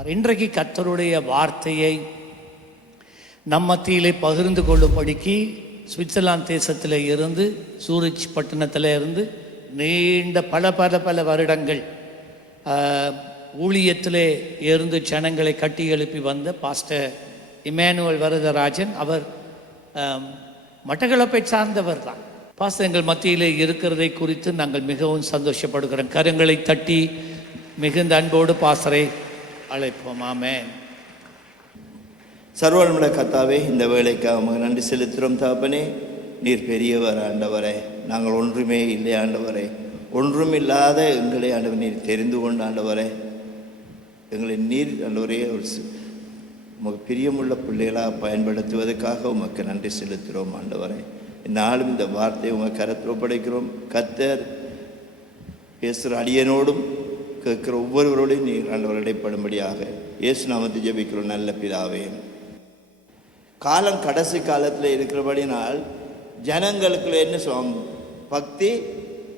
இருப்பார். இன்றைக்கு கர்த்தருடைய வார்த்தையை நம் மத்தியிலே பகிர்ந்து கொள்ளும்படிக்கு சுவிட்சர்லாந்து தேசத்தில் இருந்து சூரிச் பட்டணத்தில் இருந்து நீண்ட பல வருடங்கள் ஊழியத்திலே இருந்து ஜனங்களை கட்டி எழுப்பி வந்த பாஸ்டர் இமானுவேல் வரதராஜன். அவர் மட்டக்களப்பை சார்ந்தவர் தான். பாஸ்டர் எங்கள் மத்தியிலே இருக்கிறதை குறித்து நாங்கள் மிகவும் சந்தோஷப்படுகிறோம். கரங்களை தட்டி மிகுந்த அன்போடு பாஸ்டரை அழைப்போம். ஆமென். சர்வவல்லமையுள்ள கர்த்தாவே, இந்த வேலைக்காக நன்றி செலுத்துகிறோம். தகப்பனே, நீர் பெரியவர் ஆண்டவரே. நாங்கள் ஒன்றுமே இல்லை ஆண்டவரே. ஒன்றும் இல்லாத எங்களை ஆண்டவர் நீர் தெரிந்து கொண்டு ஆண்டவரே, எங்களை நீர் ஆண்டவரே ஒரு உமக்கு பிரியமுள்ள பிள்ளைகளாக பயன்படுத்துவதற்காக உமக்கு நன்றி செலுத்துகிறோம் ஆண்டவரே. நாளும் இந்த வார்த்தையை உங்கள் கரத்தில் ஒப்படைக்கிறோம். கர்த்தர் பேசுகிற அடியனோடும் கேட்கிற ஒவ்வொருவரோடையும் நீர் ஆண்டவர் இடைப்படும்படியாக இயேசு நாமத்தை ஜெபிக்கிறோம் நல்ல பிதாவே. காலம் கடைசி காலத்தில் இருக்கிறபடினால் ஜனங்களுக்கு என்ன பக்தி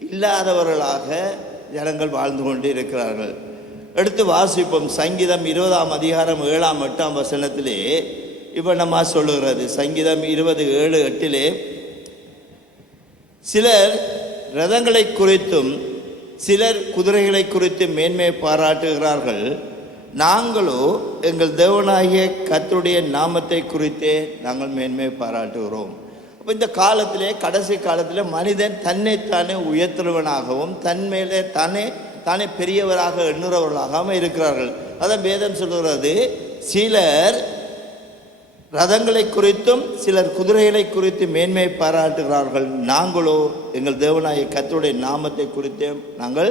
இல்லாதவர்களாக ஜனங்கள் வாழ்ந்து கொண்டு இருக்கிறார்கள். எடுத்து வாசிப்போம். சங்கீதம் 20ஆம் அதிகாரம் 7ஆம் 8ஆம் வசனத்திலே இப்போ நம்ம சொல்லுகிறது. சங்கீதம் 20:7-8 சிலர் ரதங்களை குறித்தும் சிலர் குதிரைகளை குறித்து மேன்மை பாராட்டுகிறார்கள், நாங்களோ எங்கள் தேவனாகிய கர்த்தருடைய நாமத்தை குறித்தே நாங்கள் மேன்மை பாராட்டுகிறோம். அப்போ இந்த காலத்திலே கடைசி காலத்தில் மனிதன் தன்னைத்தானே உயர்த்துறவனாகவும் தன்மையிலே தானே பெரியவராக எண்ணுறவர்களாகவும் இருக்கிறார்கள். அதான் வேதம் சொல்கிறது, சிலர் ரதங்களை குறித்தும் சிலர் குதிரைகளை குறித்து மேன்மை பாராட்டுகிறார்கள், நாங்களோ எங்கள் தேவனாகிய கர்த்தருடைய நாமத்தை குறித்தே நாங்கள்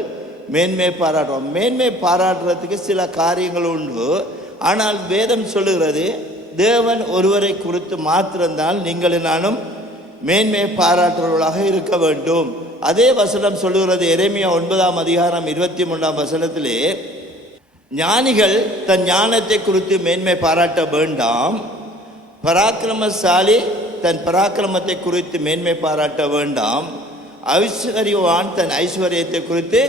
மேன்மை பாராட்டுறோம். மேன்மை பாராட்டுறதுக்கு சில காரியங்கள் உண்டு. ஆனால் வேதம் சொல்லுகிறது, தேவன் ஒருவரை குறித்து மாத்திரம்தான் நீங்கள் நானும் மேன்மை பாராட்டுறவர்களாக இருக்க வேண்டும். அதே வசனம் சொல்லுகிறது. எரேமியா 9ஆம் அதிகாரம் 23ஆம் வசனத்திலே, ஞானிகள் தன் ஞானத்தை குறித்து மேன்மை பாராட்ட வேண்டாம், பராக்கிரமசாலி தன் பராக்கிரமத்தை குறித்து மேன்மை பாராட்ட வேண்டாம், ஐஸ்வர்யவான் தன் ஐஸ்வர்யத்தை குறித்து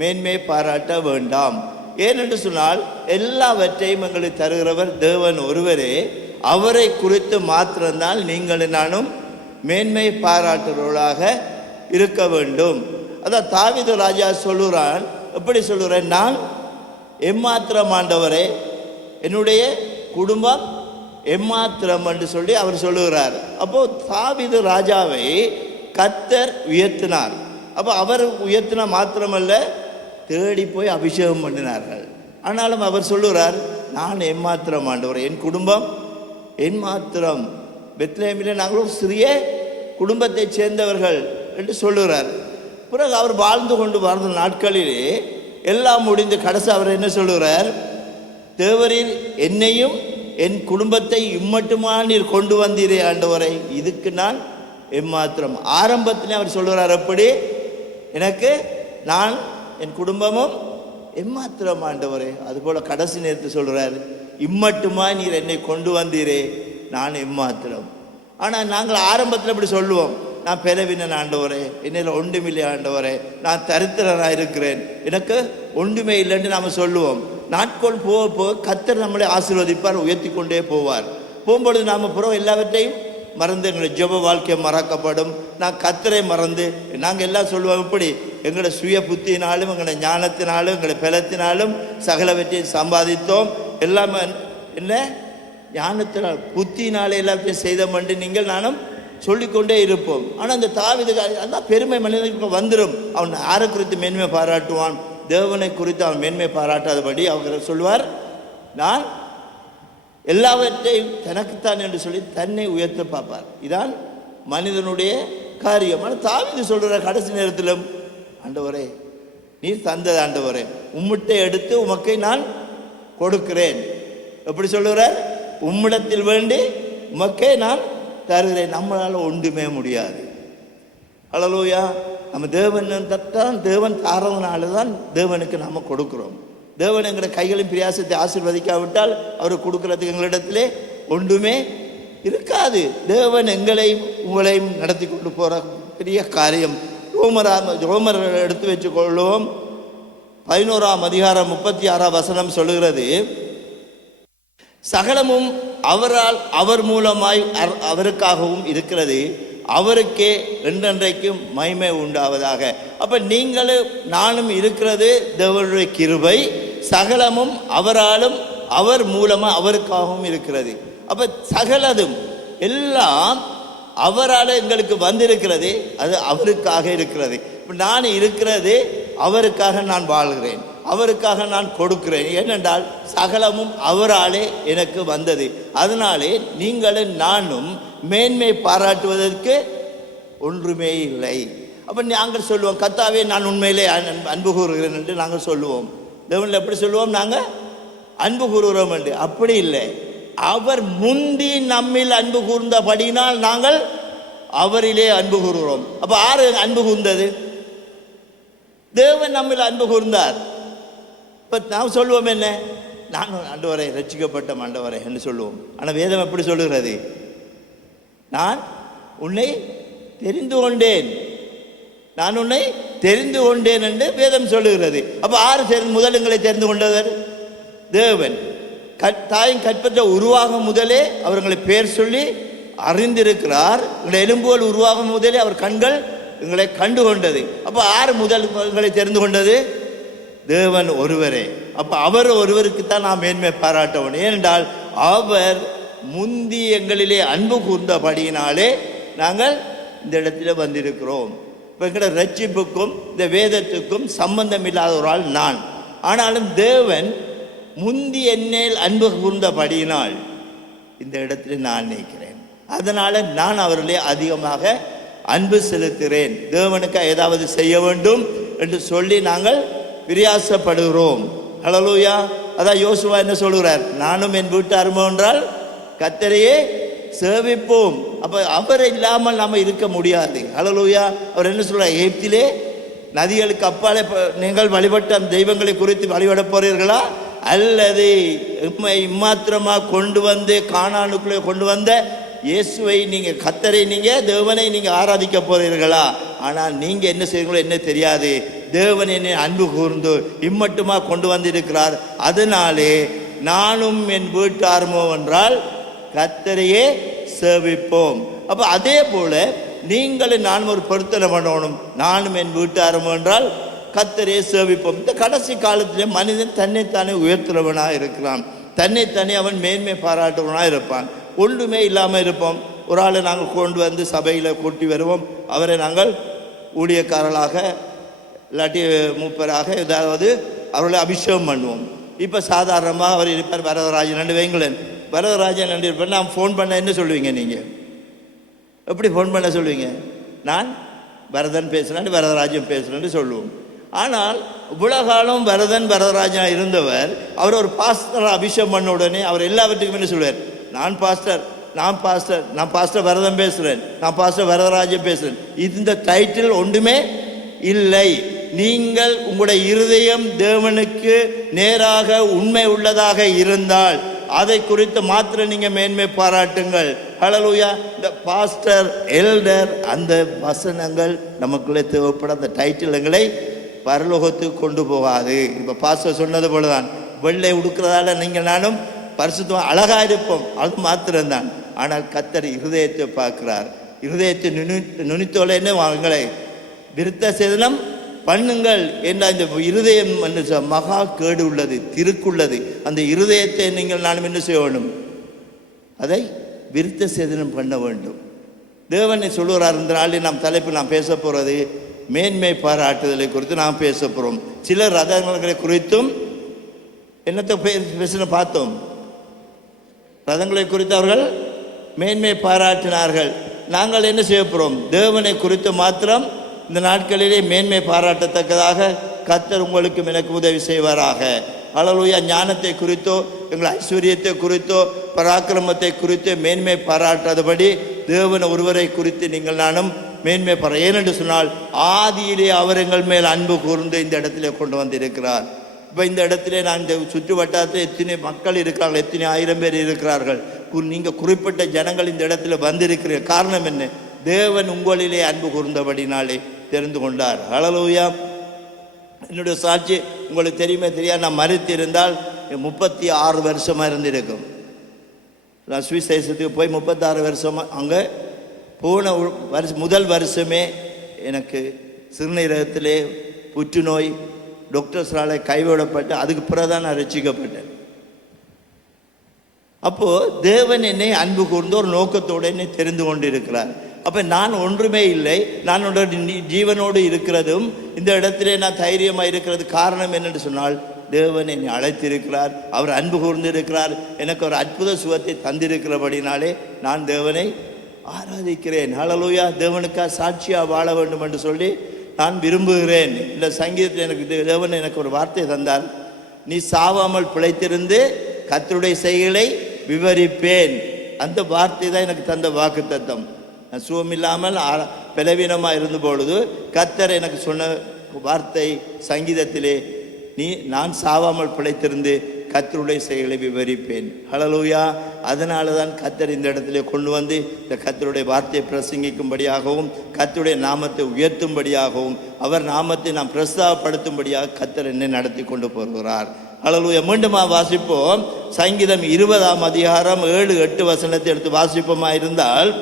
மேன்மை பாராட்ட வேண்டாம். ஏனென்று சொன்னால் எல்லாவற்றையும் எங்களுக்கு தருகிறவர் தேவன் ஒருவரே. அவரை குறித்து மாத்திரம்தான் நீங்கள் நானும் மேன்மை பாராட்டுறவர்களாக இருக்க வேண்டும். அதான் தாவீது ராஜா சொல்லுறான். எப்படி சொல்லுறேன்? நான் எம்மாத்திரம் ஆண்டவரே, என்னுடைய குடும்பம் எம்மாத்திரம் என்று சொல்லி அவர் சொல்லுகிறார். அப்போ தாவீது ராஜாவை கர்த்தர் உயர்த்தினார். அப்போ அவர் உயர்த்தினா மாத்திரமல்ல, தேடி போய் அபிஷேகம் பண்ணினார்கள். ஆனாலும் அவர் சொல்லுகிறார், நான் எம்மாத்திரம் ஆண்டவரே, என் குடும்பம் எம்மாத்திரம். பெத்லகேமிலே நாங்களும் சிறிய குடும்பத்தை சேர்ந்தவர்கள் என்று சொல்லுகிறார். பிறகு அவர் வாழ்ந்து கொண்டு வாழ்ந்த நாட்களிலே எல்லாம் முடிந்து கடைசி அவர் என்ன சொல்லுகிறார்? தேவரீர் என்னையும் என் குடும்பத்தை இம்மட்டுமா நீர் கொண்டு வந்தீரே ஆண்டவரை, இதுக்கு நான் எம்மாத்திரம். ஆரம்பத்திலே அவர் சொல்லுகிறார், எப்படி எனக்கு நான் என் குடும்பமும் எம்மாத்திரம் ஆண்டவரே. அதுபோல் கடைசி நேரத்தில் சொல்கிறார், இம்மட்டுமா நீர் என்னை கொண்டு வந்தீரே, நான் எம்மாத்திரம். ஆனால் நாங்கள் ஆரம்பத்தில் இப்படி சொல்லுவோம், நான் பெறவினன் ஆண்டவரே, என்னில் ஒன்றுமில்லை ஆண்டவரே, நான் தரித்திரனாக இருக்கிறேன், எனக்கு ஒன்றுமே இல்லைன்னு நாம் சொல்லுவோம். நாட்கள் போக போக கர்த்தர் நம்மளை ஆசீர்வதிப்பார், உயர்த்தி கொண்டே போவார். போகும்பொழுது நாம் புறம் எல்லாவற்றையும் மறந்து எங்களுடைய ஜெப வாழ்க்கை மறக்கப்படும். நான் கர்த்தரை மறந்து நாங்கள் எல்லாம் சொல்லுவோம், இப்படி எங்களோட சுய புத்தியினாலும் எங்களோட ஞானத்தினாலும் எங்களோட பலத்தினாலும் சகலவற்றையும் சம்பாதித்தோம். எல்லாமே என்ன ஞானத்தினால் புத்தினாலே எல்லாத்தையும் செய்தோம் என்று நீங்கள் நானும் சொல்லிக்கொண்டே இருப்போம். ஆனால் அந்த தாவீது அதான் பெருமை மனிதனுக்கு வந்துடும். அவன் யாரை குறித்து மேன்மை பாராட்டுவான்? தேவனை குறித்து அவன் மேன்மை பாராட்டாதபடி அவர் சொல்லுவார், நான் எல்லாவற்றையும் தனக்குத்தான் என்று சொல்லி தன்னை உயர்த்த பார்ப்பார். இதான் மனிதனுடைய காரியம். ஆனால் தாவீது சொல்கிற கடைசி நேரத்திலும், ஆண்டவரே நீர் தந்தது ஆண்டவரே, உம்மிட்டை எடுத்து உமக்கை நான் கொடுக்கிறேன். எப்படி சொல்லுகிறார்? உம்மிடத்தில் வேண்டி உமக்கே நான் தருகிறேன். நம்மளால் ஒன்றுமே முடியாது. அல்லேலூயா. நம்ம தேவன் தான் தேவன் தாரவனால தான் தேவனுக்கு நாம் கொடுக்குறோம். தேவன் எங்களை கைகளின் பிரியாசத்தை ஆசீர்வதிக்காவிட்டால் அவர் கொடுக்கறதுக்கு எங்களிடத்திலே ஒன்றுமே இருக்காது. தேவன் எங்களையும் உங்களையும் நடத்தி கொண்டு போகிற பெரிய காரியம். ரோமர் எடுத்து வச்சுக்கொள்வோம். 11ஆம் அதிகாரம் 36ஆம் வசனம் சொல்லுகிறது, சகலமும் அவரால் அவர் மூலமாய் அவருக்காகவும் இருக்கிறது, அவருக்கே என்றென்றைக்கும் மகிமை உண்டாவதாக. அப்ப நீங்களும் நானும் இருக்கிறது தேவனுடைய கிருபை, சகலமும் அவராலும் அவர் மூலமாக அவருக்காகவும் இருக்கிறது. அப்ப சகலதும் எல்லாம் அவரால் எங்களுக்கு வந்திருக்கிறது, அது அவருக்காக இருக்கிறது. நான் இருக்கிறது அவருக்காக நான் வாழ்கிறேன், அவருக்காக நான் கொடுக்கிறேன். ஏனென்றால் சகலமும் அவராலே எனக்கு வந்தது. அதனாலே நீங்களும் நானும் மேன்மை பாராட்டுவதற்கு ஒன்றுமே இல்லை. அப்போ நாங்கள் சொல்லுவோம், கர்த்தாவே நான் உண்மையிலே அன்பு கூறுகிறேன் என்று நாங்கள் சொல்லுவோம். தேவனில் எப்படி சொல்லுவோம்? நாங்கள் அன்பு கூறுகிறோம் என்று. அப்படி இல்லை, அவர் முந்தி நம்மில் அன்பு கூர்ந்தபடினால் நாங்கள் அவரிலே அன்பு கூறுகிறோம். அப்போ யாரு அன்பு கூர்ந்தது? தேவன் நம்மில் அன்பு கூர்ந்தார். இப்போ நாம் சொல்லுவோம் என்ன? நான் ஆண்டவரை ரட்சிக்கப்பட்ட ஆண்டவரை என்று சொல்லுவோம். ஆனால் வேதம் எப்படி சொல்லுகிறது? நான் உன்னை தெரிந்து கொண்டேன், நான் உன்னை தெரிந்து கொண்டேன் என்று வேதம் சொல்லுகிறது. அப்போ யார் முதலுங்களை தெரிந்து கொண்டவர்? தேவன். தாயின் கற்பற்ற உருவாகும் முதலே அவர்களை பேர் சொல்லி அறிந்திருக்கிறார். எங்களை எலும்போல் உருவாகும் முதலே அவர் கண்கள் எங்களை கண்டு கொண்டது. அப்போ யார் முதல்களை தெரிந்து கொண்டது? தேவன் ஒருவரே. அப்போ அவர் ஒருவருக்குத்தான் நாம் மேன்மை பாராட்டவன். ஏனென்றால் அவர் முந்தி எங்களிலே அன்பு கூர்ந்தபடியினாலே நாங்கள் இந்த இடத்துல வந்திருக்கிறோம். இப்போ எங்களோட ரட்சிப்புக்கும் இந்த வேதத்துக்கும் சம்பந்தம் இல்லாத ஒரு ஆள் நான். ஆனாலும் தேவன் முந்தி என்னேல் அன்பு கூர்ந்தபடியினால் இந்த இடத்துல நான் நிற்கிறேன். அதனால் நான் அவர்களே அதிகமாக அன்பு செலுத்துகிறேன். தேவனுக்கு ஏதாவது செய்ய வேண்டும் என்று சொல்லி நாங்கள் பிரயாசப்படுகிறோம். ஹல்லேலூயா. அதான் யோசுவா என்ன சொல்கிறார்? நானும் என் வீட்டாருமோ என்றால் கர்த்தரையே சேவிப்போம். அப்போ அவர் இல்லாமல் நம்ம இருக்க முடியாது. ஹல்லேலூயா. அவர் என்ன சொல்கிறார்? எகிப்திலே நதிகளுக்கு அப்பாலே நீங்கள் வழிபட்ட அந்த தெய்வங்களை குறித்து வழிபட போறீர்களா, அல்லது இம்மாத்திரமாக கொண்டு வந்து கானானுக்குள்ளே கொண்டு வந்த இயேசுவை நீங்கள், கர்த்தரை நீங்கள், தேவனை நீங்கள் ஆராதிக்க போறீர்களா? ஆனால் நீங்கள் என்ன செய்வீங்களோ என்ன தெரியாது. தேவன் என்னை அன்பு கூர்ந்து இம்மட்டுமா கொண்டு வந்திருக்கிறார். அதனாலே நானும் என் வீட்டாருமோ என்றால் கர்த்தரையே சேவிப்போம். அப்போ அதே போல நீங்களும் நானும் ஒரு பொருத்தனை பண்ணணும். நானும் என் வீட்டாருமோ என்றால் கர்த்தரையே சேவிப்போம். இந்த கடைசி காலத்திலே மனிதன் தன்னைத்தானே உயர்த்துறவனாக இருக்கிறான், தன்னைத்தானே அவன் மேன்மை பாராட்டுவனாக இருப்பான். ஒன்றுமே இல்லாமல் இருப்போம். ஒரு ஆளை நாங்கள் கொண்டு வந்து சபையில் கூட்டி வருவோம், அவரை நாங்கள் ஊழியக்காரர்களாக இல்லாட்டி மூப்பராக ஏதாவது அவர்களை அபிஷேகம் பண்ணுவோம். இப்போ சாதாரணமாக அவர் இருப்பார், வரதராஜன் ரெண்டு வைங்களேன், வரதராஜன் ரெண்டு இருப்பார். நான் ஃபோன் பண்ண என்ன சொல்லுவீங்க? நீங்கள் எப்படி ஃபோன் பண்ண சொல்லுவீங்க? நான் வரதன் பேசுகிறேன், வரதராஜன் பேசுகிறேன்னு சொல்லுவோம். ஆனால் இவ்வளோ காலம் வரதராஜன் இருந்தவர், அவர் ஒரு பாஸ்டரை அபிஷேகம் பண்ண உடனே அவர் எல்லாவற்றுக்கும் என்ன சொல்லுவார்? நான் பாஸ்டர் வரதன் பேசுகிறேன், நான் பாஸ்டர் வரதராஜன் பேசுகிறேன். இந்த டைட்டில் ஒன்றுமே இல்லை. நீங்கள் உங்களுடைய இருதயம் தேவனுக்கு நேராக உண்மை உள்ளதாக இருந்தால் அதை குறித்து மாத்திரம் நீங்கள் மேன்மை பாராட்டுங்கள். ஹல்லேலூயா. இந்த பாஸ்டர், எல்டர், அந்த வசனங்கள் நமக்குள்ளே தேவைப்பட அந்த டைட்டில் எங்களை பரலோகத்துக்கு கொண்டு போகாது. இப்போ பாஸ்டர் சொன்னது போலதான், வெள்ளை உடுக்கிறதால நீங்கள் நானும் பரிசுத்தமாக அழகாக இருப்போம், அது மாத்திரம்தான். ஆனால் கர்த்தர் இருதயத்தை பார்க்கிறார். இருதயத்தை நுனித்தோலை என்ன எங்களை விருத்த சேதனம் பண்ணுங்கள் என்ற இந்த இருதயம் மகா கேடு உள்ளது, திருக்குள்ளது. அந்த இருதயத்தை நீங்கள் நானும் என்ன செய்ய வேண்டும்? அதை விருத்த சேதனம் பண்ண வேண்டும். தேவனை சொல்லுகிறார். இந்த நாளில் நாம் தலைப்பில் நாம் பேச போகிறது மேன்மை பாராட்டுதலை குறித்து நாம் பேச போகிறோம். சிலர் ரதங்களை குறித்தும் என்னத்தை பேசின பார்த்தோம். ரதங்களை குறித்து அவர்கள் மேன்மை பாராட்டினார்கள். நாங்கள் என்ன செய்ய போகிறோம்? தேவனை குறித்து மாத்திரம் இந்த நாட்களிலே மேன்மை பாராட்டத்தக்கதாக கர்த்தர் உங்களுக்கும் எனக்கு உதவி செய்வாராக. ஹல்லேலூயா. ஞானத்தை குறித்தோ எங்கள் ஐஸ்வர்யத்தை குறித்தோ பராக்கிரமத்தை குறித்தோ மேன்மை பாராட்டாதபடி தேவன் ஒருவரை குறித்து நீங்கள் நானும் மேன்மை பாரா. ஏனென்று சொன்னால் ஆதியிலே அவர் எங்கள் மேல் அன்பு கூர்ந்து இந்த இடத்துல கொண்டு வந்திருக்கிறார். இப்போ இந்த இடத்துல நான் இந்த சுற்று வட்டாரத்தில் எத்தனை மக்கள் இருக்கிறார்கள், எத்தனை ஆயிரம் பேர் இருக்கிறார்கள். நீங்கள் குறிப்பிட்ட ஜனங்கள் இந்த இடத்துல வந்திருக்கிற காரணம் என்ன? தேவன் உங்களிலே அன்பு கூர்ந்தபடினாலே தெரிந்து கொண்டார். ஹல்லேலூயா. என்னுடைய சாட்சி உங்களுக்கு தெரியுமே தெரியாது, நான் மறித்திருந்தால் 36 வருஷமாக இருந்திருக்கும். நான் சுவிஸ் தேசத்துக்கு போய் 36 வருஷமாக அங்கே போன முதல் வருஷமே எனக்கு சிறுநீரகத்திலே புற்றுநோய் டாக்டர்ஸ்னால கைவிடப்பட்டு அதுக்கு பிறகுதான் நான் ரட்சிக்கப்பட்டேன். அப்போது தேவன் என்னை அன்பு கூர்ந்து ஒரு நோக்கத்தோடு என்னை தெரிந்து கொண்டு இருக்கிறார். அப்போ நான் ஒன்றுமே இல்லை, நான் ஜீவனோடு இருக்கிறதும் இந்த இடத்திலே நான் தைரியமாக இருக்கிறது காரணம் என்னென்று சொன்னால் தேவன் என்னை அழைத்திருக்கிறார், அவர் அன்பு கூர்ந்து இருக்கிறார், எனக்கு ஒரு அற்புத சுகத்தை தந்திருக்கிறபடினாலே நான் தேவனை ஆராதிக்கிறேன். ஹல்லேலூயா. தேவனுக்காக சாட்சியாக வாழ வேண்டும் என்று சொல்லி நான் விரும்புகிறேன். இந்த சங்கீதத்தில் எனக்கு தேவன் எனக்கு ஒரு வார்த்தை தந்தார், நீ சாவாமல் பிழைத்திருந்து கர்த்தருடைய செய்கைகளை விவரிப்பேன். அந்த வார்த்தை தான் எனக்கு தந்த வாக்கு தத்தம். நான் சுகமில்லாமல் பலவீனமாக இருந்த பொழுது கர்த்தர் எனக்கு சொன்ன வார்த்தை சங்கீதத்திலே, நான் சாவாமல் பிழைத்திருந்து கர்த்தருடைய செயலை விவரிப்பேன். ஹல்லேலூயா. அதனால தான் கர்த்தர் இந்த இடத்துல கொண்டு வந்து இந்த கர்த்தருடைய வார்த்தையை பிரசங்கிக்கும்படியாகவும் கர்த்தருடைய நாமத்தை உயர்த்தும்படியாகவும் அவர் நாமத்தை நாம் பிரஸ்தாபப்படுத்தும்படியாக கர்த்தர் என்னை நடத்தி கொண்டு போகிறார். ஹல்லேலூயா. மீண்டும் வாசிப்போம். சங்கீதம் 20ஆம் அதிகாரம் 7-8 வசனத்தை எடுத்து வாசிப்போமா இருந்தால்,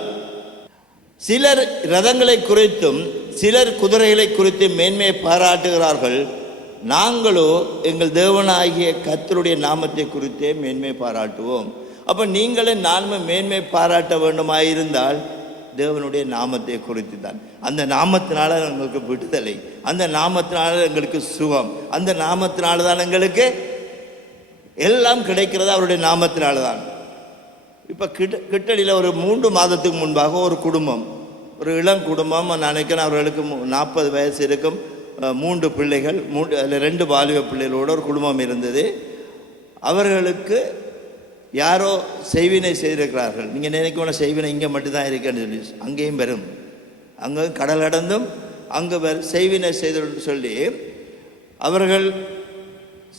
சிலர் ரதங்களை குறித்தும் சிலர் குதிரைகளை குறித்து மேன்மையை பாராட்டுகிறார்கள், நாங்களோ எங்கள் தேவனாகிய கர்த்தருடைய நாமத்தை குறித்தே மேன்மை பாராட்டுவோம். அப்போ நீங்களே நானும் மேன்மை பாராட்ட வேண்டுமாயிருந்தால் தேவனுடைய நாமத்தை குறித்து தான். அந்த நாமத்தினால எங்களுக்கு விடுதலை, அந்த நாமத்தினால எங்களுக்கு சுகம், அந்த நாமத்தினால தான் எங்களுக்கு எல்லாம் கிடைக்கிறது, அவருடைய நாமத்தினால தான். இப்போ கிட்டடியில் ஒரு 3 மாதத்துக்கு முன்பாக ஒரு குடும்பம், ஒரு இளம் குடும்பம், நான் நினைக்கிறேன் அவர்களுக்கு 40 வயசு இருக்கும், 3 பிள்ளைகள், 2 வாலிப பிள்ளைகளோடு ஒரு குடும்பம் இருந்தது. அவர்களுக்கு யாரோ செய்வினை செய்திருக்கிறார்கள். நீங்கள் நினைக்கணும் செய்வினை இங்கே மட்டும்தான் இருக்குன்னு சொல்லி, அங்கேயும் வரும், அங்கே கடல் கடந்தும் அங்கே செய்வினை செய்து சொல்லி அவர்கள்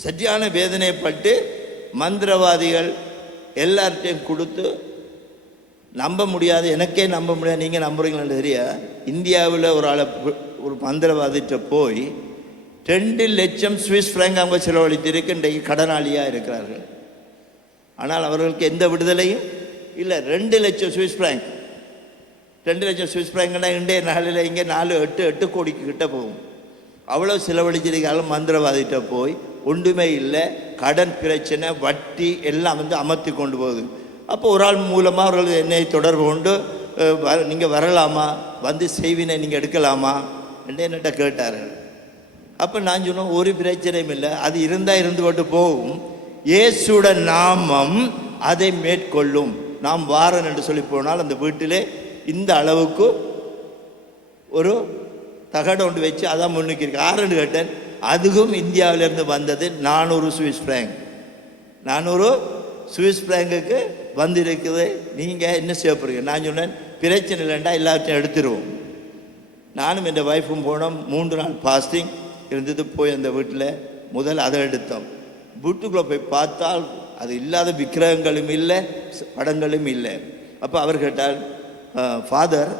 சரியான வேதனைப்பட்டு மந்திரவாதிகள் எல்லார்ட்டையும் கொடுத்து, நம்ப முடியாது, எனக்கே நம்ப முடியாது, நீங்கள் நம்புறீங்களான்னு தெரியா, இந்தியாவில் ஒரு மந்திரவாதிட்ட போய் 2 லட்சம் சுவிஸ் பிராங்க் அவங்க செலவழித்திருக்கு, இன்றைக்கு கடனாளியாக இருக்கிறார்கள். ஆனால் அவர்களுக்கு எந்த விடுதலையும் இல்லை. 2 லட்சம் சுவிஸ் பிராங்க், 2 லட்சம் சுவிஸ் பிராங்க்னா இன்றைய நாளில் இங்கே 8 கோடிக்கு கிட்ட போகும். அவ்வளோ செலவழிச்சிருக்காலும் மந்திரவாதிட்ட போய் ஒன்றுமே இல்லை, கடன் பிரச்சனை, வட்டி எல்லாம் அமர்த்தி கொண்டு போகுது. அப்போ ஒரு ஆள் மூலமாக அவர்கள் என்னை தொடர்பு கொண்டு, நீங்கள் வரலாமா, வந்து செய்வினை நீங்கள் எடுக்கலாமா என்று என்னட்ட கேட்டார்கள். அப்போ நான் சொன்னோம், ஒரு பிரச்சனையும் இல்லை, அது இருந்தால் இருந்து கொண்டு போகும், இயேசுட நாமம் அதை மேற்கொள்ளும், நாம் வாரன் என்று சொல்லி போனால் அந்த வீட்டிலே இந்த அளவுக்கு ஒரு தகடு ஒன்று வச்சு அதான் முன்னுக்கு இருக்கு. 6 கேட்டேன், அதுவும் இந்தியாவிலேருந்து வந்தது 400 சுவிஸ் பிராங்க், 400 சுவிஸ் பிராங்குக்கு வந்திருக்குது, நீங்கள் என்ன செய்ய போகிறீங்க? நான் சொன்னேன், பிரச்சனை இல்லைண்டா எல்லாத்தையும் எடுத்துருவோம். நானும் என் ஒய்ஃபும் போனோம், 3 நாள் ஃபாஸ்டிங் இருந்தது. போய் அந்த வீட்டில் முதல் அதை எடுத்தோம். வீட்டுக்குள்ளே போய் பார்த்தால் அது இல்லாத விக்கிரகங்களும் இல்லை, படங்களும் இல்லை. அப்போ அவர் கேட்டால், ஃபாதர்,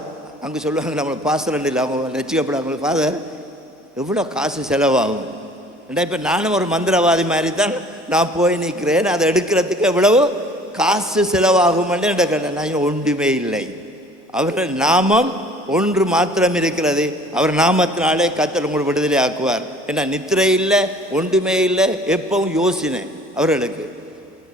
அங்கே சொல்லுவாங்க நம்மளை பாஸ்டர் இல்லை, அவங்க ரசிக்கப்படாங்க, ஃபாதர் எவ்வளோ காசு செலவாகும்? ஏன்னா இப்போ நானும் ஒரு மந்திரவாதி மாதிரி தான் நான் போய் நிற்கிறேன், அதை எடுக்கிறதுக்கு எவ்வளவு காசு செலவாகுமென்று என்ற கேட்டேன். நான் ஒன்றுமே இல்லை, அவர்கள் நாமம் ஒன்று மாத்திரம் இருக்கிறது, அவர் நாமத்தினாலே கர்த்தர் உங்களை விடுதலை ஆக்குவார். ஏன்னா நித்திரை இல்லை, ஒன்றுமே இல்லை, எப்பவும் யோசனை அவர்களுக்கு.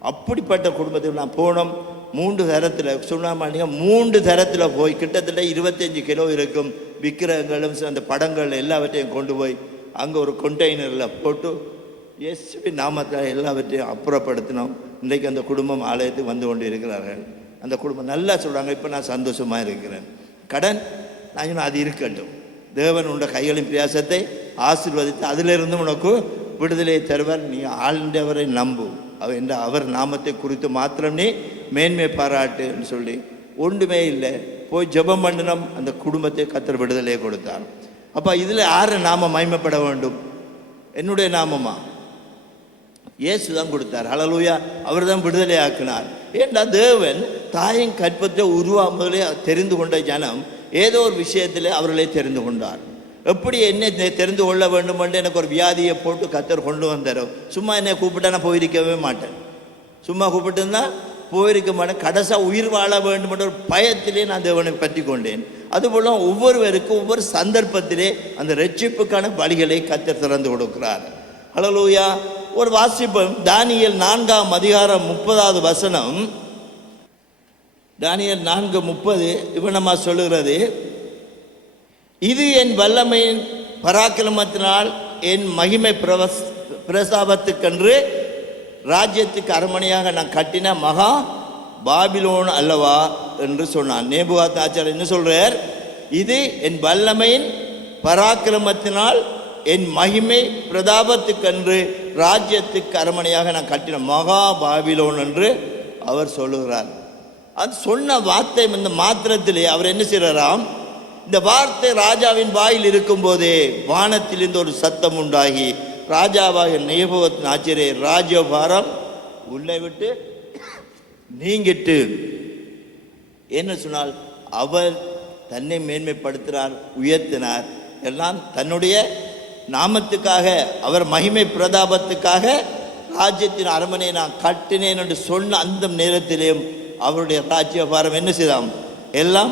அப்படிப்பட்ட குடும்பத்தில் நான் போனோம். 3 தரத்தில் சொன்னாங்க, 3 தரத்தில் போய் கிட்டத்தட்ட 25 கிலோ இருக்கும் விக்கிரகங்களும் அந்த படங்கள் எல்லாவற்றையும் கொண்டு போய் அங்கே ஒரு கண்டெய்னரில் போட்டு இயேசுவின் நாமத்தில் எல்லாவற்றையும் அப்புறப்படுத்தினோம். இன்றைக்கு அந்த குடும்பம் ஆலயத்துக்கு வந்து கொண்டு இருக்கிறார்கள். அந்த குடும்பம் நல்லா சொல்கிறாங்க, இப்போ நான் சந்தோஷமாக இருக்கிறேன். கடன் நான் அது இருக்கட்டும், தேவன் உண்ட கைகளின் பிரயாசத்தை ஆசீர்வதித்து அதிலிருந்து உனக்கு விடுதலை தருவார், நீ ஆழ்ந்தவரை நம்பு என்ற அவர் நாமத்தை குறித்து மாத்திரம் நீ மேன்மை பாராட்டுன்னு சொல்லி ஒன்றுமே இல்லை. போய் ஜெபம் பண்ணினோம், அந்த குடும்பத்தை கர்த்தர் விடுதலையை கொடுத்தார். அப்போ இதில் யார் நாம மகிமைப்பட வேண்டும்? என்னுடைய நாமமா? இயேசு தான் கொடுத்தார். ஹல்லேலூயா. அவர் தான் விடுதலை ஆக்கினார். ஏன்னா தேவன் தாயின் கற்பத்தை உருவாக்குவதிலே தெரிந்து கொண்ட ஜனம் ஏதோ ஒரு விஷயத்தில் அவர்களை தெரிந்து கொண்டார். எப்படி என்னை தெரிந்து கொள்ள வேண்டும் என்று எனக்கு ஒரு வியாதியை போட்டு கர்த்தர் கொண்டு வந்தாரோ, சும்மா என்னை கூப்பிட்டா நான் போயிருக்கவே மாட்டேன். சும்மா கூப்பிட்டுருந்தா போயிருக்க மாட்டேன். கடைசியாக உயிர் வாழ வேண்டும் என்ற ஒரு பயத்திலே நான் தேவனை பற்றி கொண்டேன். அதுபோல ஒவ்வொருவருக்கும் ஒவ்வொரு சந்தர்ப்பத்திலே அந்த ரட்சிப்புக்கான வழிகளை கர்த்தர் திறந்து கொடுக்கிறார். ஹல்லேலூயா. ஒரு வாசிப்போம். தானியேல் 4ஆம் அதிகாரம் 30வது வசனம். தானியேல் 4:30 இவனமா சொல்லுகிறது, இது என் வல்லமையின் பராக்கிரமத்தினால் என் மகிமை பிரசாபத்துக்கென்று ராஜ்யத்துக்கு அரண்மனையாக நான் கட்டின மகா பாபிலோன் அல்லவா என்று சொன்னான். நேபுகாத்நேச்சார் என்ன சொல்றார்? இது என் வல்லமையின் பராக்கிரமத்தினால் என் மகிமை பிரதாபத்துக்கென்று ராஜ்யத்துக்கு அரண்மனையாக நான் கட்டின மகா பாபிலோன் என்று அவர் சொல்லுகிறார். அது சொன்ன வார்த்தை இந்த மாத்திரத்திலே அவர் என்ன செய்கிறாராம்? இந்த வார்த்தை ராஜாவின் வாயில் இருக்கும்போதே வானத்திலிருந்து ஒரு சத்தம் உண்டாகி, ராஜாவாகிய நேபுகாத்நேச்சாரே, ராஜபாரம் உள்ளே விட்டு நீங்கிட்டு, என்ன சொன்னால் அவர் தன்னை மேன்மைப்படுத்தினார், உயர்த்தினார். எல்லாம் தன்னுடைய நாமத்துக்காக, அவர் மகிமை பிரதாபத்துக்காக ராஜ்யத்தின் அரண்மனையை நான் கட்டினேன் என்று சொன்ன அந்த நேரத்திலேயும் அவருடைய ராஜ்யபாரம் என்ன செய்தாம்? எல்லாம்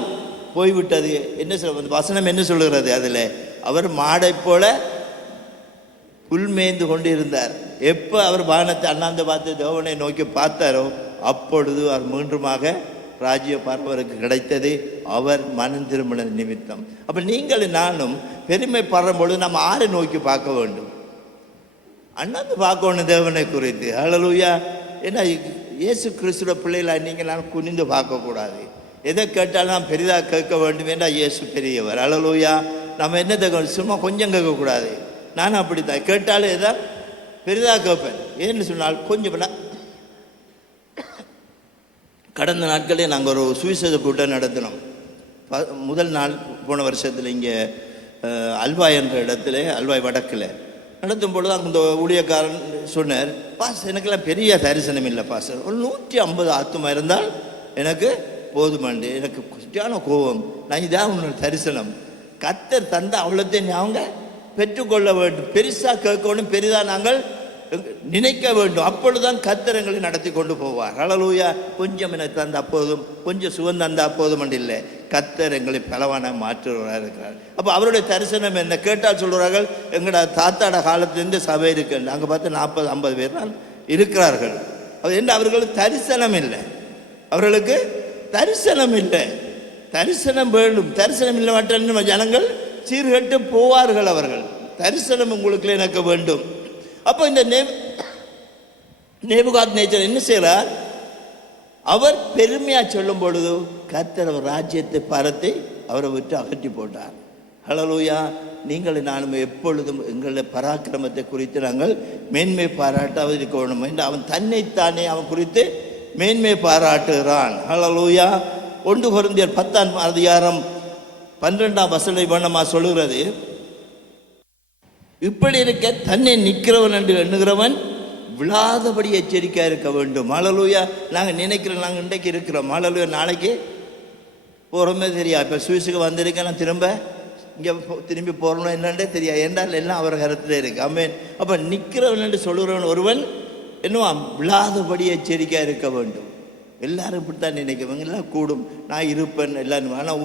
போய்விட்டது. என்ன சொல்ல வசனம் என்ன சொல்லுகிறது? அதில் அவர் மாடை போல புல்மேய்ந்து கொண்டு இருந்தார். எப்போ அவர் வானத்தை அண்ணாந்து பார்த்து தேவனை நோக்கி பார்த்தாரோ அப்பொழுது அவர் மீண்டுமாக ராஜ்யபாரம் அவருக்கு கிடைத்தது, அவர் மனம் திரும்பின நிமித்தம். அப்போ நீங்கள் நானும் பெருமை படுற பொழுது நம்ம ஆரை நோக்கி பார்க்க வேண்டும்? அண்ணாந்து பார்க்கணும் தேவனை குறித்து. ஹல்லேலூயா. ஏன்னா இயேசு கிறிஸ்துவ பிள்ளைகளை நீங்கள் நான் குனிந்து பார்க்கக்கூடாது. எதை கேட்டாலும் நாம் பெரிதாக கேட்க வேண்டும் என்றால் இயேசு பெரியவர். ஹல்லேலூயா. நம்ம என்ன சும்மா கொஞ்சம் கேட்கக்கூடாது. நானும் அப்படி தான் கேட்டாலும் எதா பெரிதாக கேட்பேன். ஏன்னு சொன்னால் கொஞ்சம் கடந்த நாட்களே நாங்கள் ஒரு சுவிசேஷ கூட்டம் நடத்தினோம். முதல் நாள் போன வருஷத்தில் இங்கே அல்வாய் என்ற இடத்துல, அல்வாய் வடக்கில் நடத்தும் பொழுது அங்கே இந்த ஊழியக்காரன் சொன்னார், பாஸ் எனக்கெல்லாம் பெரிய தரிசனம் இல்லை பாஸ், ஒரு 150 ஆத்துமா இருந்தால் எனக்கு போதுமாண்டு. எனக்கு குட்டியான கோபம். நான் இதான் உன்னோட தரிசனம். கர்த்தர் தந்த அவ்வளோத்தையும் அவங்க பெற்றுக்கொள்ள வேண்டும். பெருசாக கேட்கணும், பெரிதாக நாங்கள் நினைக்க வேண்டும். அப்பொழுதுதான் கர்த்தர் எங்களை நடத்தி கொண்டு போவார். ஹல்லேலூயா. கொஞ்சம் எனக்கு தந்த அப்போதும், கொஞ்சம் சுகம் தந்த அப்போதும் இல்லை, கர்த்தர் எங்களை பலவான மாற்றுவராக இருக்கிறார். அப்போ அவருடைய தரிசனம் என்ன கேட்டால் சொல்கிறார்கள், எங்களோட தாத்தாட காலத்திலேருந்து சபை இருக்கு, அங்கே பார்த்து 40-50 பேர் தான் இருக்கிறார்கள். அது என்ன? அவர்களுக்கு தரிசனம் இல்லை. அவர்களுக்கு தரிசனம் இல்லை. தரிசனம் வேண்டும். தரிசனம் இல்லை மட்டும் ஜனங்கள் சீர்கட்டு போவார்கள். அவர்கள் தரிசனம் உங்களுக்கு எனக்கு வேண்டும். அப்போ இந்த நேபுகாத்நேச்சார் என்ன செய்கிறார்? அவர் பெருமையாக சொல்லும் பொழுது கர்த்தர் அவர் ராஜ்யத்தை பரத்தை அவரை விட்டு அகற்றி போட்டார். ஹல்லேலூயா. நீங்கள் நானும் எப்பொழுதும் எங்களுடைய பராக்கிரமத்தை குறித்து நாங்கள் மேன்மை பாராட்ட இருக்க வேண்டும் என்று அவன் தன்னைத்தானே அவன் குறித்து மேன்மை பாராட்டுகிறான். ஹல்லேலூயா. 1 கொரிந்தியர் 10ஆம் அதிகாரம் 12ஆம் வசனம் வண்ணமாக சொல்லுகிறது, இப்படி இருக்க தன்னை நிற்கிறவன் என்று எண்ணுகிறவன் விழாதபடி எச்சரிக்கையாக இருக்க வேண்டும். ஹல்லேலூயா. நாங்கள் நினைக்கிறோம், நாங்கள் இன்றைக்கு இருக்கிறோம், ஹல்லேலூயா, நாளைக்கு போகிறோமே தெரியா. இப்போ சுவிஸுக்கு வந்திருக்கேன், நான் திரும்பி போகிறோம் என்னன்றே தெரியாது. என்றால் எல்லாம் அவர் கருத்தில் இருக்கு. ஆமென். அப்போ நிற்கிறவன் என்று சொல்லுகிறவன் ஒருவன் என்னவாம்? விழாதபடி எச்சரிக்கையாக இருக்க வேண்டும். எல்லாரும் இப்படித்தான் நினைக்கிறவங்க எல்லாம் கூடும், நான் இருப்பேன் எல்லாரும். ஆனால்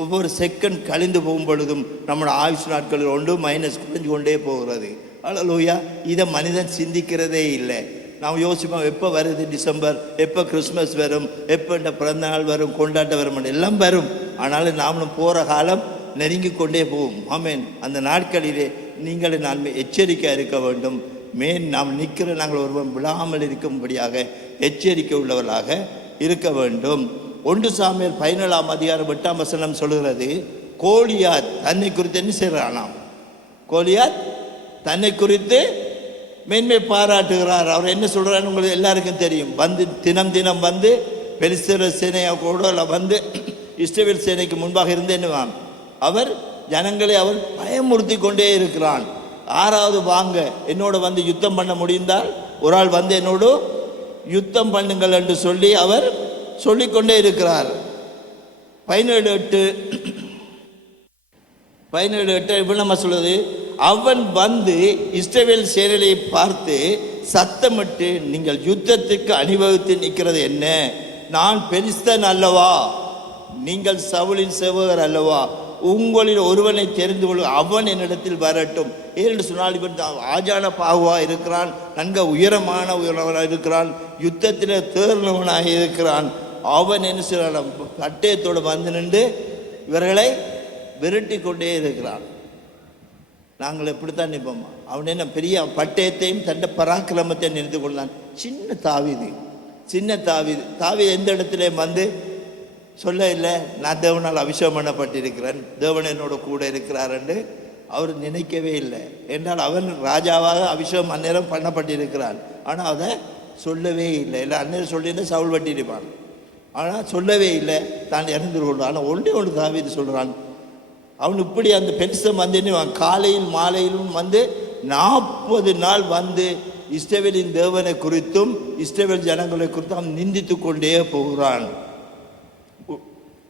ஒவ்வொரு செகண்ட் கழிந்து போகும் பொழுதும் நம்மளோட ஆயுஷ் நாட்களில் ஒன்று மைனஸ் குறைஞ்சு கொண்டே போகிறது. ஹல்லேலூயா. இதை மனிதன் சிந்திக்கிறதே இல்லை. நாம் யோசிப்போம், எப்போ வருது டிசம்பர், எப்போ கிறிஸ்மஸ் வரும், எப்போ இந்த பிறந்த நாள் வரும், கொண்டாட்டம் வரும், எல்லாம் வரும். ஆனாலும் நாமளும் போகிற காலம் நெருங்கி கொண்டே போகும். ஆமென். அந்த நாட்களிலே நீங்கள் நான் எச்சரிக்கையாக இருக்க வேண்டும். நாம் நிற்கிற நாங்கள் ஒருவன் விழாமல் இருக்கும்படியாக எச்சரிக்கை உள்ளவர்களாக இருக்க வேண்டும். 1 சாமுவேல் 17ஆம் அதிகாரம் 8ஆம் வசனம் சொல்லுகிறது, கோலியாத் தன்னை குறித்து என்ன செய்கிறானாம்? கோலியாத் தன்னை குறித்து மேன்மை பாராட்டுகிறார். அவர் என்ன சொல்கிறான்னு உங்களுக்கு எல்லாருக்கும் தெரியும். தினம் வந்து பெலிஸ்தர் சேனையாக கூட வந்து இஸ்ரவேல் சேனைக்கு முன்பாக இருந்து என்னவான், அவர் ஜனங்களை அவர் பயமுறுத்தி கொண்டே இருக்கிறான். 6வது வாங்க என்னோட வந்து யுத்தம் பண்ண முடிந்தால் ஒரு ஆள் வந்து என்னோடு யுத்தம் பண்ணுங்கள் என்று சொல்லி அவர் சொல்லிக்கொண்டே இருக்கிறார். 17:8 17:8 இவ்வளவு சொல்லுது, அவன் வந்து இஸ்ரவேல் சேனையை பார்த்து சத்தமிட்டு, நீங்கள் யுத்தத்துக்கு அணிவகுத்து நிற்கிறது என்ன? நான் பெலிஸ்தன் அல்லவா? நீங்கள் சவுலின் சேவகர் அல்லவா? உங்களில் ஒருவனை தெரிந்து கொள்ள அவன் என்னிடத்தில் வரட்டும். ஏனென்று சொன்னால் இவன் ஆஜான பாகுவா இருக்கிறான், நன்க உயரவனாக இருக்கிறான், யுத்தத்தில் தேர்ந்தவனாக இருக்கிறான். அவன் என்ன செய்யறான்? பட்டயத்தோடு வந்து நின்று இவர்களை விரட்டி கொண்டே இருக்கிறான். நாங்கள் எப்படித்தான் நிற்போமா? அவன் என்ன பெரிய பட்டயத்தையும் தன்னை பராக்கிரமத்தை நிறுத்தி கொண்டான். சின்ன தாவீது எந்த இடத்துல வந்து சொல்ல இல்லை, நான் தேவனால் அபிஷேகம் பண்ணப்பட்டிருக்கிறேன், தேவன் என்னோட கூட இருக்கிறார் என்று அவர் நினைக்கவே இல்லை. என்றால் அவன் ராஜாவாக அபிஷேகம் அந்நேரம் பண்ணப்பட்டிருக்கிறான். ஆனால் அதை சொல்லவே இல்லை. இல்லை அந்நேரம் சொல்லியிருந்தால் சவுல் பட்டிருப்பான். ஆனால் சொல்லவே இல்லை, தான் இறந்து கொள்வான். ஆனால் ஒன்று தாவீது சொல்கிறான், அவன் இப்படி அந்த பெருசம் வந்து காலையில் மாலையிலும் வந்து 40 நாள் வந்து இஸ்ரவேலின் தேவனை குறித்தும் இஸ்ரவேல் ஜனங்களை குறித்தும் அவன் நிந்தித்து கொண்டே போகிறான்.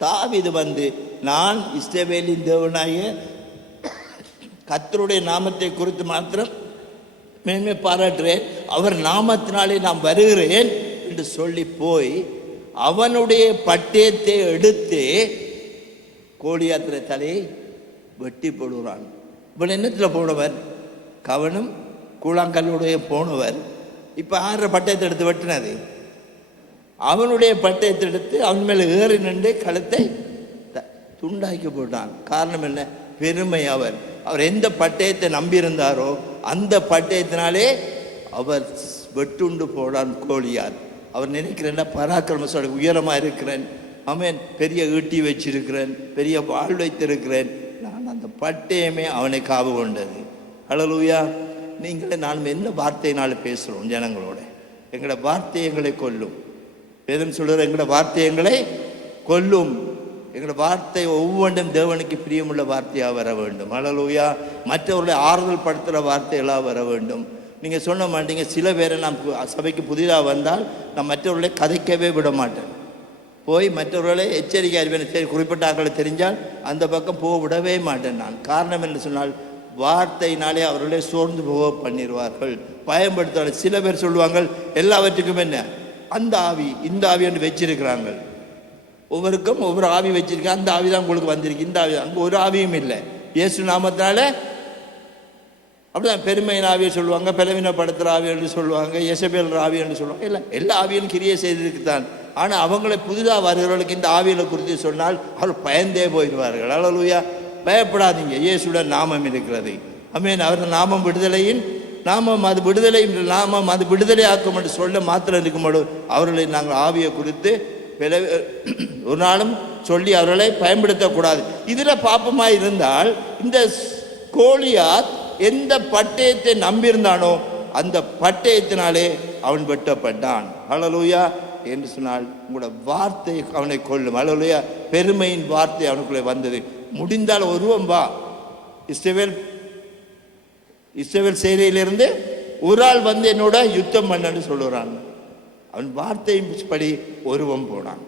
தாவீது வந்து, நான் இஸ்ரவேலின் தேவனாகிய கர்த்தருடைய நாமத்தை குறித்து மாத்திரம் மேன்மை பாராட்டுறேன், அவர் நாமத்தினாலே நான் வருகிறேன் என்று சொல்லி போய் அவனுடைய பட்டயத்தை எடுத்து கோலியாத்திர தலையை வெட்டி போடுகிறான். இவன் என்னத்தில் போனவர்? கவனம் கூழாங்கல்லுடைய போனவர். இப்போ 6 பட்டயத்தை எடுத்து வெட்டினது. அவனுடைய பட்டயத்தை எடுத்து அவன் மேலே ஏறி நின்று கழுத்தை துண்டாக்கி போட்டான். காரணம் என்ன? பெருமை. அவர் எந்த பட்டயத்தை நம்பியிருந்தாரோ அந்த பட்டயத்தினாலே அவர் வெட்டுண்டு போடான் கோலியாத். அவர் நினைக்கிறேன்னா பராக்கிரமத்தோட உயரமாக இருக்கிறேன், அவன் பெரிய ஈட்டி வச்சிருக்கிறேன், பெரிய வாழ் வைத்திருக்கிறேன். நான் அந்த பட்டயமே அவனை காவு கொண்டது. ஹல்லேலூயா. நீங்களே நானும் என்ன வார்த்தையினால் பேசுகிறோம் ஜனங்களோட? எங்களோட வார்த்தை எங்களை கொல்லும். வேதம் சொல்கிற எங்களோட வார்த்தை எங்களை கொல்லும். எங்களோட வார்த்தை ஒவ்வொன்றும் தேவனுக்கு பிரியமுள்ள வார்த்தையாக வர வேண்டும். ஹல்லேலூயா. மற்றவர்களை ஆறுதல் படுத்துகிற வார்த்தைகளாக வர வேண்டும். நீங்கள் சொல்ல மாட்டீங்க. சில பேரை நான் சபைக்கு புதிதாக வந்தால் நான் மற்றவர்களை கதைக்கவே விட மாட்டேன். போய் மற்றவர்களை எச்சரிக்கை அறிவேன். சரி, குறிப்பிட்ட ஆக்களை தெரிஞ்சால் அந்த பக்கம் போக விடவே மாட்டேன் நான். காரணம் என்று சொன்னால் வார்த்தையினாலே அவர்களே சோர்ந்து போக பண்ணிடுவார்கள், பயன்படுத்துவார்கள். சில பேர் சொல்லுவாங்க எல்லாவற்றுக்கும் என்ன அந்த ஆவி இந்த ஆவி என்று வச்சிருக்கிறாங்க. ஒவ்வொருக்கும் ஒவ்வொரு ஆவி வச்சிருக்கேன். அந்த ஆவி தான் உங்களுக்கு வந்திருக்கு, இந்த ஆவி தான். அங்கே ஒரு ஆவியும் இல்லை. இயேசு நாமத்தினால அப்படிதான் பெருமையின் ஆவியை சொல்லுவாங்க, பலவீனப்படுத்துகிற ஆவி என்று சொல்லுவாங்க, எசபேல் ஆவி என்று சொல்லுவாங்க. இல்லை, எல்லா ஆவியும் கிரியை செய்திருக்குத்தான். ஆனால் அவங்களை புதிதாக வருகிறவர்களுக்கு இந்த ஆவிகளை குறித்து சொன்னால் அவர் பயந்தே போயிடுவார்கள். ஹல்லேலூயா. பயப்படாதீங்க, இயேசுடன் நாமம் இருக்கிறது. ஆமென். அவரது நாமம் விடுதலையின் நாமம், அது விடுதலை நாமம், அது விடுதலை ஆக்கும் என்று சொல்ல மாத்திரம் இருக்கும்போது அவர்களை நாங்கள் ஆவியை குறித்து ஒரு நாளும் சொல்லி அவர்களை பயன்படுத்தக்கூடாது. இதில் பாப்பமாக இருந்தால் இந்த கோலியாத் எந்த பட்டயத்தை நம்பியிருந்தானோ அந்த பட்டயத்தினாலே அவன் வெட்டப்பட்டான். ஹல்லேலூயா. என்று சொன்னால் உங்களோட வார்த்தை அவனை கொள்ளும். ஹல்லேலூயா. பெருமையின் வார்த்தை அவனுக்குள்ளே வந்தது. முடிந்தால் ஒருவன் வா, இஸ்ரவேல் சேனையிலிருந்து ஒரு ஆள் வந்து என்னோட யுத்தம் பண்ணன்னு சொல்லுறான். அவன் வார்த்தையின் படி ஒருவன் போனான்.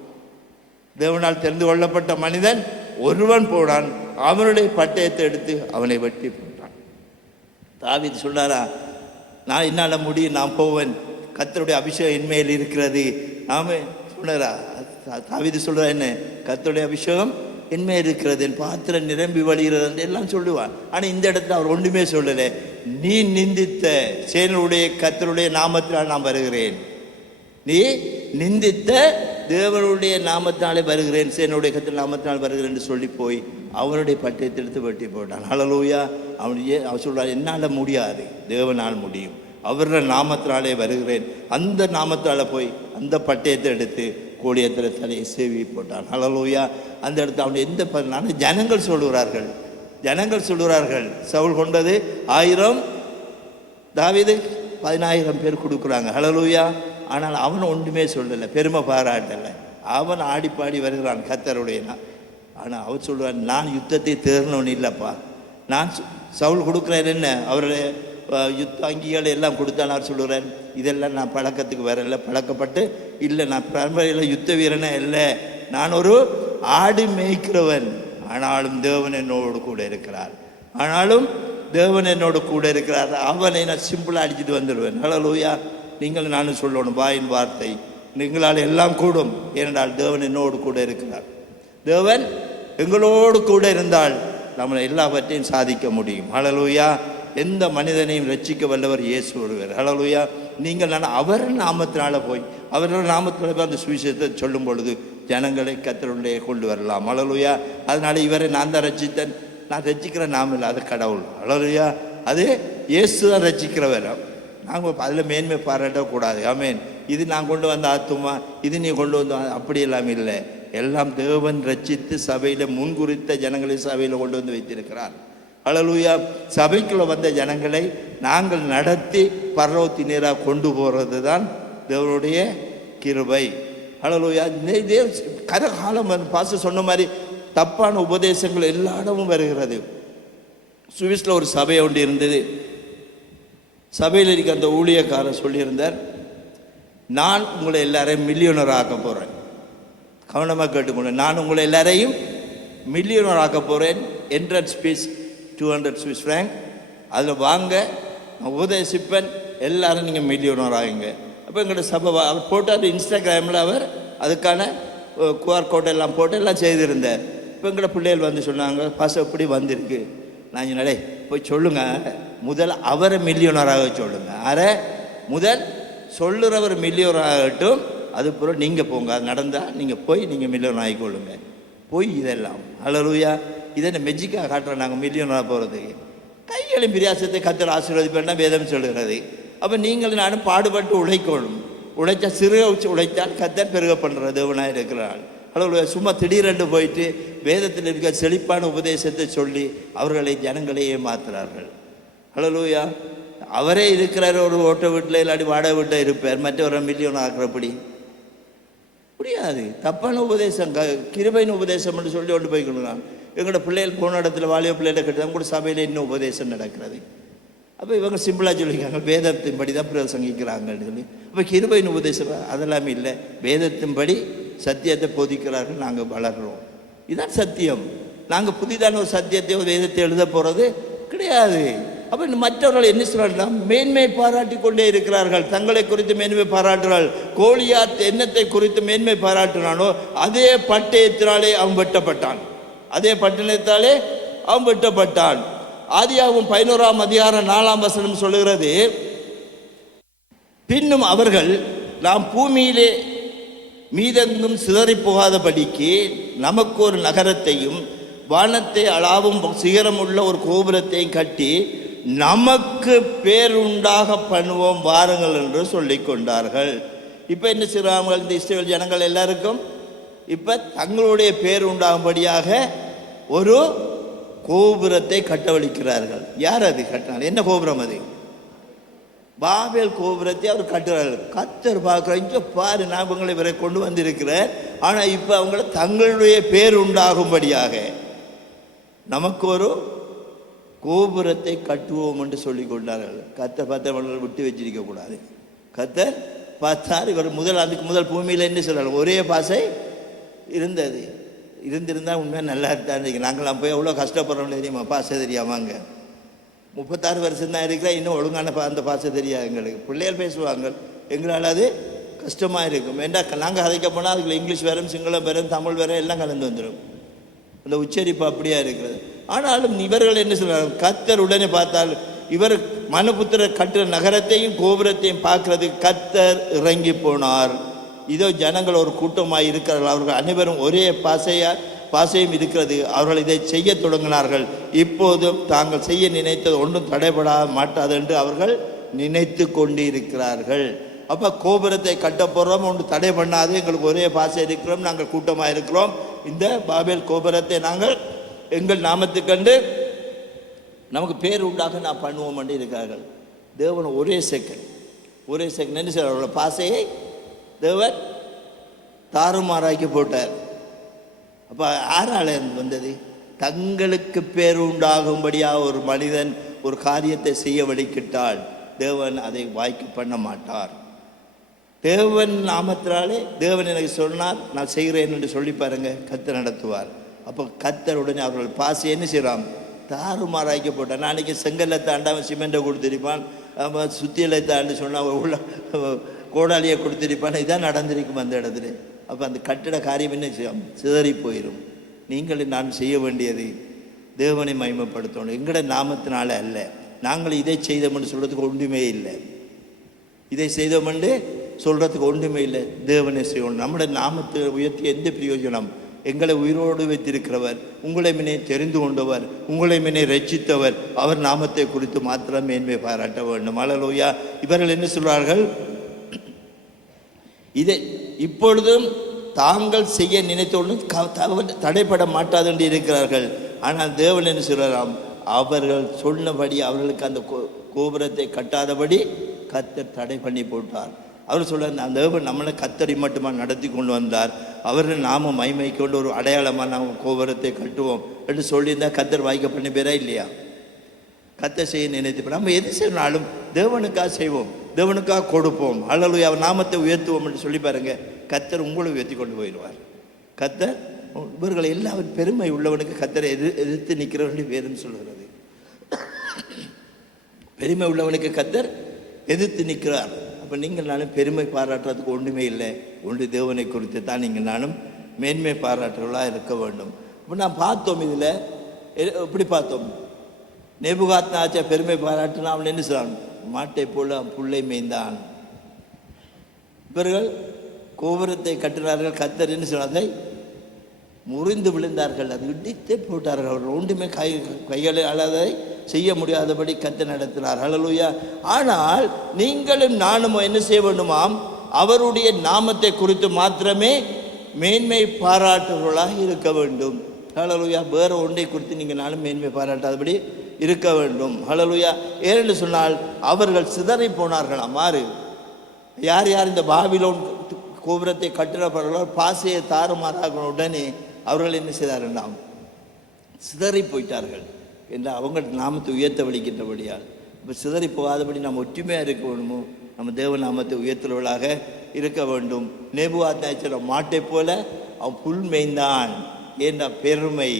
தேவனால் தெரிந்து கொள்ளப்பட்ட மனிதன் ஒருவன் போனான். அவனுடைய பட்டயத்தை எடுத்து அவனை வெட்டி போட்டான். தாவீது சொன்னாரா, நான் என்னால் முடியும், நான் போவேன், கர்த்தருடைய அபிஷேகம் என்மேல் இருக்கிறது. நாம சொன்னாரா? தாவீது சொல்றா என்ன? கர்த்தருடைய அபிஷேகம் என்மேல் இருக்கிறது, என் பாத்திரம் நிரம்பி வழிகிறது எல்லாம் சொல்லுவான். ஆனால் இந்த இடத்துல அவர் ஒன்றுமே சொல்லலை. நீ நிந்தித்த சேனையுடைய கர்த்தருடைய நாமத்தினால் நான் வருகிறேன், நீ நிந்தித்த தேவனுடைய நாமத்தினாலே வருகிறேன், சேனையுடைய கர்த்தருடைய நாமத்தினால் வருகிறேன் என்று சொல்லி போய் அவனுடைய பட்டயத்தை எடுத்து வெட்டி போட்டான். ஹல்லேலூயா. அவன் சொல்றான், என்னால் முடியாது, தேவனால் முடியும், அவருடைய நாமத்தினாலே வருகிறேன். அந்த நாமத்தால் போய் அந்த பட்டயத்தை எடுத்து கோலியத்தில் தலையை சேவி போட்டான். ஹல்லேலூயா. அந்த இடத்துல அவன் எந்த ஜனங்கள் சொல்லுகிறார்கள் சவுல் கொண்டது 1000, தாவீது 10000 பேர் கொடுக்குறாங்க. ஹல்லேலூயா. ஆனால் அவன் ஒன்றுமே சொல்லலை, பெருமை பாராட்டலை. அவன் ஆடிப்பாடி வருகிறான் கர்த்தருடைய. ஆனால் அவர் சொல்கிறான், நான் யுத்தத்தை தேர்னவன் இல்லைப்பா, நான் சவுல் கொடுக்குறேன் என்ன அவருடைய யுத்த அங்கிகள் எல்லாம் கொடுத்தான். அவர் சொல்லுறார், இதெல்லாம் நான் பழக்கத்துக்கு வரல, பழக்கப்பட்டு இல்லை, நான் பரம்பரையில் யுத்த வீரனே இல்லை, நான் ஒரு ஆடு மேய்க்கிறவன். ஆனாலும் தேவன் என்னோடு கூட இருக்கிறார். ஆனாலும் தேவன் என்னோடு கூட இருக்கிறார். அவனை நான் சிம்பிளாக அடிச்சுட்டு வந்துடுவேன். ஹல்லேலூயா. நீங்கள் நானும் சொல்லணும் வாயின் வார்த்தை, நீங்களால் எல்லாம் கூடும், ஏனென்றால் தேவன் என்னோடு கூட இருக்கிறார். தேவன் எங்களோடு கூட இருந்தால் நம்ம எல்லாவற்றையும் சாதிக்க முடியும். ஹல்லேலூயா. எந்த மனிதனையும் ரட்சிக்க வல்லவர் இயேசு ஒருவர். ஹல்லேலூயா. நீங்கள் நான் அவர் நாமத்தினால போய் அவரோட நாமத்தினால போய் அந்த சுவிசேஷத்தை சொல்லும் பொழுது ஜனங்களை கர்த்தருடைய கொண்டு வரலாம். ஹல்லேலூயா. அதனால இவரை நான் தான் ரட்சித்தேன், நான் ரட்சிக்கிற நாம இல்லை, அது கடவுள். ஹல்லேலூயா. அது இயேசு தான் ரட்சிக்கிறவர். நாங்கள் அதில் மேன்மை பாராட்டக்கூடாது. ஆமேன். இது நான் கொண்டு வந்த ஆத்துமா, இது நீ கொண்டு வந்த, அப்படி எல்லாம் இல்லை. எல்லாம் தேவன் ரட்சித்து சபையில் முன்குறித்த ஜனங்களை சபையில் கொண்டு வந்து வைத்திருக்கிறார். ஹல்லேலூயா. சபைக்குள்ள வந்த ஜனங்களை நாங்கள் நடத்தி பரலோகத்து நேராக கொண்டு போகிறது தான் தேவனுடைய கிருபை. ஹல்லேலூயா. கரகாலம் பாஸ்டர் சொன்ன மாதிரி தப்பான உபதேசங்கள் எல்லா இடமும் வருகிறது. சுவிஸில் ஒரு சபை ஒன்று இருந்தது. சபையில் இருக்க அந்த ஊழியக்காரர் சொல்லியிருந்தார், நான் உங்களை எல்லாரையும் மில்லியனர் ஆக்க போகிறேன். கவனமாக கேட்டுக்கொண்டு, நான் உங்களை எல்லாரையும் மில்லியனர் ஆக்க போகிறேன். என்ட்ரன்ஸ் ஃபீஸ் 200 Swiss franc, அதில் வாங்க, நான் உபதேசிப்பேன், எல்லாரும் நீங்கள் மில்லியனர் ஆகுங்க. அப்போ எங்களோட சபை அவர் போட்டார். இன்ஸ்டாகிராமில் அவர் அதுக்கான QR கோட் எல்லாம் போட்டு எல்லாம் செய்திருந்தார். இப்போ எங்களோட பிள்ளைகள் வந்து சொன்னாங்க, பாசம் எப்படி வந்திருக்கு. நான் நடை போய் சொல்லுங்கள், முதல் அவரை மில்லியனராக சொல்லுங்க. அரை முதல் சொல்லுறவர் மில்லியனர் ஆகட்டும், அது பிறகு நீங்கள் போங்க. அது நடந்தால் நீங்கள் போய் நீங்கள் மில்லியனர் ஆகிக்கொள்ளுங்க. போய் இதெல்லாம். ஹல்லேலூயா. இதை மெஜிக்காக காட்டுறோம். நாங்கள் மில்லியனராக போகிறதுக்கு கைகளின் பிரியாசத்தை கர்த்தர் ஆசீர்வதிப்பேன்னா வேதம் சொல்கிறது. அப்போ நீங்கள் நானும் பாடுபட்டு உழைக்கணும். உழைச்சா சிறுக உழைத்தால் கர்த்தர் பெருக பண்ணுற தேவனாக இருக்கிறாள். ஹல்லேலூயா. சும்மா திடீரென்று போயிட்டு வேதத்தில் இருக்க செழிப்பான உபதேசத்தை சொல்லி அவர்களை ஜனங்களை ஏமாத்துறார்கள். ஹல்லேலூயா. அவரே இருக்கிறார் ஒரு ஓட்ட வீட்டில் இல்லாட்டி வாடகை வீட்டில் இருப்பார், மற்றவரை மில்லியன் ஆக்குறப்படி முடியாது. தப்பான உபதேசம், கிருபையின் உபதேசம் என்று சொல்லி கொண்டு போய் கொடுக்குறாங்க. எங்களோட பிள்ளைகள் போன இடத்துல வாலிப பிள்ளைகளை கட்டுறது கூட சபையில் இன்னும் உபதேசம் நடக்கிறது. அப்போ இவங்க சிம்பிளாக சொல்லியிருக்காங்க, வேதத்தின்படி தான் பிரசங்கிக்கிறாங்கன்னு சொல்லி. அப்போ கிருபையின் உபதேசம் அதெல்லாமே இல்லை, வேதத்தின்படி சத்தியத்தை போதிக்கிறார்கள். நாங்கள் வளர்கிறோம். இதுதான் சத்தியம். நாங்கள் புதிதான ஒரு சத்தியத்தை ஒரு வேதத்தை எழுத போகிறது கிடையாது. அப்போ மற்றவர்கள் என்ன சொல்றாங்கன்னா, மேன்மை பாராட்டி கொண்டே இருக்கிறார்கள். தங்களை குறித்து மேன்மை பாராட்டுகிறார்கள். கோலியாத் என்னத்தை குறித்து மேன்மை பாராட்டினானோ அதே பட்டயத்தினாலே அவன் வெட்டப்பட்டான். அதே பட்டணத்தாலே அவன் வெட்டப்பட்டான். ஆதியாகமம் 11ஆம் அதிகாரம் 4ஆம் வசனம் சொல்லுகிறது, பின்னும் அவர்கள் நாம் பூமியிலே மீதெங்கும் சிதறி போகாதபடிக்கு நமக்கு ஒரு நகரத்தையும் வானத்தை அளாவும் சிகரமுள்ள ஒரு கோபுரத்தையும் கட்டி நமக்கு பேருண்டாக பண்ணுவோம் வாருங்கள் என்று சொல்லிக் கொண்டார்கள். இப்போ என்ன செய்கிறாங்க இந்த இஸ்ரவேல் ஜனங்கள் எல்லாருக்கும்? இப்போ தங்களுடைய பேர் உண்டாகும்படியாக ஒரு கோபுரத்தை கட்டவழிக்கிறார்கள். யார் அது கட்டினார்? என்ன கோபுரம் அது? பாபேல் கோபுரத்தை அவர் கட்டுறார்கள். கர்த்தர் பார்க்குறாங்க, இங்கே பாரு, நான் உங்களை இவரை கொண்டு வந்திருக்கிறேன், ஆனால் இப்போ அவங்கள தங்களுடைய பேர் உண்டாகும்படியாக நமக்கு ஒரு கோபுரத்தை கட்டுவோம் என்று சொல்லி கொண்டார்கள். கர்த்தர் பார்த்தவர்கள் விட்டு வச்சிருக்க கூடாது. கர்த்தர் பார்த்தார். இவர் அதுக்கு முதல் பூமியில் என்ன சொல்கிறார்கள்? ஒரே பாசை இருந்தது. இருந்திருந்தால் உண்மையாக நல்லா இருந்தா. நாங்களாம் போய் எவ்வளோ கஷ்டப்படுறோம் தெரியுமா? பாசை தெரியாமாங்க. 36 வருஷம் தான் இருக்கிறா, இன்னும் ஒழுங்கான அந்த பாசை தெரியாது எங்களுக்கு. பிள்ளைகள் பேசுவாங்க, எங்களால் அது கஷ்டமாக இருக்கும். ஏண்டா நாங்கள் கதைக்க போனால் அதுக்குள்ள இங்கிலீஷ் வரும், சிங்களம் வரும், தமிழ் வரும், எல்லாம் கலந்து வந்துடும். அந்த உச்சரிப்பு அப்படியா இருக்கிறது. ஆனாலும் இவர்கள் என்ன சொல்கிறாங்க? கர்த்தர் உடனே பார்த்தால் இவர் மனுபுத்திரர் கட்டுற நகரத்தையும் கோபுரத்தையும் பார்க்கறது கர்த்தர் இறங்கி போனார். இதோ ஜனங்கள் ஒரு கூட்டமாக இருக்கிறார்கள். அவர்கள் அனைவரும் ஒரே பாசையும் இருக்கிறது. அவர்கள் இதை செய்ய தொடங்கினார்கள். இப்போதும் தாங்கள் செய்ய நினைத்தது ஒன்றும் தடைபட மாட்டாது என்று அவர்கள் நினைத்து கொண்டு இருக்கிறார்கள். அப்போ கோபுரத்தை கட்ட போகிறோம், ஒன்று தடை பண்ணாது, எங்களுக்கு ஒரே பாசை இருக்கிறோம், நாங்கள் கூட்டமாக இருக்கிறோம், இந்த பாபேல் கோபுரத்தை நாங்கள் எங்கள் நாமத்துக்கண்டு நமக்கு பேர் உண்டாக நான் பண்ணுவோம் என்று இருக்கிறார்கள். தேவன் ஒரே செகண்ட் என்ன சார் அவரோட பாசையை தேவன் தாறுமாறாக்கி போட்டார். அப்போ யாரால வந்தது? தங்களுக்கு பேர் உண்டாகும்படியாக ஒரு மனிதன் ஒரு காரியத்தை செய்ய வழிக்கிட்டால் தேவன் அதை வாய்க்கு பண்ண மாட்டார். தேவன் நாமத்தினாலே தேவன் எனக்கு சொன்னார், நான் செய்கிறேன் என்று சொல்லி பாருங்க, கர்த்தர் நடத்துவார். அப்போ கத்தர் உடனே அவர்கள் பாசி என்ன செய்கிறான், தாறுமாறாக்கி போட்டான். நாளைக்கு செங்கல்லை தாண்டாமல் சிமெண்ட்டை கொடுத்திருப்பான், சுத்தியலை தாண்டு சொன்னால் உள்ள கோடாலியை கொடுத்திருப்பான். இதான் நடந்திருக்கும் அந்த இடத்துல. அப்போ அந்த கட்டிட காரியம் என்ன செய்யும், சிதறி போயிடும். நீங்களும் நான் செய்ய வேண்டியது தேவனை மகிமைப்படுத்தணும். எங்கட நாமத்தினால அல்ல. நாங்கள் இதை செய்தோம்னு சொல்கிறதுக்கு ஒன்றுமே இல்லை. இதை செய்தோம்னு சொல்கிறதுக்கு ஒன்றுமே இல்லை. தேவனை செய்யணும். நம்முடைய நாமத்தை உயர்த்தி எந்த பிரயோஜனம்? எங்களை உயிரோடு வைத்திருக்கிறவர், உங்களை முன்னே தெரிந்து கொண்டவர், உங்களை முன்னே ரட்சித்தவர், அவர் நாமத்தை குறித்து மாத்திரம் மேன்மை பாராட்ட வேண்டும். அல்லேலூயா. இவர்கள் என்ன சொல்வார்கள், இதை இப்பொழுதும் தாங்கள் செய்ய நினைத்தோடு தடைப்பட மாட்டாது என்று இருக்கிறார்கள். ஆனால் தேவன் என்ன சொல்கிறாராம், அவர்கள் சொன்னபடி அவர்களுக்கு அந்த கோபுரத்தை கட்டாதபடி கர்த்தர் தடை பண்ணி போட்டார். அவர் சொல்கிறார், அந்த தேவன் நம்மளை கர்த்தரை மட்டுமா நடத்தி கொண்டு வந்தார், அவர்கள் நாம மைமை கொண்டு ஒரு அடையாளமாக நாம் கோபுரத்தை கட்டுவோம் என்று சொல்லியிருந்தால் கர்த்தர் வாய்க்க பண்ணி பேரா இல்லையா? கர்த்தர் செய்ய நினைத்து நம்ம எது செய்யணும் தேவனுக்காக செய்வோம், தேவனுக்காக கொடுப்போம். அல்லேலூயா. அவர் நாமத்தை உயர்த்துவோம் என்று சொல்லி பாருங்க, கர்த்தர் உங்களை உயர்த்தி கொண்டு போயிடுவார். கர்த்தர் இவர்களை எல்லாரும் பெருமை உள்ளவனுக்கு கர்த்தரை எதிர்த்து நிற்கிறவன் வேறுன்னு சொல்கிறது. பெருமை உள்ளவனுக்கு கர்த்தர் எதிர்த்து நிற்கிறார். அப்போ நீங்கள் நானும் பெருமை பாராட்டுறதுக்கு ஒன்றுமே இல்லை. ஒன்று தேவனை குறித்து தான் நீங்கள் நானும் மேன்மை பாராட்டுறவர்களாக இருக்க வேண்டும். இப்போ நான் பார்த்தோம், இதில் எப்படி பார்த்தோம், நேபுகாத்நேச்சார் பெருமை பாராட்டுனா அவன் என்ன சொல்றான், மாட்டை போல புள்ளை மேய்ந்தான். இவர்கள் கோபுரத்தை கட்டினார்கள், கர்த்தர் என்ன சொன்னதை முறிந்து விழுந்தார்கள், அது இடித்தே போட்டார்கள். அவர் ஒன்றுமே கைகளை அழாதை செய்ய முடியாதபடி கர்த்தர் நடத்தினார். ஹல்லேலூயா. ஆனால் நீங்களும் நானும் என்ன செய்ய வேண்டுமாம், அவருடைய நாமத்தை குறித்து மாத்திரமே மேன்மை பாராட்டுவர்களாக இருக்க வேண்டும். ஹல்லேலூயா. வேறு ஒன்றை குறித்து நீங்கள் நானும் மேன்மை பாராட்டாதபடி இருக்க வேண்டும். ஹல்லேலூயா. ஏனென்று சொன்னால் அவர்கள் சிதறி போனார்களாம். மாறு யார் யார் இந்த பாபிலோன் கோபுரத்தை கட்டினவர்களோ பாசையை தாறுமாறாக உடனே அவர்கள் என்ன செய்தார்கள், சிதறி போயிட்டார்கள் என்று அவங்க நாமத்தை உயர்த்த வலிக்கின்றபடியால். இப்போ சிதறி போகாதபடி நாம் ஒற்றுமையாக இருக்க வேண்டுமோ, நம்ம தேவ நாமத்தை உயர்த்துறவர்களாக இருக்க வேண்டும். நேபுகாத்நேச்சார் மாட்டை போல அவன் புல் மேய்ந்தான் என்ற பெருமை,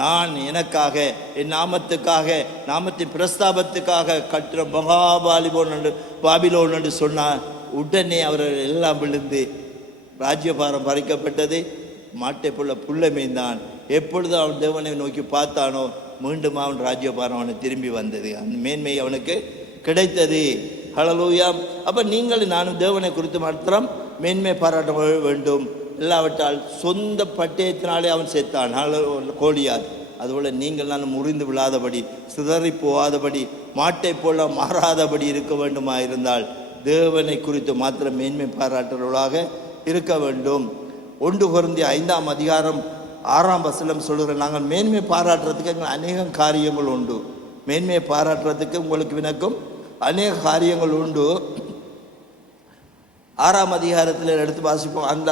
நான் எனக்காக என் நாமத்துக்காக நாமத்தின் பிரஸ்தாபத்துக்காக கட்டுற பாபிலோன் என்று சொன்னார். உடனே அவர்கள் எல்லாம் விழுந்து ராஜ்யபாரம் பறிக்கப்பட்டது. மாட்டை போல புல்லை மேய்ந்தான். எப்பொழுது அவன் தேவனை நோக்கி பார்த்தானோ மீண்டும் அவன் ராஜ்யபாரம் அவனை திரும்பி வந்தது. அந்த மேன்மை அவனுக்கு கிடைத்தது. ஹல்லேலூயா. அப்போ நீங்கள் நானும் தேவனை குறித்து மாத்திரம் மேன்மை பாராட்ட வேண்டும். இல்லாவிட்டால் சொந்த பட்டயத்தினாலே அவன் செத்தான், கோலியாத். அதுபோல் நீங்கள் நான் முறிந்து விழாதபடி, சிதறி போகாதபடி, மாட்டை போல மாறாதபடி இருக்க வேண்டுமா இருந்தால் தேவனை குறித்து மாத்திரம் மேன்மை பாராட்டுறவர்களாக இருக்க வேண்டும். 1 கொரிந்தியர் 5ஆம் அதிகாரம் 6ஆம் வசனம் சொல்லுகிற, நாங்கள் மேன்மை பாராட்டுறதுக்கு எங்கள் அநேக காரியங்கள் உண்டு. மேன்மையை பாராட்டுறதுக்கு உங்களுக்கு வினக்கும் அநேக காரியங்கள் உண்டு. 6ஆம் அதிகாரத்தில் எடுத்து வாசிப்போம். அந்த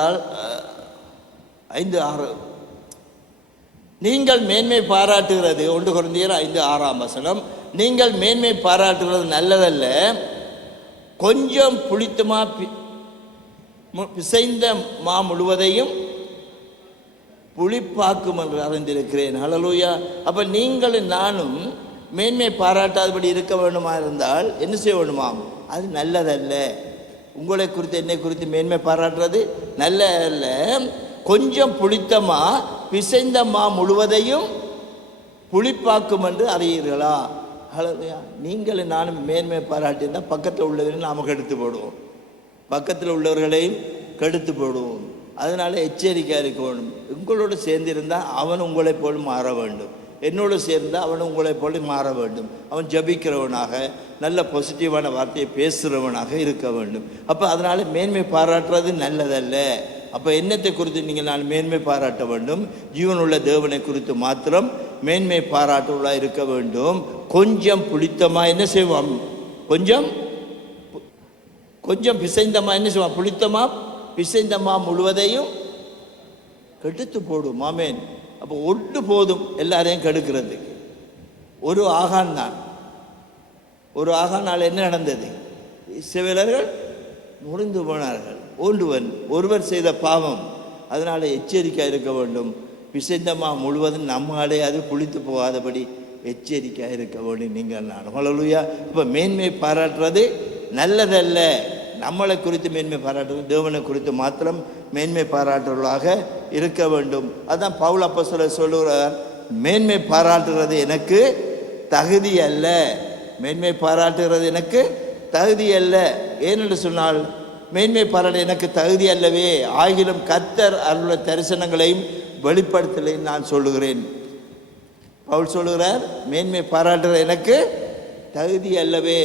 5:6 நீங்கள் மேன்மை பாராட்டுகிறது, 1 கொரிந்தியர் 5:6ஆம் வசனம், நீங்கள் மேன்மை பாராட்டுகிறது நல்லதல்ல, கொஞ்சம் புளித்தமா பிசைந்த மா முழுவதையும் புளிப்பாக்கும் என்று அறிந்திருக்கிறேன். ஹல்லேலூயா. அப்போ நீங்கள் நானும் மேன்மை பாராட்டாதபடி இருக்க வேண்டுமா இருந்தால் என்ன செய்ய வேண்டுமாம், அது நல்லதல்ல. உங்களை குறித்து என்னை குறித்து மேன்மை பாராட்டுறது நல்ல அல்ல. கொஞ்சம் புளித்தமா பிசைந்த மா முழுவதையும் புளிப்பாக்கும் என்று அறியீர்களா? ஹல்லேலூயா. நீங்கள் நானும் மேன்மை பாராட்டியிருந்தால் பக்கத்தில் உள்ளவரையும் நாம் கெடுத்து போடுவோம், பக்கத்தில் உள்ளவர்களையும் கெடுத்து போடுவோம். அதனால் எச்சரிக்கையாக இருக்க வேண்டும். உங்களோடு சேர்ந்திருந்தால் அவன் உங்களைப் போல் மாற வேண்டும், என்னோடு சேர்ந்தால் அவன் உங்களைப் போல மாற வேண்டும். அவன் ஜபிக்கிறவனாக நல்ல பாசிட்டிவான வார்த்தையை பேசுகிறவனாக இருக்க வேண்டும். அப்போ அதனால் மேன்மை பாராட்டுறது நல்லதல்ல. அப்போ என்னத்தை குறித்து நீங்கள் நான் மேன்மை பாராட்ட வேண்டும், ஜீவனுள்ள தேவனை குறித்து மாத்திரம் மேன்மை பாராட்டுவதாக இருக்க வேண்டும். கொஞ்சம் புளித்தமாக என்ன செய்வோம், கொஞ்சம் பிசைந்தமா என்ன செய்வான், புளித்தமா பிசைந்தமா முழுவதையும் கெடுத்து போடும். ஆமென். அப்போ ஒன்று போதும் எல்லாரையும் கெடுக்கிறதுக்கு. ஒரு ஆகான் தான், ஒரு ஆகானால் என்ன நடந்தது, இஸ்ரவேலர்கள் முறிந்து போனார்கள். ஒருவர் செய்த பாவம். அதனால் எச்சரிக்கையாக இருக்க வேண்டும். பிசைந்தமா முழுவதும் நம்மாலே அது புளித்து போகாதபடி எச்சரிக்கையாக இருக்க வேண்டும் நீங்கள் நான். ஹல்லேலூயா. இப்போ மேன்மை பாராட்டுறது நல்லதல்ல. நம்மளை குறித்து மேன்மை பாராட்டுறது, தேவனை குறித்து மாத்திரம் மேன்மை பாராட்டுவர்களாக இருக்க வேண்டும். அதான் பவுல் அப்போஸ்தலர் சொல்லுகிறார், மேன்மை பாராட்டுகிறது எனக்கு தகுதி அல்ல. மேன்மை பாராட்டுகிறது எனக்கு தகுதி அல்ல. ஏனென்று சொன்னால், மேன்மை பாராட்ட எனக்கு தகுதி அல்லவே, ஆகிலும் கர்த்தர் அருள தரிசனங்களையும் வெளிப்படுத்தலையும் நான் சொல்லுகிறேன். பவுல் சொல்லுகிறார், மேன்மை பாராட்டுறது எனக்கு தகுதி அல்லவே.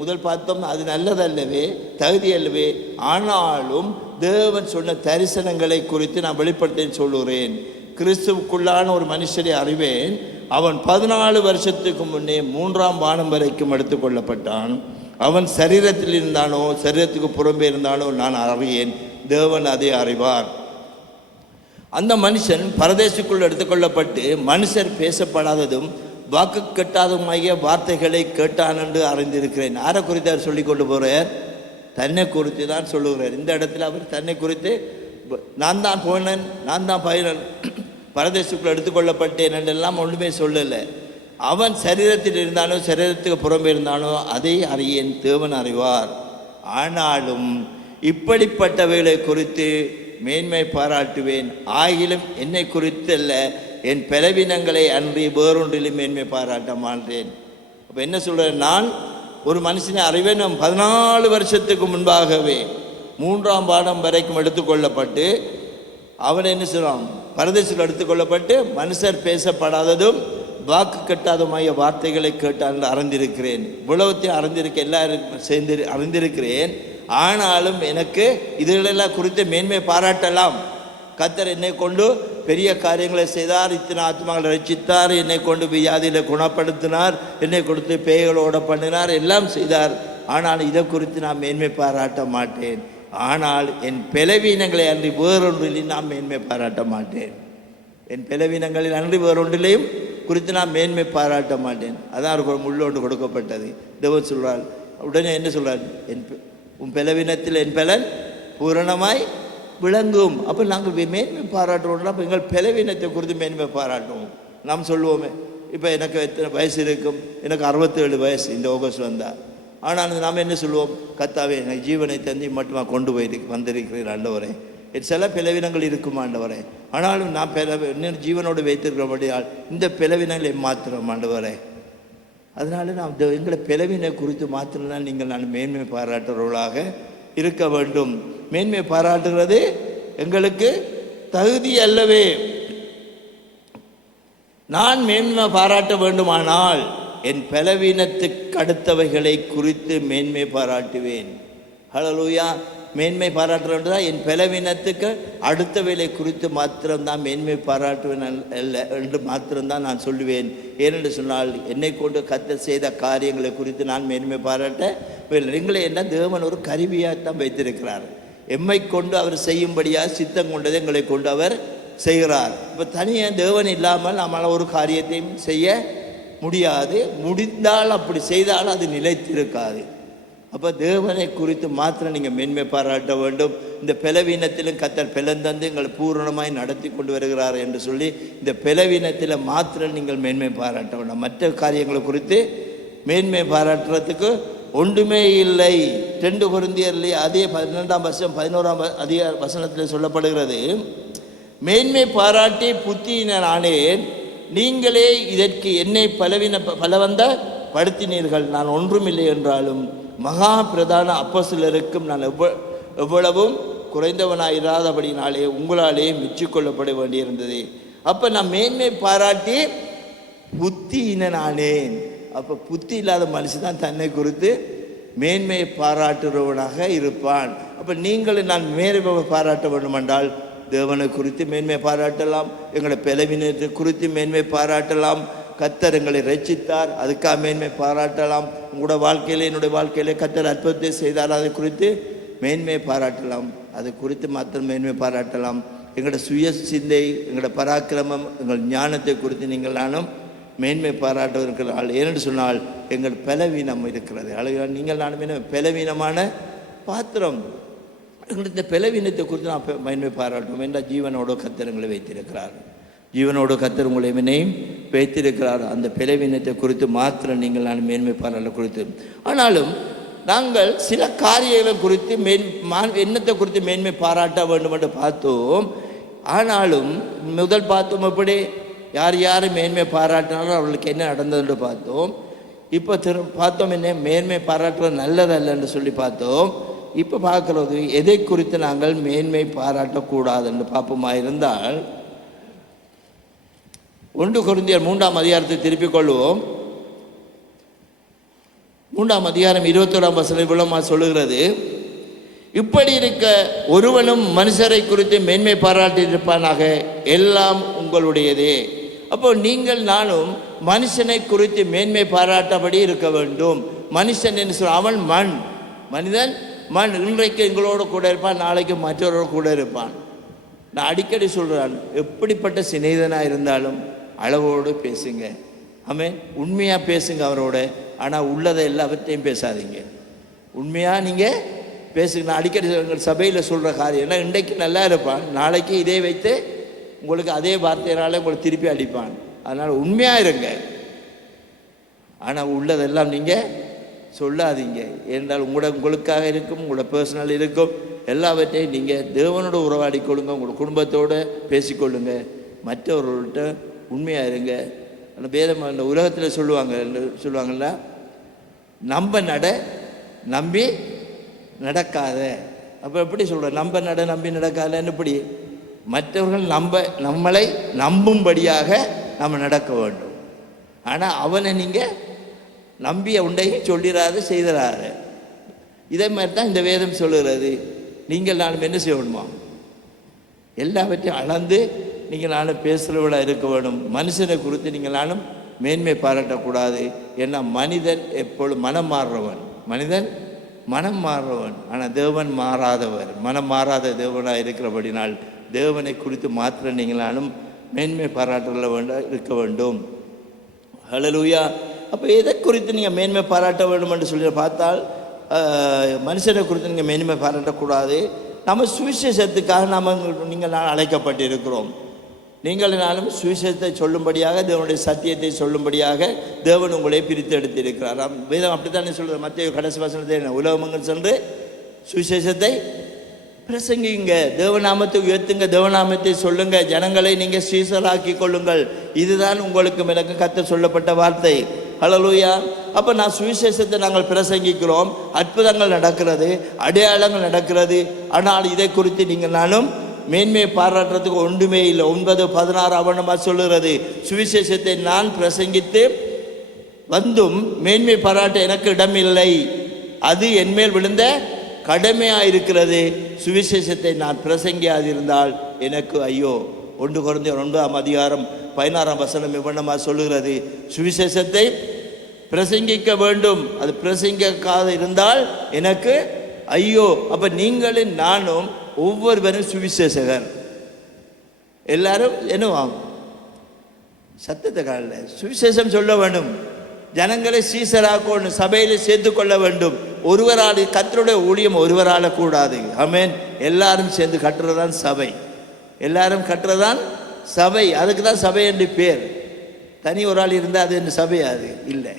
முதல் பார்த்தோம், அது நல்லதல்லவே, தகுதி அல்லவே. ஆனாலும் தேவன் சொன்ன தரிசனங்களை குறித்து நான் வெளிப்படுத்தேன் சொல்லுகிறேன். கிறிஸ்துவுக்குள்ளான ஒரு மனுஷரை அறிவேன். அவன் 14 வருஷத்துக்கு முன்னே 3ஆம் வானம் வரைக்கும் எடுத்துக்கொள்ளப்பட்டான். அவன் சரீரத்தில் இருந்தானோ சரீரத்துக்கு புறம்பே இருந்தானோ நான் அறியேன், தேவன் அதை அறிவார். அந்த மனுஷன் பரதேசுக்குள் எடுத்துக்கொள்ளப்பட்டு மனுஷர் பேசப்படாததும் வாக்கு கட்டாததுமாகிய வார்த்தைகளை கேட்டான் என்று அறிந்திருக்கிறேன். யாரை குறித்து அவர் சொல்லி கொண்டு போகிறார்? தன்னை குறித்து தான் சொல்லுகிறார். இந்த இடத்துல அவர் தன்னை குறித்து, நான் தான் போனேன், நான் தான் பயிரன், பரதேசுக்குள் எடுத்துக்கொள்ளப்பட்டேன் என்றெல்லாம் ஒன்றுமே சொல்லலை. அவன் சரீரத்தில் இருந்தானோ சரீரத்துக்கு புறம்பே இருந்தானோ அதை அறியேன், தேவன் அறிவார். ஆனாலும் இப்படிப்பட்டவைகளை குறித்து மேன்மை பாராட்டுவேன். ஆகிலும் என்னை குறித்தல்ல, என் பலவீனங்களை அன்றி வேறொன்றிலும் மேன்மை பாராட்ட மாட்டேன். அப்போ என்ன சொல்கிறேன்? நான் ஒரு மனுஷனை அறிவேன். 14 வருஷத்துக்கு முன்பாகவே 3ஆம் வானம் வரைக்கும் எடுத்துக்கொள்ளப்பட்டு அவன் என்ன சொல்கிறான்? பரதேசில் எடுத்துக்கொள்ளப்பட்டு மனுஷர் பேசப்படாததும் வாக்கு கட்டாதமாகிய வார்த்தைகளை கேட்டால் அறிந்திருக்கிறேன். உலகத்தையும் அறிந்திருக்க, எல்லாரும் சேர்ந்து அறிந்திருக்கிறேன். ஆனாலும் எனக்கு இதுகளெல்லாம் குறித்து மேன்மை பாராட்டலாம். கர்த்தர் என்னை கொண்டு பெரிய காரியங்களை செய்தார், இத்தனை ஆத்மாக்களை ரட்சித்தார், என்னை கொண்டு வியாதியில் குணப்படுத்தினார், என்னை கொடுத்து பேய்களோட பண்ணினார், எல்லாம் செய்தார். ஆனால் இதை குறித்து நான் மேன்மை பாராட்ட மாட்டேன். ஆனால் என் பலவீனங்களை அன்றி வேறொன்றிலையும் நான் மேன்மை பாராட்ட மாட்டேன். என் பலவீனங்களில் அன்றி வேறொன்றிலையும் குறித்து நான் மேன்மை பாராட்ட மாட்டேன். அதான் அவருக்கு ஒரு முள்ளோண்டு கொடுக்கப்பட்டது. தேவன் சொல்கிறார், உடனே என்ன சொல்கிறார்? உன் பலவீனத்தில் என் பலன் பூரணமாய் விளங்கும். அப்போ நாங்கள் மேன்மை பாராட்டுவோம்னா அப்போ எங்கள் பலவீனத்தை குறித்து மேன்மை பாராட்டுவோம். நாம் சொல்லுவோமே, இப்போ எனக்கு எத்தனை வயசு இருக்கும்? எனக்கு 67 வயசு இந்த ஆகஸ்ட் வந்தால். ஆனால் நாம் என்ன சொல்லுவோம்? கர்த்தாவே, எனக்கு ஜீவனை தந்தி மட்டுமா கொண்டு வந்திருக்கிறேன் ஆண்டவரே. சில பலவீனங்கள் இருக்கும் ஆண்டவரே, ஆனாலும் நான் இன்னும் ஜீவனோடு வைத்திருக்கிறபடியால் இந்த பலவீனங்களை மாத்திரம் ஆண்டவரே. அதனால நாம் எங்களை பலவீனை குறித்து மாத்திரம்தான் நீங்கள் நான் மேன்மை பாராட்டுறவர்களாக இருக்க வேண்டும். மேன்மை பாராட்டுகிறது எங்களுக்கு தகுதி அல்லவே. நான் மேன்மை பாராட்ட வேண்டுமானால் என் பலவீனத்துக்கு அடுத்தவைகளை குறித்து மேன்மை பாராட்டுவேன். ஹல்லேலூயா. மேன்மை பாராட்டுறா என் பலவீனத்துக்கு அடுத்தவைகளை குறித்து மாத்திரம்தான் மேன்மை பாராட்டுவேன் அல்ல என்று மாத்திரம்தான் நான் சொல்லுவேன். ஏனென்று சொன்னால், என்னை கொண்டு கர்த்தர் செய்த காரியங்களை குறித்து நான் மேன்மை பாராட்ட எங்களை என்ன தேவன் ஒரு கருவியாகத்தான் வைத்திருக்கிறார். எம்மை கொண்டு அவர் செய்யும்படியாக சித்தம் கொண்டதை எங்களை கொண்டு அவர் செய்கிறார். இப்போ தனியாக தேவன் இல்லாமல் நம்மளால் ஒரு காரியத்தையும் செய்ய முடியாது. முடிந்தால் அப்படி செய்தால் அது நிலைத்திருக்காது. அப்போ தேவனை குறித்து மாத்திரம் நீங்கள் மேன்மை பாராட்ட வேண்டும். இந்த பலவீனத்திலும் கர்த்தர் பலந்தந்து எங்களை பூரணமாய் நடத்தி கொண்டு வருகிறார் என்று சொல்லி இந்த பலவீனத்தில் மாத்திரம் நீங்கள் மேன்மை பாராட்ட வேண்டும். மற்ற காரியங்களை குறித்து மேன்மை பாராட்டுறதுக்கு ஒன்றுமே இல்லை. 2 கொரிந்தியர்லே அதே 12ஆம் வருஷம் 11ஆம் அதிகார வசனத்தில் சொல்லப்படுகிறது, மேன்மை பாராட்டி புத்தியினரானேன், நீங்களே இதற்கு என்னை பலவந்த படுத்தினீர்கள். நான் ஒன்றுமில்லை என்றாலும் மகா பிரதான அப்போஸ்தலருக்கும் நான் எவ்வளவும் குறைந்தவனாயிராதபடினாலே உங்களாலே மெச்சிக்கொள்ளப்பட வேண்டியிருந்தது. அப்போ நான் மேன்மை பாராட்டி புத்தியினனானேன். அப்போ புத்தி இல்லாத மனுஷன் தான் தன்னை குறித்து மேன்மையை பாராட்டுறவனாக இருப்பான். அப்போ நீங்களும் நான் மேன்மை பாராட்ட வேண்டுமென்றால் தேவனை குறித்து மேன்மை பாராட்டலாம், எங்களை பலவீனத்தை குறித்து மேன்மை பாராட்டலாம். கர்த்தர் எங்களை ரட்சித்தார், அதுக்காக மேன்மை பாராட்டலாம். உங்களோட வாழ்க்கையில் என்னுடைய வாழ்க்கையிலே கர்த்தர் அற்புதத்தை செய்தார், அதை குறித்து மேன்மை பாராட்டலாம். அதை குறித்து மாத்திரம் மேன்மை பாராட்டலாம். எங்களோட சுய சிந்தை, எங்களோட பராக்கிரமம், எங்கள் ஞானத்தை குறித்து நீங்கள் நானும் மேன்மை பாராட்ட இருக்கிறாள். ஏனென்று சொன்னால் எங்கள் பலவீனம் இருக்கிறது. அழகாக நீங்கள் நானும் பலவீனமான பாத்திரம். எங்களுக்கு இந்த பலவீனத்தை குறித்து நான் மேன்மை பாராட்டுவோம். என்ற ஜீவனோட கர்த்தர் எங்களை வைத்திருக்கிறார். ஜீவனோடு கர்த்தர் உங்களை என்னையும் வைத்திருக்கிறார். அந்த பலவீனத்தை குறித்து மாத்திரம் நீங்கள் நான் மேன்மை பாராட்ட குறித்து. ஆனாலும் நாங்கள் சில காரியங்களை குறித்து எண்ணத்தை குறித்து மேன்மை பாராட்ட வேண்டும் என்று பார்த்தோம். ஆனாலும் முதல் பார்த்தோம் எப்படி யார் யார் மேன்மை பாராட்டினாலும் அவர்களுக்கு என்ன நடந்ததுன்னு பார்த்தோம். இப்போ பார்த்தோம் என்ன மேன்மை பாராட்டுறது நல்லதல்ல என்று சொல்லி பார்த்தோம். இப்போ பார்க்குறது எதை குறித்து நாங்கள் மேன்மை பாராட்டக்கூடாது என்று பார்ப்போமா இருந்தால் 1 கொரிந்தியர் 3ஆம் அதிகாரத்தை திருப்பிக் கொள்வோம். 3ஆம் அதிகாரம் 21ஆம் வசனம் இவ்வளவு சொல்லுகிறது, இப்படி இருக்க ஒருவனும் மனுஷரை குறித்து மேன்மை பாராட்டியிருப்பானாக, எல்லாம் உங்களுடையதே. அப்போ நீங்கள் நானும் மனுஷனை குறித்து மேன்மை பாராட்டபடி இருக்க வேண்டும். மனுஷன் என்று சொல்ல அவன் மண், மனிதன் மண். இன்றைக்கு எங்களோட கூட இருப்பான், நாளைக்கு மற்றவரோட கூட இருப்பான். நான் அடிக்கடி சொல்கிறான், எப்படிப்பட்ட சிநேகிதனாக இருந்தாலும் அளவோடு பேசுங்க. ஆமென். உண்மையாக பேசுங்க அவரோட. ஆனால் உள்ளதை எல்லாவற்றையும் பேசாதீங்க. உண்மையாக நீங்கள் பேசுங்க. நான் அடிக்கடி எங்கள் சபையில் சொல்கிற காரியம் ஏன்னா இன்றைக்கு நல்லா இருப்பான், நாளைக்கு இதே வைத்து உங்களுக்கு அதே வார்த்தையினால உங்களை திருப்பி அடிப்பான். அதனால் உண்மையாக இருங்க. ஆனால் உள்ளதெல்லாம் நீங்கள் சொல்லாதீங்க. ஏனென்றால் உங்களுக்காக இருக்கும், உங்களோட பர்சனல் இருக்கும், எல்லாவற்றையும் நீங்கள் தேவனோட உறவாடி கொள்ளுங்க, உங்களோட குடும்பத்தோடு பேசிக்கொள்ளுங்க, மற்றவர்கள்ட்ட உண்மையாக இருங்க. அந்த வேதம் அந்த உலகத்தில் சொல்லுவாங்கள்ல, நம்ப நட நம்பி நடக்காத. அப்போ எப்படி சொல்கிற, நம்ப நட நம்பி நடக்காதன்னு எப்படி? மற்றவர்கள் நம்மளை நம்பும்படியாக நம்ம நடக்க வேண்டும். ஆனால் அவனை நீங்கள் நம்பிய உண்டையும் சொல்லிடாது செய்திடாரு. இதே மாதிரி தான் இந்த வேதம் சொல்லுகிறது. நீங்கள் நானும் என்ன செய்யணுமா, எல்லாவற்றையும் அளந்து நீங்கள் நானும் பேசுகிறவளாக இருக்க வேண்டும். மனுஷனை குறித்து நீங்கள் நானும் மேன்மை பாராட்டக்கூடாது. ஏன்னா மனிதன் எப்பொழுது மனம் மாறுறவன், மனிதன் மனம் மாறுறவன். ஆனால் தேவன் மாறாதவர், மனம் மாறாத தேவனாக இருக்கிறபடினால் தேவனை குறித்து மாத்திரம் நீங்கள் நானும் மேன்மை பாராட்ட இருக்க வேண்டும். ஹல்லேலூயா. அப்போ எதை குறித்து நீங்கள் மேன்மை பாராட்ட வேண்டும் என்று சொல்லி பார்த்தால், மனுஷனை குறித்து நீங்கள் மேன்மை பாராட்டக்கூடாது. நம்ம சுவிசேஷத்துக்காக நீங்கள் நான் அழைக்கப்பட்டிருக்கிறோம். நீங்கள் நானும் சுவிசேஷத்தை சொல்லும்படியாக, தேவனுடைய சத்தியத்தை சொல்லும்படியாக தேவன் உங்களை பிரித்து எடுத்திருக்கிறார். வேதம் அப்படித்தானே சொல்கிறார். மத்திய கடைசி வசனத்தை உலகமெங்கும் சென்று சுவிசேஷத்தை பிரசங்கிங்க, தேவநாமத்தை உயர்த்துங்க, தேவநாமத்தை சொல்லுங்க, ஜனங்களை நீங்கள் சீசராக்கி கொள்ளுங்கள். இதுதான் உங்களுக்கு எனக்கு கர்த்தர் சொல்லப்பட்ட வார்த்தை. ஹல்லேலூயா. அப்போ நான் சுவிசேஷத்தை நாங்கள் பிரசங்கிக்கிறோம், அற்புதங்கள் நடக்கிறது, அடையாளங்கள் நடக்கிறது. ஆனால் இதை குறித்து நீங்கள் நானும் மேன்மையை பாராட்டுறதுக்கு ஒன்றுமே இல்லை. 9:16 அவனமாக சொல்லுகிறது, சுவிசேஷத்தை நான் பிரசங்கித்து வந்தும் மேன்மை பாராட்ட எனக்கு இடமில்லை, அது என்மேல் விழுந்த கடமையாக இருக்கிறது. சுவிசேஷத்தை நான் பிரசங்கியாதிருந்தால் எனக்கு ஐயோ. 1 கொரிந்தியர் 9ஆம் அதிகாரம் 16ஆம் வசனம் இவ்வண்ணமாக சொல்லுகிறது, சுவிசேஷத்தை பிரசங்கிக்க வேண்டும், அது பிரசங்கிக்காத இருந்தால் எனக்கு ஐயோ. அப்போ நீங்களும் நானும் ஒவ்வொருவரும் சுவிசேஷகர். எல்லாரும் என்னவாங்க, சத்தத்தை காணல, சுவிசேஷம் சொல்ல வேண்டும், ஜனங்களை சீசராக்கணும், சபையில் சேர்த்து கொள்ள வேண்டும். ஒருவரால் கர்த்தருடைய ஊழியம் ஒருவரால் கூடாது. ஆமென். எல்லாரும் சேர்ந்து கட்டுறதான் சபை, எல்லாரும் கட்டுறதான் சபை. அதுக்கு தான் சபை என்று பேர். தனி ஒரு ஆள் இருந்தால் அது என்ன சபை? அது இல்லை.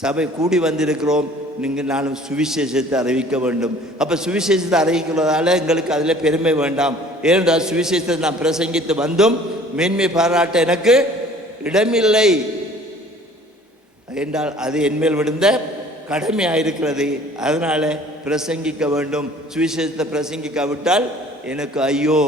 சபை கூடி வந்திருக்கிறோம், நீங்கள் நானும் சுவிசேஷத்தை அறிவிக்க வேண்டும். அப்போ சுவிசேஷத்தை அறிவிக்கிறதால எங்களுக்கு அதில் பெருமை வேண்டாம். ஏனென்றால் சுவிசேஷத்தை நான் பிரசங்கித்து வந்தும் மேன்மை பாராட்ட எனக்கு இடமில்லை என்றால் அது என்மேல் விழுந்த கடமையாயிருக்கிறது. அதனால் பிரசங்கிக்க வேண்டும். சுவிசேஷத்தை பிரசங்கிக்காவிட்டால் எனக்கு ஐயோ.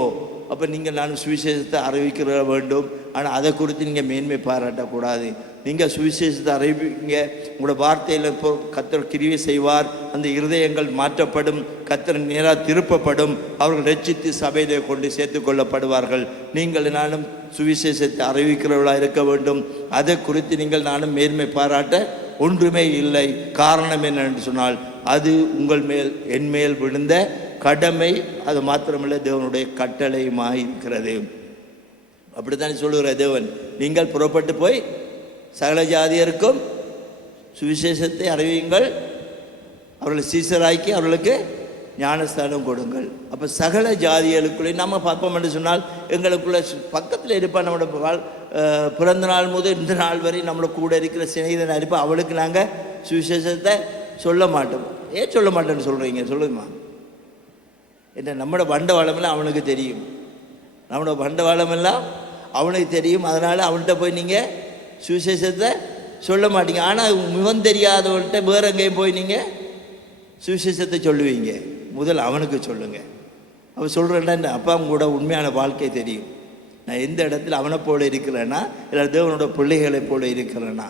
அப்போ நீங்கள் நானும் சுவிசேஷத்தை அறிவிக்கிற வேண்டும். ஆனால் அதை குறித்து நீங்கள் மேன்மை பாராட்டக்கூடாது. நீங்கள் சுவிசேஷத்தை அறிவிங்க, உங்களோட வார்த்தையில் இப்போ கர்த்தர் கிரியை செய்வார், அந்த இருதயங்கள் மாற்றப்படும், கர்த்தர் நேராக திருப்பப்படும், அவர்கள் ரட்சித்து சபையிலே கொண்டு சேர்த்து கொள்ளப்படுவார்கள். நீங்கள் நானும் சுவிசேஷத்தை அறிவிக்கிறவர்களாக இருக்க வேண்டும். அதை குறித்து நீங்கள் நானும் மேன்மை பாராட்ட ஒன்றுமே இல்லை. காரணம் என்னென்று சொன்னால், அது உங்கள் மேல் என் மேல் விழுந்த கடமை. அது மாத்திரமல்ல, தேவனுடைய கட்டளையுமாய் இருக்கிறது. அப்படித்தானே சொல்லுகிற தேவன், நீங்கள் புறப்பட்டு போய் சகல ஜாதியருக்கும் சுவிசேஷத்தை அறிவியுங்கள், அவர்களை சீசராக்கி அவர்களுக்கு ஞானஸ்தானம் கொடுங்கள். அப்போ சகல ஜாதிகளுக்குள்ளே நம்ம பார்ப்போம் என்று சொன்னால் எங்களுக்குள்ள பக்கத்தில் இருப்பான், நம்மளோட பிறந்த நாள் முதல் இந்த நாள் வரை நம்மளோட கூட இருக்கிற சிநேகிதன் இருப்பா, அவளுக்கு நாங்கள் சுவிசேஷத்தை சொல்ல மாட்டோம். ஏன் சொல்ல மாட்டோன்னு சொல்கிறீங்க சொல்லுங்கம்மா? என்ன நம்மளோட பண்டவாளமெல்லாம் அவனுக்கு தெரியும், நம்மளோட பண்டவாளமெல்லாம் அவனுக்கு தெரியும். அதனால் அவன்கிட்ட போய் நீங்கள் சுவிசேஷத்தை சொல்ல மாட்டீங்க. ஆனால் முகம் தெரியாதவன்கிட்ட வேற எங்கேயும் போய் நீங்கள் சுவிசேஷத்தை சொல்லுவீங்க. முதல் அவனுக்கு சொல்லுங்கள். அவன் சொல்கிறேன்னா அப்பா கூட உண்மையான வாழ்க்கை தெரியும். நான் எந்த இடத்துல அவனை போல இருக்கிறேன்னா இல்லை தேவனோட பிள்ளைகளை போல இருக்கிறேன்னா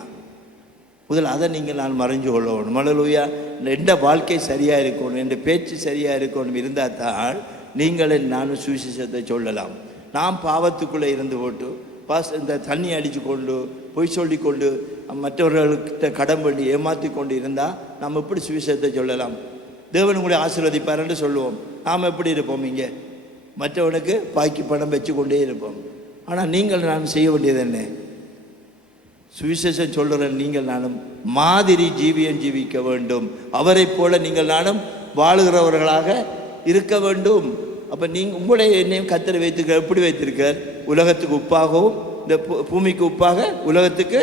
முதல் அதை நீங்கள் நான் மறைஞ்சு கொள்ளணும். மலலூயா எந்த வாழ்க்கை சரியாக இருக்கணும், என் பேச்சு சரியாக இருக்கணும் இருந்தால் தான் நீங்களே நானும் சுவிசேஷத்தை சொல்லலாம். நாம் பாவத்துக்குள்ளே இருந்து போட்டு இந்த தண்ணி அடித்து கொண்டு பொய் சொல்லி கொண்டு மற்றவர்கள்கிட்ட கடன் பண்ணி ஏமாற்றி கொண்டு இருந்தால் நம்ம எப்படி சுவிசேஷத்தை சொல்லலாம்? தேவன் உங்களை ஆசீர்வதிப்பாருன்னு சொல்லுவோம். நாம் எப்படி இருப்போம்? இங்கே மற்றவனுக்கு பாக்கி பணம் வச்சு கொண்டே இருப்போம். ஆனால் நீங்கள் நான் செய்ய வேண்டியது என்ன? சுவிசேஷம் சொல்கிற நீங்கள் நானும் மாதிரி ஜீவியம் ஜீவிக்க வேண்டும். அவரை போல நீங்கள் நானும் வாழுகிறவர்களாக இருக்க வேண்டும். அப்போ நீங்கள் உங்களை என்னையும் கத்தரை வைத்திருக்க எப்படி வைத்திருக்கார்? உலகத்துக்கு உப்பாகவும் இந்த பூமிக்கு உப்பாக உலகத்துக்கு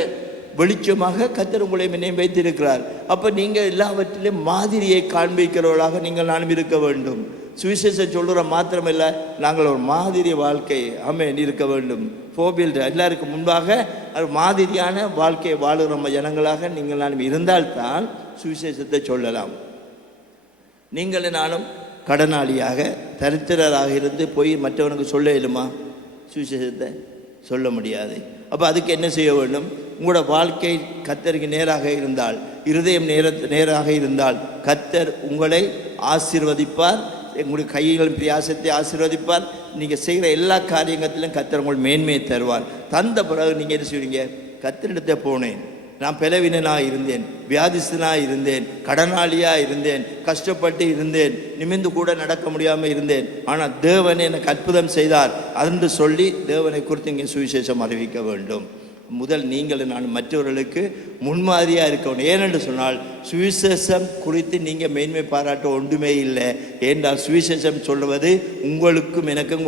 வெளிச்சமாக கத்தர் உங்களையும் என்னையும் வைத்திருக்கிறார். அப்போ நீங்கள் எல்லாவற்றிலும் மாதிரியை காண்பிக்கிறவர்களாக நீங்கள் நானும் இருக்க வேண்டும். சுவிசேஷம் சொல்கிற மாத்திரமில்ல, நாங்கள் ஒரு மாதிரி வாழ்க்கை இருக்க வேண்டும். ஃபோபியல் எல்லாருக்கும் முன்பாக மாதிரியான வாழ்க்கையை வாழுகிற நம்ம ஜனங்களாக நீங்கள் நானும் இருந்தால்தான் சுவிசேஷத்தை சொல்லலாம். நீங்களே நானும் கடனாளியாக தரித்திரராக இருந்து போய் மற்றவனுக்கு சொல்ல இயலுமா? சுவிசேஷத்தை சொல்ல முடியாது. அப்போ அதுக்கு என்ன செய்ய வேண்டும்? உங்களோட வாழ்க்கை கர்த்தருக்கு நேராக இருந்தால், இருதயம் நேராக இருந்தால் கர்த்தர் உங்களை ஆசீர்வதிப்பார். உங்களுடைய கைகளின் பிரியாசத்தை ஆசீர்வதிப்பார். நீங்கள் செய்கிற எல்லா காரியங்களிலும் கர்த்தர் உங்கள் மேன்மையை தருவார். தந்த பிறகு நீங்கள் என்ன செய்வீங்க? கர்த்தரிடத்தை போனேன், நான் பலவீனனாக இருந்தேன், வியாதிஸ்தனாக இருந்தேன், கடனாளியாக இருந்தேன், கஷ்டப்பட்டு இருந்தேன், நிமிர்ந்து கூட நடக்க முடியாமல் இருந்தேன், ஆனால் தேவனை எனக்கு அற்புதம் செய்தார் என்று சொல்லி தேவனை குறித்து இங்கே சுவிசேஷம் அறிவிக்க வேண்டும். முதல் நீங்கள் நான் மற்றவர்களுக்கு முன்மாதிரியாக இருக்கணும். ஏனென்று சொன்னால் சுவிசேஷம் குறித்து நீங்கள் மேன்மை பாராட்ட ஒன்றுமே இல்லை. ஏனென்றால் சுவிசேஷம் சொல்லுவது உங்களுக்கும் எனக்கும்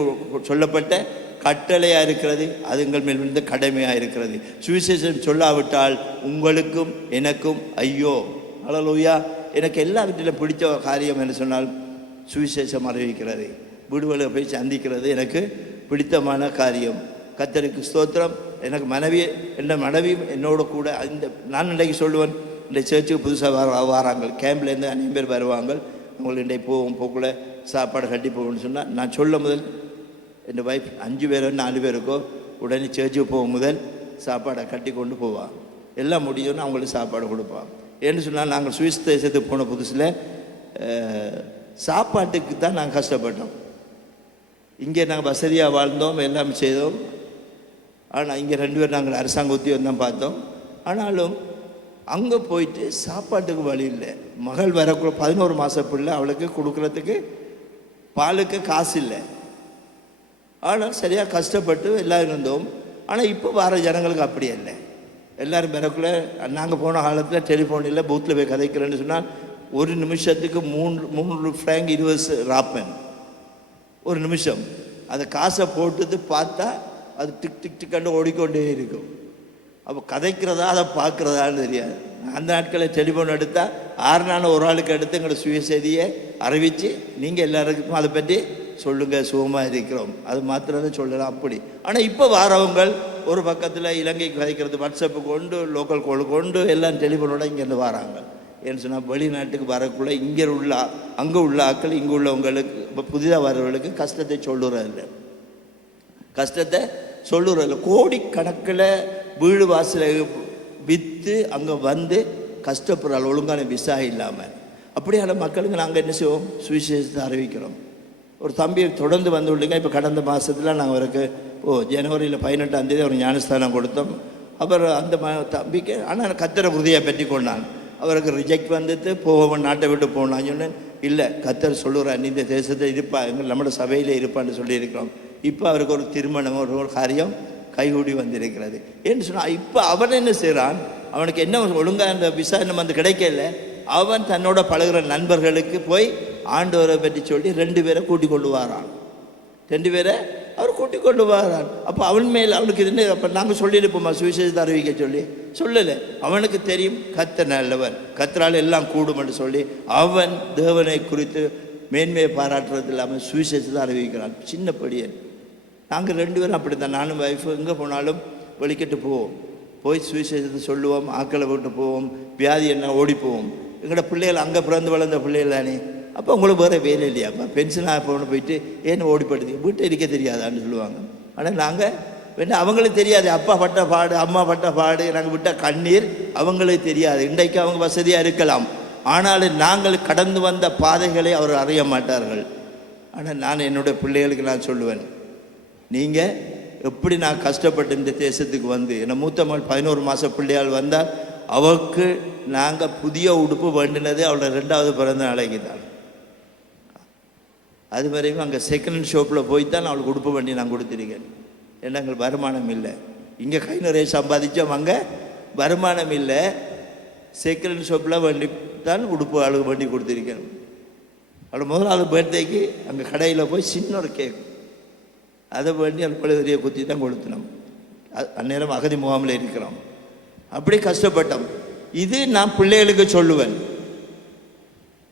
சொல்லப்பட்ட கட்டளையாக இருக்கிறது, அது எங்கள் மேல் விழுந்த கடமையாக இருக்கிறது. சுவிசேஷம் சொல்லாவிட்டால் உங்களுக்கும் எனக்கும் ஐயோ. அல்லேலூயா. எனக்கு எல்லா வீட்டிலும் பிடிச்ச காரியம் என்று சொன்னால் சுவிசேஷம் அறிவிக்கிறது, வீடுகளை போய் சந்திக்கிறது எனக்கு பிடித்தமான காரியம். கர்த்தருக்கு ஸ்தோத்திரம். எனக்கு என் மனைவியும் என்னோட கூட இந்த நான் இன்றைக்கு சொல்லுவேன், இந்த சர்ச்சுக்கு புதுசாக வராங்க, கேம்ப்லேருந்து அநேகம் பேர் வருவாங்க. அவங்களுக்கு இன்றைக்கு போகக்குள்ள சாப்பாடு கட்டி போகணும்னு சொன்னால் நான் சொல்ல முதல் என் வைஃப் 5 பேரோ 4 பேருக்கோ உடனே சர்ச்சுக்கு போக முதல் சாப்பாடை கட்டி கொண்டு போவான். எல்லாம் முடிஞ்சோன்னு அவங்களுக்கு சாப்பாடு கொடுப்பான். ஏன்னு சொன்னால் நாங்கள் சுவிஸ் தேசத்துக்கு போன புதுசில் சாப்பாட்டுக்கு தான் நாங்கள் கஷ்டப்பட்டோம். இங்கே நாங்கள் வசதியாக வாழ்ந்தோம், எல்லாம் செய்தோம். ஆனால் இங்கே 2 பேர் நாங்கள் அரசாங்க உத்தியோகம் தான் பார்த்தோம். ஆனாலும் அங்கே போயிட்டு சாப்பாட்டுக்கு வழி இல்லை. மகள் வரக்குள்ள 11 மாத பிள்ளை, அவளுக்கு கொடுக்குறதுக்கு பாலுக்கு காசு இல்லை. ஆனால் சரியாக கஷ்டப்பட்டு எல்லாம் இருந்தோம். ஆனால் இப்போ வர ஜனங்களுக்கு அப்படி இல்லை. எல்லோரும் வரக்குள்ள நாங்கள் போன காலத்தில் டெலிஃபோன் இல்லை, பூத்தில் போய் கதைக்கிறேன்னு சொன்னால் 1 நிமிஷத்துக்கு 3 ஃப்ராங்க் 20 ராப்பன் 1 நிமிஷம். அதை காசை போட்டுட்டு பார்த்தா அது டிக் டிக் டிக்கண்டு ஓடிக்கொண்டே இருக்கும். அப்போ கதைக்கிறதா அதை பார்க்குறதான்னு தெரியாது. அந்த நாட்களில் டெலிஃபோன் எடுத்தால் 6 நாள் ஒரு ஆளுக்கு எடுத்து எங்களோட சுயசெய்தியை அறிவித்து நீங்கள் எல்லாருக்கும் அதை பற்றி சொல்லுங்கள், சுகமாக இருக்கிறோம், அது மாத்திரம் சொல்லலாம் அப்படி. ஆனால் இப்போ வாரவங்க ஒரு பக்கத்தில் இலங்கைக்கு கதைக்கிறது, வாட்ஸ்அப்பு கொண்டு லோக்கல் கோல் கொண்டு எல்லாம் டெலிஃபோனோட இங்கேருந்து வராங்க. ஏன்னு சொன்னால் வெளிநாட்டுக்கு வரக்குள்ள இங்கே அங்கே உள்ள ஆட்கள் இங்கே உள்ளவங்களுக்கு இப்போ புதிதாக வர்றவர்களுக்கு கஷ்டத்தை சொல்லுறதில்லை, கஷ்டத்தை சொல்லுறதில்ல. கோடிக்கணக்கில் வீடு வாசலை விற்று அங்கே வந்து கஷ்டப்படுறாள் ஒழுங்கான விசா இல்லாமல். அப்படியான மக்களுக்கு நாங்கள் என்ன செய்வோம்? சுவிசேஷத்தை அறிவிக்கிறோம். ஒரு தம்பியை தொடர்ந்து வந்து விடுங்க. இப்போ கடந்த மாதத்தில் நாங்கள் அவருக்கு ஜனவரியில் 18ஆம் தேதி அவர் ஞானஸ்தானம் கொடுத்தோம். அவர் அந்த தம்பிக்கு ஆனால் கர்த்தரை உறுதியை பற்றி கொண்டான். அவருக்கு ரிஜெக்ட் வந்துட்டு போவோம், நாட்டை விட்டு போனான்னு சொன்னேன். இல்லை, கர்த்தர் சொல்லுறார், நீ இந்த தேசத்தை இருப்பா, நம்மளோட சபையில் இருப்பான்னு சொல்லியிருக்கிறோம். இப்போ அவருக்கு ஒரு திருமணம் ஒரு காரியம் கைகூடி வந்திருக்கிறது. ஏன்னு சொன்னால் இப்போ அவன் என்ன செய்கிறான்? அவனுக்கு என்ன ஒழுங்காக அந்த விசா நம்ம வந்து கிடைக்கல. அவன் தன்னோட பழகிற நண்பர்களுக்கு போய் ஆண்டவரை பற்றி சொல்லி 2 பேரை கூட்டிக் கொண்டு வாரான். 2 பேரை அவர் கூட்டிக் கொண்டு வரான். அப்போ அவன் மேல் அவனுக்கு இது அப்போ நாங்கள் சொல்லியிருப்போமா சுவிசேஷத்தை அறிவிக்க சொல்லலை. அவனுக்கு தெரியும் கர்த்தர் நல்லவர், கர்த்தரால் எல்லாம் கூடும் என்று சொல்லி அவன் தேவனை குறித்து மேன்மையை பாராட்டுறது இல்லாமல் சுவிசேஷத்தை அறிவிக்கிறான். சின்ன படியன். நாங்கள் 2 பேரும் அப்படி தான், நானும் வைஃபு எங்கே போனாலும் வெளிக்கிட்டு போவோம், போய் சுவிசேஷத்தை சொல்லுவோம், ஆக்களை விட்டு போவோம், வியாதி என்ன ஓடி போவோம். எங்களோட பிள்ளைகள் அங்கே பிறந்து வளர்ந்த பிள்ளைகள் தானே. அப்போ உங்களுக்கு வேறு வேலை இல்லையாப்பா, பென்ஷனாக போகணும், போயிட்டு ஏன்னு ஓடிப்படுது, வீட்டை இருக்க தெரியாதான்னு சொல்லுவாங்க. ஆனால் நாங்கள் வேணா அவங்களுக்கு தெரியாது, அப்பா பட்ட பாடு அம்மா பட்ட பாடு நாங்கள் விட்ட கண்ணீர் அவங்களுக்கு தெரியாது. இன்றைக்கு அவங்க வசதியாக இருக்கலாம், ஆனாலும் நாங்கள் கடந்து வந்த பாதைகளை அவர் அறிய மாட்டார்கள். ஆனால் நான் என்னுடைய பிள்ளைகளுக்கு நான் சொல்லுவேன், நீங்கள் எப்படி நான் கஷ்டப்பட்டு இந்த தேசத்துக்கு வந்து என்னை மூத்த மகள் 11 மாத பிள்ளையால் வந்தால் அவருக்கு நாங்கள் புதிய உடுப்பு வேண்டினது அவளோட 2வது பிறந்த நாளைக்கு தான். அது வரைக்கும் அங்கே செகண்ட் ஹேண்ட் ஷாப்பில் போய் தான் அவளுக்கு உடுப்பு வண்டி நான் கொடுத்துருக்கேன். ஏன்னா எங்களுக்கு வருமானம் இல்லை, இங்கே கை நிறைய சம்பாதிச்சோம், அங்கே வருமானம் இல்லை. செகண்ட் ஹேண்ட் ஷாப்பில் வண்டி தான் உடுப்பு அவளுக்கு வண்டி கொடுத்துருக்கேன். அவளோட முதலாவது பர்த்டேக்கு அங்கே கடையில் போய் சின்ன ஒரு கேக் அதை வேண்டி அது பழுதறிய குத்தி தான் கொடுத்தோம். அந்நேரம் அகதி முகாமில் இருக்கிறோம். அப்படி கஷ்டப்பட்டோம். இது நான் பிள்ளைகளுக்கு சொல்லுவேன்.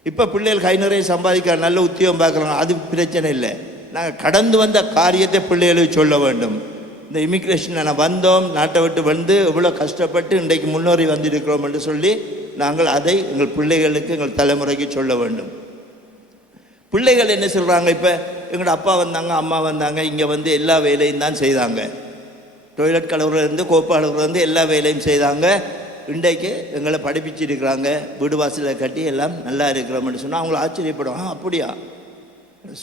இப்போ பிள்ளைகள் கை நிறைய சம்பாதிக்கிற நல்ல உத்தியோகம் பார்க்குறாங்க, அது பிரச்சனை இல்லை. நாங்கள் கடந்து வந்த காரியத்தை பிள்ளைகளுக்கு சொல்ல வேண்டும். இந்த இமிக்ரேஷன் நான் வந்தோம், நாட்டை விட்டு வந்து எவ்வளோ கஷ்டப்பட்டு இன்றைக்கு முன்னேறி வந்திருக்கிறோம் என்று சொல்லி நாங்கள் அதை எங்கள் பிள்ளைகளுக்கு எங்கள் தலைமுறைக்கு சொல்ல வேண்டும். பிள்ளைகள் என்ன சொல்கிறாங்க, இப்போ எங்களோட அப்பா வந்தாங்க அம்மா வந்தாங்க, இங்கே வந்து எல்லா வேலையும் தான் செய்தாங்க, டொய்லெட் கழுவுறதுலேருந்து கோப்பை கழுவுறதுலேருந்து எல்லா வேலையும் செய்தாங்க. இன்றைக்கு எங்களை படிப்பிச்சிருக்கிறாங்க, வீடு வாசலை கட்டி எல்லாம் நல்லா இருக்கிறோம்னு சொன்னால் அவங்கள ஆச்சரியப்படும். அப்படியா,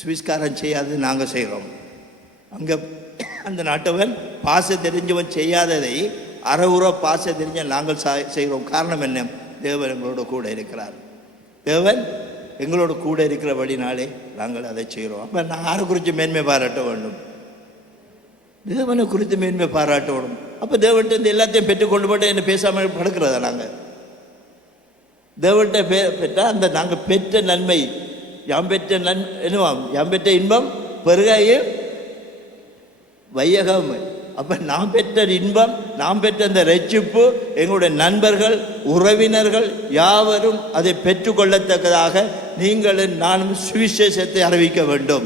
சுவிஸ்காரன் செய்யாது நாங்கள் செய்கிறோம். அங்கே அந்த நாட்டவன் பாச தெரிஞ்சவன் செய்யாததை அறவுற பாச தெரிஞ்ச நாங்கள் செய்கிறோம். காரணம் என்ன? தேவன் எங்களோட கூட இருக்கிறார். தேவன் எங்களோட கூட இருக்கிற வழினாலே நாங்கள் அதை செய்கிறோம். அப்போ நான் யாரை குறித்து மேன்மை பாராட்ட வேண்டும்? தேவனை குறித்து மேன்மை பாராட்ட வேண்டும். அப்போ தேவன்கிட்ட இந்த எல்லாத்தையும் பெற்றுக்கொண்டு போட்டு என்ன பேசாமல் படுக்கிறதா? நாங்கள் தேவன்கிட்ட பெற்றால் அந்த நாங்கள் பெற்ற நன்மை யாம் பெற்ற என்னவாம், யாம் பெற்ற இன்பம் பெருகாயும் வையகம். அப்போ நாம் பெற்ற இன்பம், நாம் பெற்ற அந்த ரட்சிப்பு எங்களுடைய நண்பர்கள் உறவினர்கள் யாவரும் அதை பெற்றுக்கொள்ளத்தக்கதாக நீங்களும் நானும் சுவிசேஷத்தை அறிவிக்க வேண்டும்.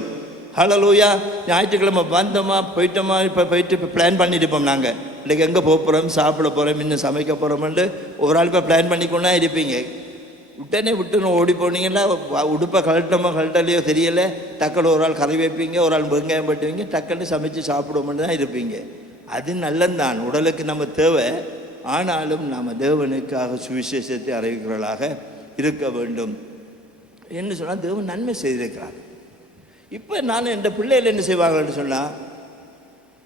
ஹல்லேலூயா. ஞாயிற்றுக்கிழமை வந்தோமா போயிட்டோமா, இப்போ போயிட்டு பிளான் பண்ணியிருப்போம். நாங்கள் இன்றைக்கி எங்கே போக போகிறோம், சாப்பிட போகிறோம், இன்னும் சமைக்க போகிறோம்னு ஒரு ஆள் இப்போ பிளான் பண்ணிக்கொண்டா இருப்பீங்க. உடனே விட்டுன்னு ஓடி போனீங்கன்னா உடுப்பை கழட்டமோ கழட்டலையோ தெரியலை, டக்குன்னு ஒரு ஆள் கறி வைப்பீங்க, ஒரு ஆள் வெங்காயம் பட்டுவீங்க, டக்குன்னு சமைச்சு சாப்பிடுவோம்னு தான் இருப்பீங்க. அது நல்லந்தான், உடலுக்கு நம்ம தேவை. ஆனாலும் நாம் தேவனுக்காக சுவிசேஷத்தை அறிவிக்கிறவர்களாக இருக்க வேண்டும் என்று சொன்னால் தேவன் நன்மை செய்திருக்கிறார். இப்போ நான் என் பிள்ளைகள் என்ன செய்வாங்கன்னு சொன்னால்,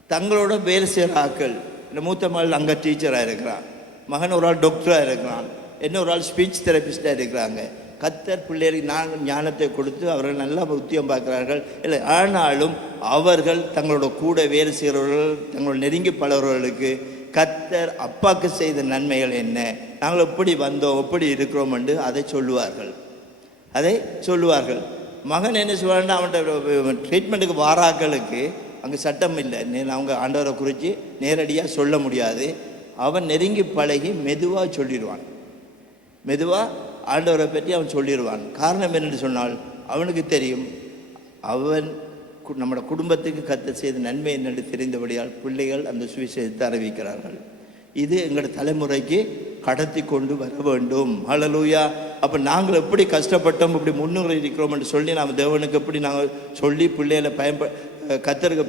தங்களோட வேலை செய்கிற ஆக்கள், இந்த மூத்த மகள் அங்கே டீச்சராக இருக்கிறான், மகன் ஒரு ஆள் டாக்டராக இருக்கிறான், இன்னொரு ஆள் ஸ்பீச் தெரபிஸ்டாக இருக்கிறாங்க. கர்த்தர் பிள்ளைகளுக்கு ஞானத்தை கொடுத்து அவர்கள் நல்லா உத்தியம் பார்க்கிறார்கள் இல்லை. ஆனாலும் அவர்கள் தங்களோட கூட வேலை செய்கிறவர்கள், தங்களோட நெருங்கி பழகிறவர்களுக்கு கர்த்தர் அப்பாவுக்கு செய்த நன்மைகள் என்ன, நாங்கள் எப்படி வந்தோம் எப்படி இருக்கிறோம் என்று அதை சொல்லுவார்கள். மகன் என்ன சொல்வாருன்னா, அவன்கிட்ட ட்ரீட்மெண்ட்டுக்கு வாராக்களுக்கு அங்கே சட்டம் இல்லை, அவங்க ஆண்டவரை குறித்து நேரடியாக சொல்ல முடியாது. அவன் நெருங்கி பழகி மெதுவாக சொல்லிடுவான், மெதுவாக ஆண்டவரை பற்றி அவன் சொல்லிடுவான். காரணம் என்னென்னு சொன்னால் அவனுக்கு தெரியும் அவன் நம்மளோட குடும்பத்துக்கு கர்த்தர் செய்த நன்மை என்னென்று தெரிந்தபடியால் பிள்ளைகள் அந்த சுவிசேஷத்தை அறிவிக்கிறார்கள். இது எங்களோட தலைமுறைக்கு கடத்தி கொண்டு வர வேண்டும். ஹல்லேலூயா. அப்போ நாங்கள் எப்படி கஷ்டப்பட்டோம், இப்படி முன்னேறி இருக்கிறோம் என்று சொல்லி நாம் தேவனுக்கு எப்படி நாங்கள் சொல்லி பிள்ளைகளை கர்த்தருக்கு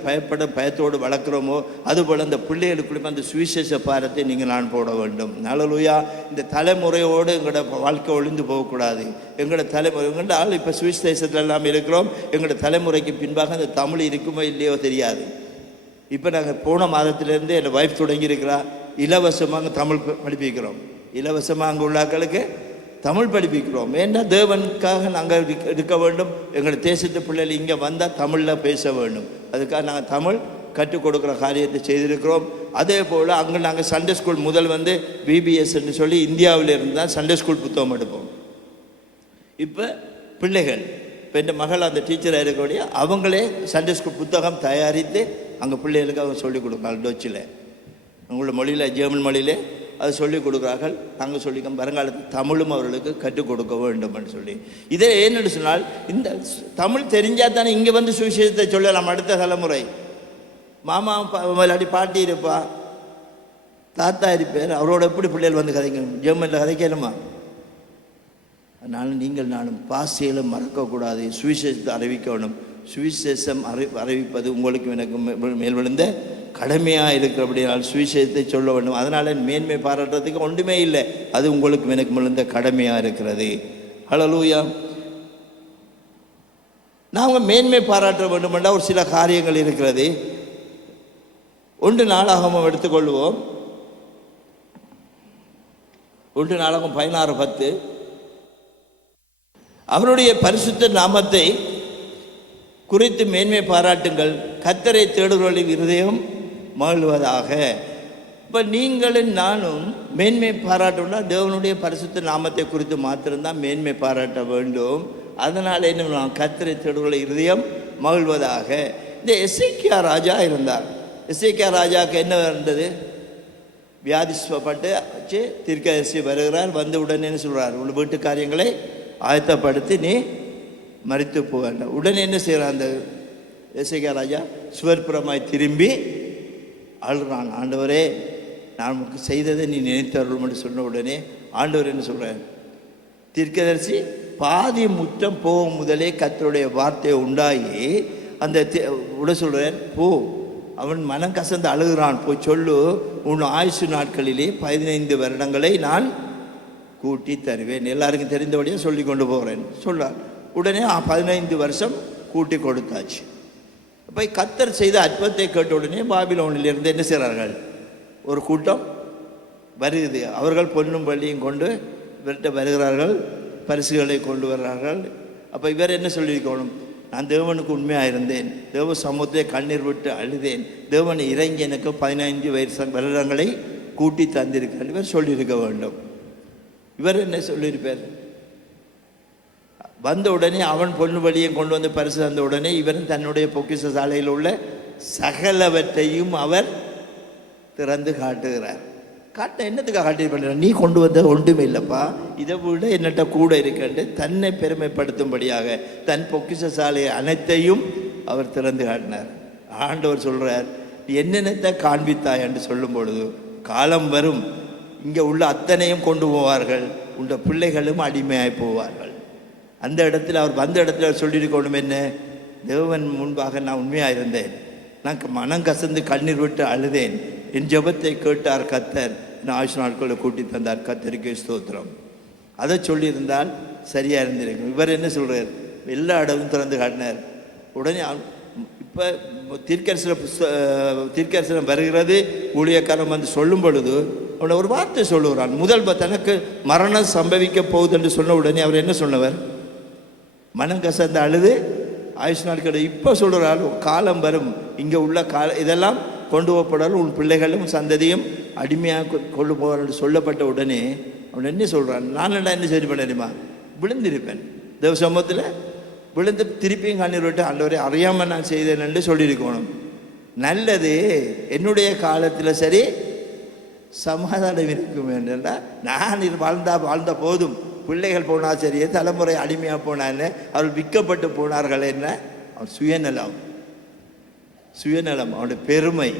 பயத்தோடு வளர்க்குறோமோ, அதுபோல் அந்த பிள்ளைகளுக்குள்ளே அந்த சுவிசேஷ பாரத்தை நீங்கள் நான் போட வேண்டும். ஹல்லேலூயா. இந்த தலைமுறையோடு எங்களோட வாழ்க்கை ஒழிந்து போகக்கூடாது. எங்களோட தலைமுறை எங்கள்ட ஆள் இப்போ சுவிஸ் தேசத்தில் எல்லாம் இருக்கிறோம். எங்களோட தலைமுறைக்கு பின்பாக அந்த தமிழ் இருக்குமோ இல்லையோ தெரியாது. இப்போ நாங்கள் போன மாதத்திலேருந்து என் வைஃப் தொடங்கியிருக்கிறா, இலவசமாக தமிழ் படிப்பிக்கிறோம். இலவசமாக அங்கே உள்ள ஆக்களுக்கு தமிழ் படிப்பிக்கிறோம். ஏன்னா தேவனுக்காக நாங்கள் இருக்க வேண்டும். எங்கள் தேசத்து பிள்ளைகள் இங்கே வந்தால் தமிழில் பேச வேண்டும். அதுக்காக நாங்கள் தமிழ் கற்றுக் கொடுக்குற காரியத்தை செய்திருக்கிறோம். அதே போல் அங்கே நாங்கள் சண்டே ஸ்கூல் முதல் வந்து பிபிஎஸ்ன்னு சொல்லி இந்தியாவில் இருந்து தான் சண்டே ஸ்கூல் புத்தகம் எடுப்போம். இப்போ பிள்ளைகள் இப்போ என் மகள் அந்த டீச்சராக இருக்கக்கூடிய அவங்களே சண்டே ஸ்கூல் புத்தகம் தயாரித்து அங்கே பிள்ளைகளுக்கு அவங்க சொல்லிக் கொடுக்குறாங்க. டொச்சில் உங்களோட மொழியில், ஜெர்மன் மொழியிலே அது சொல்லிக் கொடுக்குறார்கள். நாங்கள் சொல்லிக்கோம் வருங்காலத்தில் தமிழும் அவர்களுக்கு கற்றுக் கொடுக்க வேண்டும் என்று சொல்லி. இதே ஏன்னு சொன்னால் இந்த தமிழ் தெரிஞ்சால் தானே இங்கே வந்து சுவிசேஷத்தை சொல்லலாம். அடுத்த தலைமுறை மாமா விளையாடி பாட்டி இருப்பா, தாத்தா இருப்பார், அவரோட எப்படி பிள்ளைகள் வந்து கதைக்கணும்? ஜெர்மனில் கதைக்கணுமா? அதனால் நீங்கள் நானும் பாசையிலும் மறக்கக்கூடாது, சுவிசேஷத்தை அறிவிக்கணும். சுவிசேஷம் அறிவிப்பது உங்களுக்கு எனக்கு மேல் விழுந்த கடமையாக இருக்கிறபடியால் சுவிசேஷத்தை சொல்ல வேண்டும். அதனால் மேன்மை பாராட்டுறதுக்கு ஒன்றுமே இல்லை, அது உங்களுக்கு எனக்கு விழுந்த கடமையாக இருக்கிறது. ஹல்லேலூயா. நாங்கள் மேன்மை பாராட்ட வேண்டும் என்றால் ஒரு சில காரியங்கள் இருக்கிறது. ஒன்று நாளாகமம் எடுத்துக்கொள்வோம். 1 நாளாகமம் 16:10. அவருடைய பரிசுத்த நாமத்தை குறித்து மேன்மை பாராட்டுங்கள், கர்த்தரை தேடுகிறவர்களின் இருதயம் மகிழ்வதாக. இப்போ நீங்களும் நானும் மேன்மை பாராட்டணும்னா தேவனுடைய பரிசுத்த நாமத்தை குறித்து மாத்திரம்தான் மேன்மை பாராட்ட வேண்டும். அதனால் என்ன, கர்த்தரை தேடுகிறவர்களின் இருதயம் மகிழ்வதாக. இந்த எசேக்கியா ராஜா இருந்தார். எசேக்கியா ராஜாவுக்கு என்ன இருந்தது? வியாதிப்பட்டு தீர்க்கதரிசி வருகிறார். வந்து உடனே என்ன சொல்கிறார்? உள்ள வீட்டு காரியங்களை ஆயத்தப்படுத்தி நீ மரித்து போக வேண்டாம். உடனே என்ன செய்கிறான் அந்த எசேக்கியா ராஜா? சுவர்புறமாய் திரும்பி அழுறான். ஆண்டவரே, நான் நமக்கு செய்ததை நீ நினைத்தருளும் என்று சொன்ன உடனே ஆண்டவர் என்ன சொல்கிறார்? தீர்க்கதரிசி பாதி முற்றம் போகும் முதலே கர்த்தருடைய வார்த்தையை உண்டாகி அந்த உட சொல்கிறார், போ. அவன் மனம் கசந்து அழுகிறான். போய் சொல்லு, உன் ஆயுசு நாட்களிலே 15 வருடங்களை நான் கூட்டி தருவேன். எல்லாருக்கும் தெரிந்தபடியே சொல்லி கொண்டு போகிறேன் சொல்றார். உடனே 15 வருஷம் கூட்டி கொடுத்தாச்சு. அப்போ கர்த்தர் செய்த அற்புதத்தை கேட்ட உடனே பாபிலோனிலிருந்து என்ன செய்கிறார்கள்? ஒரு கூட்டம் வருகிறது. அவர்கள் பொன்னும் பள்ளியும் கொண்டு இவர்கிட்ட வருகிறார்கள், பரிசுகளை கொண்டு வர்றார்கள். அப்போ இவர் என்ன சொல்லியிருக்கணும்? நான் தேவனுக்கு உண்மையாக இருந்தேன், தேவ சமூகத்தை கண்ணீர் விட்டு அழுதேன், தேவன் இறங்கி எனக்கு 15 வருடங்களை கூட்டி தந்திருக்கிறார் இவர் சொல்லியிருக்க வேண்டும். இவர் என்ன சொல்லியிருப்பார்? வந்த உடனே அவன் பொண்ணு வழியும் கொண்டு வந்து பரிசு தந்த உடனே இவரும் தன்னுடைய பொக்கிஷ சாலையில் உள்ள சகலவற்றையும் அவர் திறந்து காட்டுகிறார். காட்ட என்னத்துக்காக காட்டியிருப்பார்? நீ கொண்டு வந்த ஒன்றுமே இல்லைப்பா, இதை விட என்னட்ட கூட இருக்கண்டு தன்னை பெருமைப்படுத்தும்படியாக தன் பொக்கிஷ சாலை அனைத்தையும் அவர் திறந்து காட்டினார். ஆண்டவர் சொல்கிறார், என்னென்னத்தை காண்பித்தாய் என்று சொல்லும் பொழுது, காலம் வரும் இங்கே உள்ள அத்தனையும் கொண்டு போவார்கள், உண்ட பிள்ளைகளும் அடிமையாய் போவார்கள். அந்த இடத்துல அவர் வந்த இடத்துல அவர் சொல்லியிருக்கணும் என்ன? தேவன் முன்பாக நான் உண்மையாக இருந்தேன், நான் மனம் கசந்து கண்ணீர் விட்டு அழுதேன், என் ஜெபத்தை கேட்டார் கர்த்தர், நான் ஆயுஷ் நாட்களை கூட்டி தந்தார், கர்த்தருக்கு ஸ்தோத்திரம். அதை சொல்லியிருந்தால் சரியாக இருந்திருக்கும். இவர் என்ன சொல்கிறார்? எல்லா இடமும் திறந்து காட்டினார். உடனே இப்போ தீர்க்கதரிசனம் வருகிறது, ஊழியக்காரன் வந்து சொல்லும் பொழுது அவனை ஒரு வார்த்தை சொல்லுகிறான். முதல் தனக்கு மரணம் சம்பவிக்க போகுது என்று சொன்ன உடனே அவர் என்ன சொன்னவர்? மனம் கசந்த அழுது ஆயுஷ் நாட்கள். இப்போ சொல்கிறார், காலம் வரும் இங்கே உள்ள இதெல்லாம் கொண்டு போகப்படாலும் உன் பிள்ளைகளும் சந்ததியும் அடிமையாக கொண்டு போகிறான்னு சொல்லப்பட்ட உடனே அவன் என்ன சொல்கிறான்? நான் என்ன சரி பண்ண விழுந்திருப்பேன், தேவ சமூகத்தில் விழுந்து திருப்பியும் கண்ணீர் விட்டு ஆண்டவரே அறியாமல் நான் செய்தேன் என்று சொல்லியிருக்கணும். நல்லது, என்னுடைய காலத்தில் சரி சமாதானம் இருக்கும் என்றால் நான் இது வாழ்ந்த போதும், பிள்ளைகள் போனால் சரியே, தலைமுறை அடிமையாக போனான்னு அவர்கள் விற்கப்பட்டு போனார்கள் என்ன? அவன் சுயநலம், அவனுடைய பெருமை.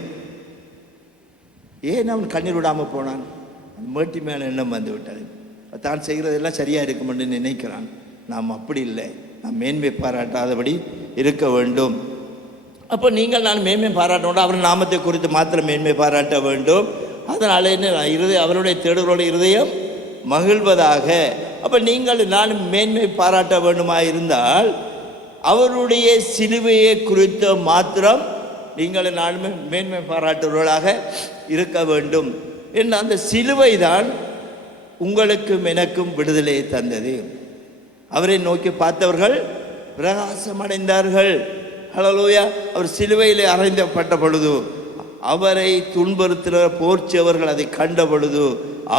ஏன் அவன் கண்ணீர் விடாமல் போனான்? மேட்டி மேலே எண்ணம் வந்து விட்டார். தான் செய்கிறதெல்லாம் சரியாக இருக்கும் என்று நினைக்கிறான். நாம் அப்படி இல்லை, நாம் மேன்மை பாராட்டாதபடி இருக்க வேண்டும். அப்போ நீங்கள் நான் மேன்மை பாராட்ட அவர் நாமத்தை குறித்து மாத்திரம் மேன்மை பாராட்ட வேண்டும். அதனால என்ன, அவருடைய தேடுகளுடைய இருதயம் மகிழ்வதாக. அப்போ நீங்கள் நான் மேன்மை பாராட்ட வேண்டுமா இருந்தால் அவருடைய சிலுவையை குறித்த மாத்திரம் நீங்கள் நான் மேன்மை பாராட்டுவர்களாக இருக்க வேண்டும். என்று அந்த சிலுவை தான் உங்களுக்கும் எனக்கும் விடுதலையை தந்தது. அவரை நோக்கி பார்த்தவர்கள் பிரகாசம் அடைந்தார்கள். ஹல்லேலூயா. அவர் சிலுவையில் அறைந்தப்பட்ட பொழுது, அவரை துன்புறுத்தின போர்ச்சியவர்கள் அதை கண்ட பொழுது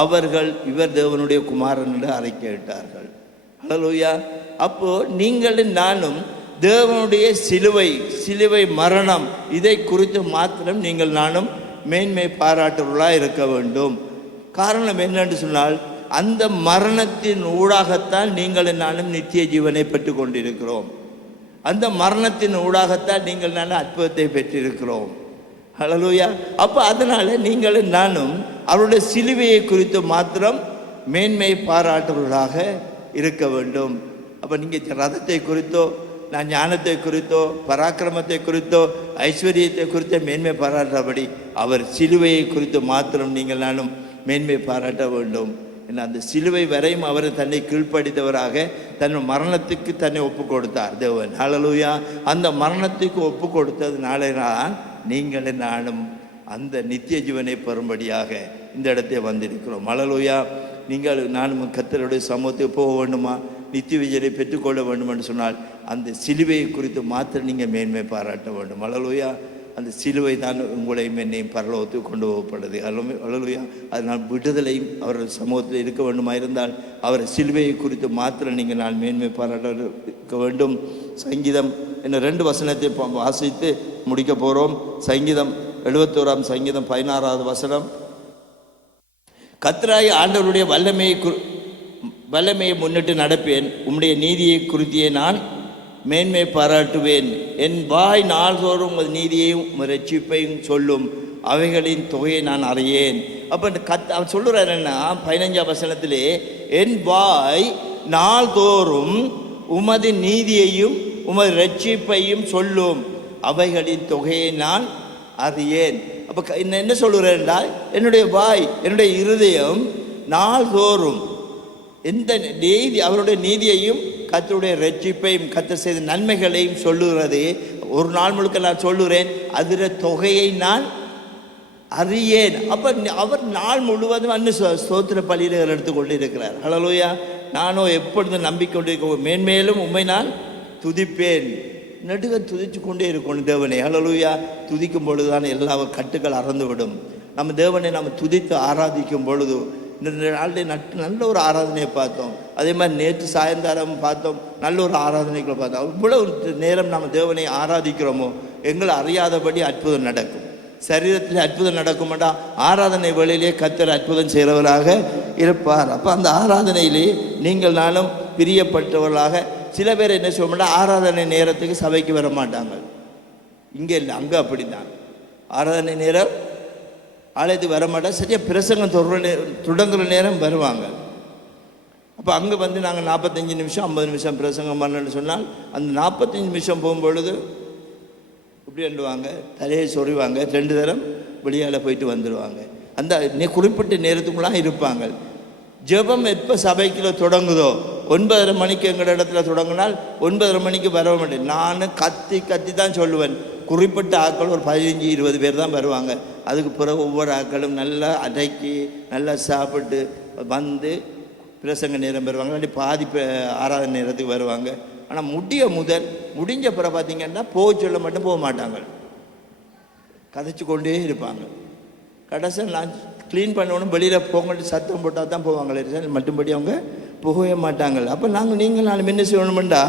அவர்கள் இவர் தேவனுடைய குமாரன் என்று அறிக்கையிட்டார்கள். ஹல்லேலூயா. அப்போ நீங்களும் நானும் தேவனுடைய சிலுவை மரணம் இதை குறித்து மாத்திரம் நீங்கள் நானும் மேன்மை பாராட்டுவர்களாக இருக்க வேண்டும். காரணம் என்னென்று சொன்னால், அந்த மரணத்தின் ஊடாகத்தான் நீங்களும் நானும் நித்திய ஜீவனை பெற்று கொண்டிருக்கிறோம். அந்த மரணத்தின் ஊடாகத்தான் நீங்கள் நானும் அற்புதத்தை பெற்றிருக்கிறோம். ஹல்லேலூயா. அப்போ அதனால் நீங்களும் நானும் அவருடைய சிலுவையை குறித்து மாத்திரம் மேன்மை பாராட்டுவர்களாக இருக்க வேண்டும். அப்போ நீங்கள் ரதத்தை குறித்தோ, நான் ஞானத்தை குறித்தோ, பராக்கிரமத்தை குறித்தோ, ஐஸ்வர்யத்தை குறித்தோ மேன்மை பாராட்டுறபடி அவர் சிலுவையை குறித்து மாத்திரம் நீங்கள் நானும் மேன்மை பாராட்ட வேண்டும். ஏன்னா அந்த சிலுவை வரையும் அவர் தன்னை கீழ்ப்படித்தவராக தன் மரணத்துக்கு தன்னை ஒப்பு கொடுத்தார் தேவன். ஹல்லேலூயா. அந்த மரணத்துக்கு ஒப்பு கொடுத்ததுனால தான் நீங்களும் நானும் அந்த நித்திய ஜீவனை பெறும்படியாக இந்த இடத்தை வந்திருக்கிறோம். ஹல்லேலூயா. நீங்கள் நானும் கர்த்தருடைய சமூகத்துக்கு போக வேண்டுமா, நித்திய விஜயை பெற்றுக்கொள்ள வேண்டும் என்று சொன்னால் அந்த சிலுவையை குறித்து மாத்திரம் நீங்கள் மேன்மை பாராட்ட வேண்டும். ஹல்லேலூயா. அந்த சிலுவை தான் உங்களையும் என்னையும் பரலோகத்துக்கு கொண்டு போகப்படுது. ஹல்லேலூயா. அதனால் விடுதலையும் அவர்கள் சமூகத்தில் இருக்க வேண்டுமா இருந்தால் அவர் சிலுவையை குறித்து மாத்திரம் நீங்கள் நான் மேன்மை பாராட்ட இருக்க வேண்டும். சங்கீதம் என்ன 2 வசனத்தை வாசித்து முடிக்க போகிறோம். சங்கீதம் 71 சங்கீதம் 16வது வசனம். கர்த்தராகிய ஆண்டவருடைய வல்லமையை முன்னிட்டு நடப்பேன், உம்முடைய நீதியை குறித்தியே நான் மேன்மை பாராட்டுவேன். என் வாய் நாள்தோறும் உமது நீதியையும் உமது ரட்சிப்பையும் சொல்லும், அவைகளின் தொகையை நான் அறியேன். அப்போ அவன் சொல்லுறாரு என்ன, 15ஆம் வசனத்திலே என் வாய் நாள்தோறும் உமது நீதியையும் உமது ரட்சிப்பையும் சொல்லும், அவைகளின் தொகையை நான் அறியேன். அப்போ என்ன சொல்லுறேன்டா, என்னுடைய வாய் என்னுடைய இருதயம் நாள்தோறும் எந்த நீதி அவருடைய நீதியையும் கர்த்தருடைய ரட்சிப்பையும் கர்த்தர் செய்த நன்மைகளையும் சொல்லுகிறது. ஒரு நாள் முழுக்க நான் சொல்லுறேன், அதில் தொகையை நான் அறியேன். அப்போ அவர் நாள் முழுவதும் அன்னு ஸ்தோத்திர பலியில் எடுத்துக்கொண்டு இருக்கிறார். ஹல்லேலூயா. நானும் எப்பொழுதும் நம்பிக்கொண்டிருக்க மேன்மேலும் உண்மை நான் துதிப்பேன். நடுக துதித்து கொண்டே இருக்கணும் தேவனை. ஹல்லேலூயா. துதிக்கும் பொழுது தான் எல்லா கட்டுகள் அறந்துவிடும். நம்ம தேவனை நம்ம துதித்து ஆராதிக்கும் பொழுது இந்த நாளை நல்ல ஒரு ஆராதனையை பார்த்தோம். அதே மாதிரி நேற்று சாயந்தாரம் பார்த்தோம், நல்ல ஒரு ஆராதனைகளை பார்த்தோம். இவ்வளவு நேரம் நம்ம தேவனை ஆராதிக்கிறோமோ எங்களை அறியாதபடி அற்புதம் நடக்கும். சரீரத்தில் அற்புதம் நடக்குமாட்டா, ஆராதனை வேளையிலே கர்த்தர் அற்புதம் செய்கிறவராக இருப்பார். அப்போ அந்த ஆராதனையிலே நீங்கள் நானும் பிரியப்பட்டவர்களாக. சில பேர் என்ன சொல்ல மாட்டா, ஆராதனை நேரத்துக்கு சபைக்கு வர மாட்டாங்க. இங்கே இல்லை, அங்கே அப்படி தான். ஆராதனை நேரம் ஆலயத்துக்கு வரமாட்டா, சரியாக பிரசங்கம் தொடங்குற நேரம் வருவாங்க. அப்போ அங்கே வந்து நாங்கள் 45 நிமிஷம் 50 நிமிஷம் பிரசங்கம் பண்ணணும்னு சொன்னால் அந்த 45 நிமிஷம் போகும்பொழுது இப்படி எழுவாங்க, தலையை சொறிவாங்க, 2 தரம் வெளியால் போயிட்டு வந்துடுவாங்க. அந்த குறிப்பிட்ட நேரத்துக்குலாம் இருப்பாங்க. ஜெபம் எப்போ சபைக்குள்ள தொடங்குதோ 9:30 மணிக்கு எங்கள் இடத்துல தொடங்கினால் 9:30 மணிக்கு வர மாட்டேன். நான் கத்தி தான் சொல்லுவேன். குறிப்பிட்ட ஆட்கள் ஒரு 15-20 பேர் தான் வருவாங்க. அதுக்கு பிறகு ஒவ்வொரு ஆட்களும் நல்லா அடக்கி நல்லா சாப்பிட்டு வந்து பிரசங்க நேரம் வருவாங்க, அப்படி பாதி ஆராதனை நேரத்துக்கு வருவாங்க. ஆனால் முடிஞ்ச பிறகு பார்த்தீங்கன்னா சொல்ல மட்டும் போக மாட்டாங்க, கதைச்சு கொண்டே இருப்பாங்க. கடைசியில் நான் க்ளீன் பண்ணணும், வெளியில் போங்கட்டு சத்தம் போட்டால் தான் போவாங்களே, மற்றும்படி அவங்க போகவே மாட்டாங்க. அப்போ நீங்கள் நான் என்ன செய்யணுமெண்டா,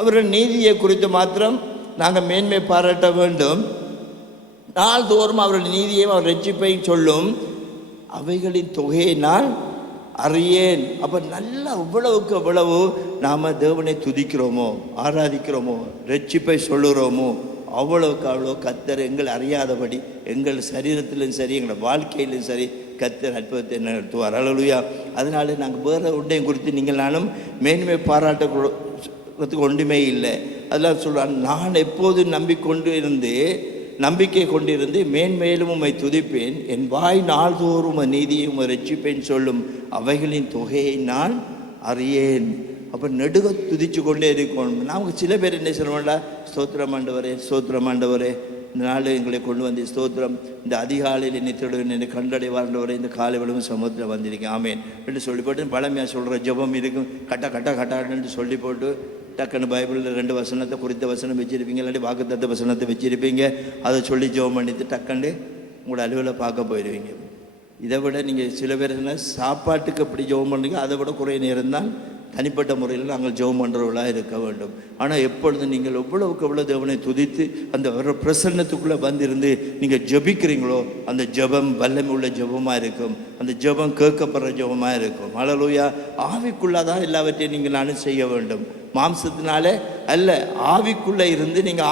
அவர்கள் நீதியை குறித்து மாத்திரம் நாங்கள் மேன்மை பாராட்ட வேண்டும். நாள்தோறும் அவர்கள் நீதியையும் அவர் ரட்சிப்பையும் சொல்லும், அவைகளின் தொகையை நான் அறியேன். அப்போ நல்லா இவ்வளவுக்கு எவ்வளவு நாம் தேவனை துதிக்கிறோமோ, ஆராதிக்கிறோமோ, ரட்சிப்பை சொல்லுகிறோமோ, அவ்வளவுக்கு அவ்வளோ கர்த்தர் எங்களை அறியாதபடி எங்கள் சரீரத்திலும் சரி எங்கள் வாழ்க்கையிலும் சரி கர்த்தர் அற்புதத்தை நடத்துவார். ஹல்லேலூயா. அதனால நாங்கள் வேறு ஒன்றையும் குறித்து நீங்கள் நானும் மேன்மை பாராட்டுறதுக்கு ஒன்றுமே இல்லை. அதெல்லாம் சொல்கிறான், நான் எப்போதும் நம்பிக்கை கொண்டிருந்து மேன்மேலும் உம்மை துதிப்பேன், என் வாய் நாள்தோறும் நீதியும் ரட்சிப்பேன் சொல்லும், அவைகளின் தொகையை நான் அறியேன். அப்போ நெடுக துதிச்சு கொண்டே இருக்கணும். நமக்கு சில பேர் என்ன சொல்லுவோம்டா, ஸ்தோத்திரம் ஆண்டவரே, ஸ்தோத்திரம் ஆண்டவரே, இந்த நாள் எங்களை கொண்டு வந்து ஸ்தோத்திரம், இந்த அதிகாலையில் நித்தியுடன் என்னை கண்டடை வாழ்ந்தவரை இந்த காலை விளவும் சமூகத்தில் வந்திருக்கேன் ஆமேன் என்று சொல்லி போட்டு பழமையாக சொல்கிற ஜெபம் இருக்கும். கட்டான்னு சொல்லி போட்டு டக்குன்னு பைபிளில் 2 வசனத்தை குறித்த வசனம் வச்சுருப்பீங்க, இல்லாட்டி வாக்குத்தத்த வசனத்தை வச்சுருப்பீங்க. அதை சொல்லி ஜெபம் பண்ணிட்டு டக்குன்னு உங்களோட அலுவலை பார்க்க போயிடுவீங்க. இதை விட நீங்கள் சில பேர் என்ன சாப்பாட்டுக்கு எப்படி ஜெபம் பண்ணுறீங்க, அதை விட குறைய நேரம் தான் தனிப்பட்ட முறையில் நாங்கள் ஜெபம் பண்ணுறவர்களாக இருக்க வேண்டும். ஆனால் எப்பொழுதும் நீங்கள் எவ்வளவுக்கு எவ்வளோ தேவனை துதித்து அந்த வர பிரசன்னத்துக்குள்ளே வந்திருந்து நீங்கள் ஜெபிக்கிறீங்களோ அந்த ஜெபம் வல்லமை உள்ள ஜெபமாக இருக்கும், அந்த ஜெபம் கேட்கப்படுற ஜெபமாக இருக்கும். ஹல்லேலூயா. ஆவிக்குள்ளதான் எல்லாவற்றையும் நீங்கள் நானும் செய்ய வேண்டும், மாம்சத்தினாலே அல்ல. ஆவிக்குள்ளே இருந்து நீங்கள்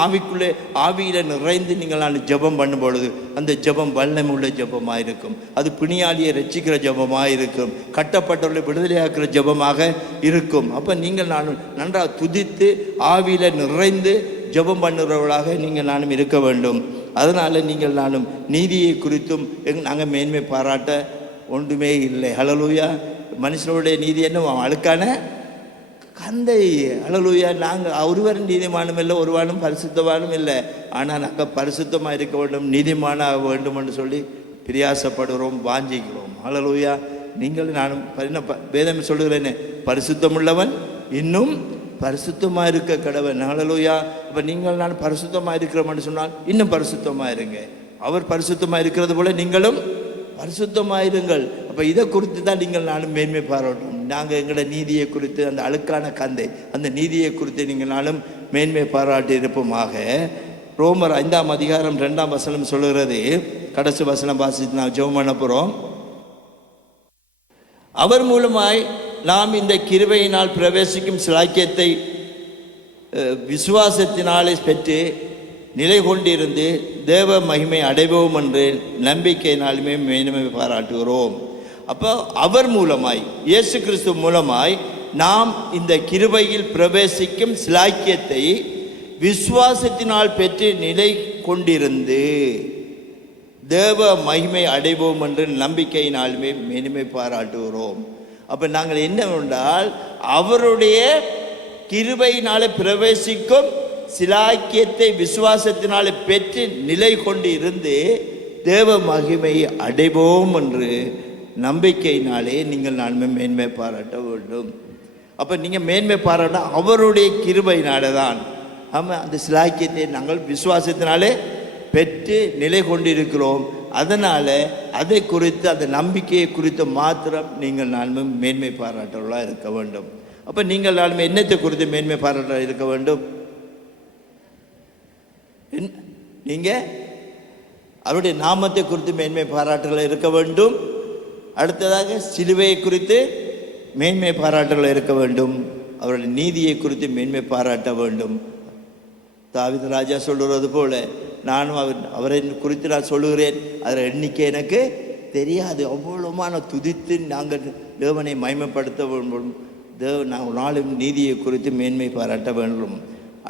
ஆவியில் நிறைந்து நீங்கள் நான் ஜெபம் பண்ணும் பொழுது அந்த ஜெபம் வல்லமை உள்ள ஜெபமாக இருக்கும். அது பிணியாளியை ரட்சிக்கிற ஜெபமாக இருக்கும், கட்டப்பட்டவர்களை விடுதலையாக்குற ஜெபமாக இருக்கும். அப்போ நீங்கள் நான் நன்றாக துதித்து ஆவியில் நிறைந்து ஜெபம் பண்ணுறவர்களாக நீங்கள் நானும் இருக்க வேண்டும். அதனால் நீங்கள் நானும் நீதியை குறித்தும் நாங்கள் மேன்மை பாராட்ட ஒன்றுமே இல்லை. ஹல்லேலூயா. மனுஷனுடைய நீதி என்ன? அழுக்கான கந்தை. ஹல்லேலூயா. நாங்கள் ஒருவரும் நீதிமானும் இல்லை, ஒருவனும் பரிசுத்தவானும் இல்லை. ஆனால் நாங்கள் பரிசுத்தமாக இருக்க வேண்டும், நீதிமானாக வேண்டும் என்று சொல்லி பிரியாசப்படுகிறோம், வாஞ்சிக்கிறோம். ஹல்லேலூயா. நீங்கள் நானும் வேதம் சொல்லுகிறேன்னு, பரிசுத்தமுள்ளவன் இன்னும் பரிசுத்தமாக இருக்க கடவன். ஹல்லேலூயா. அப்போ நீங்கள் நான் பரிசுத்தமாக இருக்கிறோம்னு சொன்னால் இன்னும் பரிசுத்தமாக இருங்க. அவர் பரிசுத்தமாக இருக்கிறது போல நீங்களும் பரிசுத்தமாயிருங்கள். அப்போ இதை குறித்து தான் நீங்கள் நானும் மேன்மை பாராட்டணும். நாங்கள் எங்களோட நீதியை குறித்து, அந்த அழுக்கான கந்தை, அந்த நீதியை குறித்து நீங்கள் நானும் மேன்மை பாராட்டி இருப்போமாக. ரோமர் 5ஆம் அதிகாரம் 2ஆம் வசனம் சொல்லுகிறது. கடைசி வசனம் வாசித்து நான் ஜெபம் பண்ண போகிறோம். அவர் மூலமாய் நாம் இந்த கிருபையினால் பிரவேசிக்கும் சிலாக்கியத்தை விசுவாசத்தினாலே பெற்று நிலை கொண்டிருந்து தேவ மகிமை அடைவோம் என்று நம்பிக்கையினாலுமே மேன்மை பாராட்டுகிறோம். அப்போ அவர் மூலமாய், இயேசு கிறிஸ்து மூலமாய் நாம் இந்த கிருபையில் பிரவேசிக்கும் சிலாக்கியத்தை விசுவாசத்தினால் பெற்று நிலை கொண்டிருந்து தேவ மகிமை அடைவோம் என்று நம்பிக்கையினாலுமே மேன்மை பாராட்டுகிறோம். அப்போ நாங்கள் என்னவென்றால் அவருடைய கிருபையினாலே பிரவேசிக்கும் சிலாக்கியத்தை விசுவாசத்தினாலே பெற்று நிலை கொண்டு இருந்து தேவ மகிமை அடைவோம் என்று நம்பிக்கையினாலே நீங்கள் நானுமே மேன்மை பாராட்ட வேண்டும். அப்போ நீங்கள் மேன்மை பாராட்ட அவருடைய கிருபையினாலே தான். ஆமாம், அந்த சிலாக்கியத்தை நாங்கள் விசுவாசத்தினாலே பெற்று நிலை கொண்டிருக்கிறோம். அதனால் அதை குறித்து, அந்த நம்பிக்கையை குறித்து மாத்திரம் நீங்கள் நானுமே மேன்மை பாராட்டவர்களாக இருக்க வேண்டும். அப்போ நீங்கள் நானுமே என்னத்தை குறித்து மேன்மை பாராட்ட இருக்க வேண்டும்? நீங்கள் அவருடைய நாமத்தை குறித்து மேன்மை பாராட்டுகள் இருக்க வேண்டும். அடுத்ததாக சிலுவையை குறித்து மேன்மை பாராட்டுகள் இருக்க வேண்டும். அவருடைய நீதியை குறித்து மேன்மை பாராட்ட வேண்டும். தாவீது ராஜா சொல்லுறது போல, நானும் அவரை குறித்து நான் சொல்லுகிறேன், அதில் எண்ணிக்கை எனக்கு தெரியாது. அவ்வளோமா நான் துதித்து நாங்கள் தேவனை மகிமைப்படுத்த வேண்டும். நான் நாளும் நீதியை குறித்து மேன்மை பாராட்ட வேண்டும்.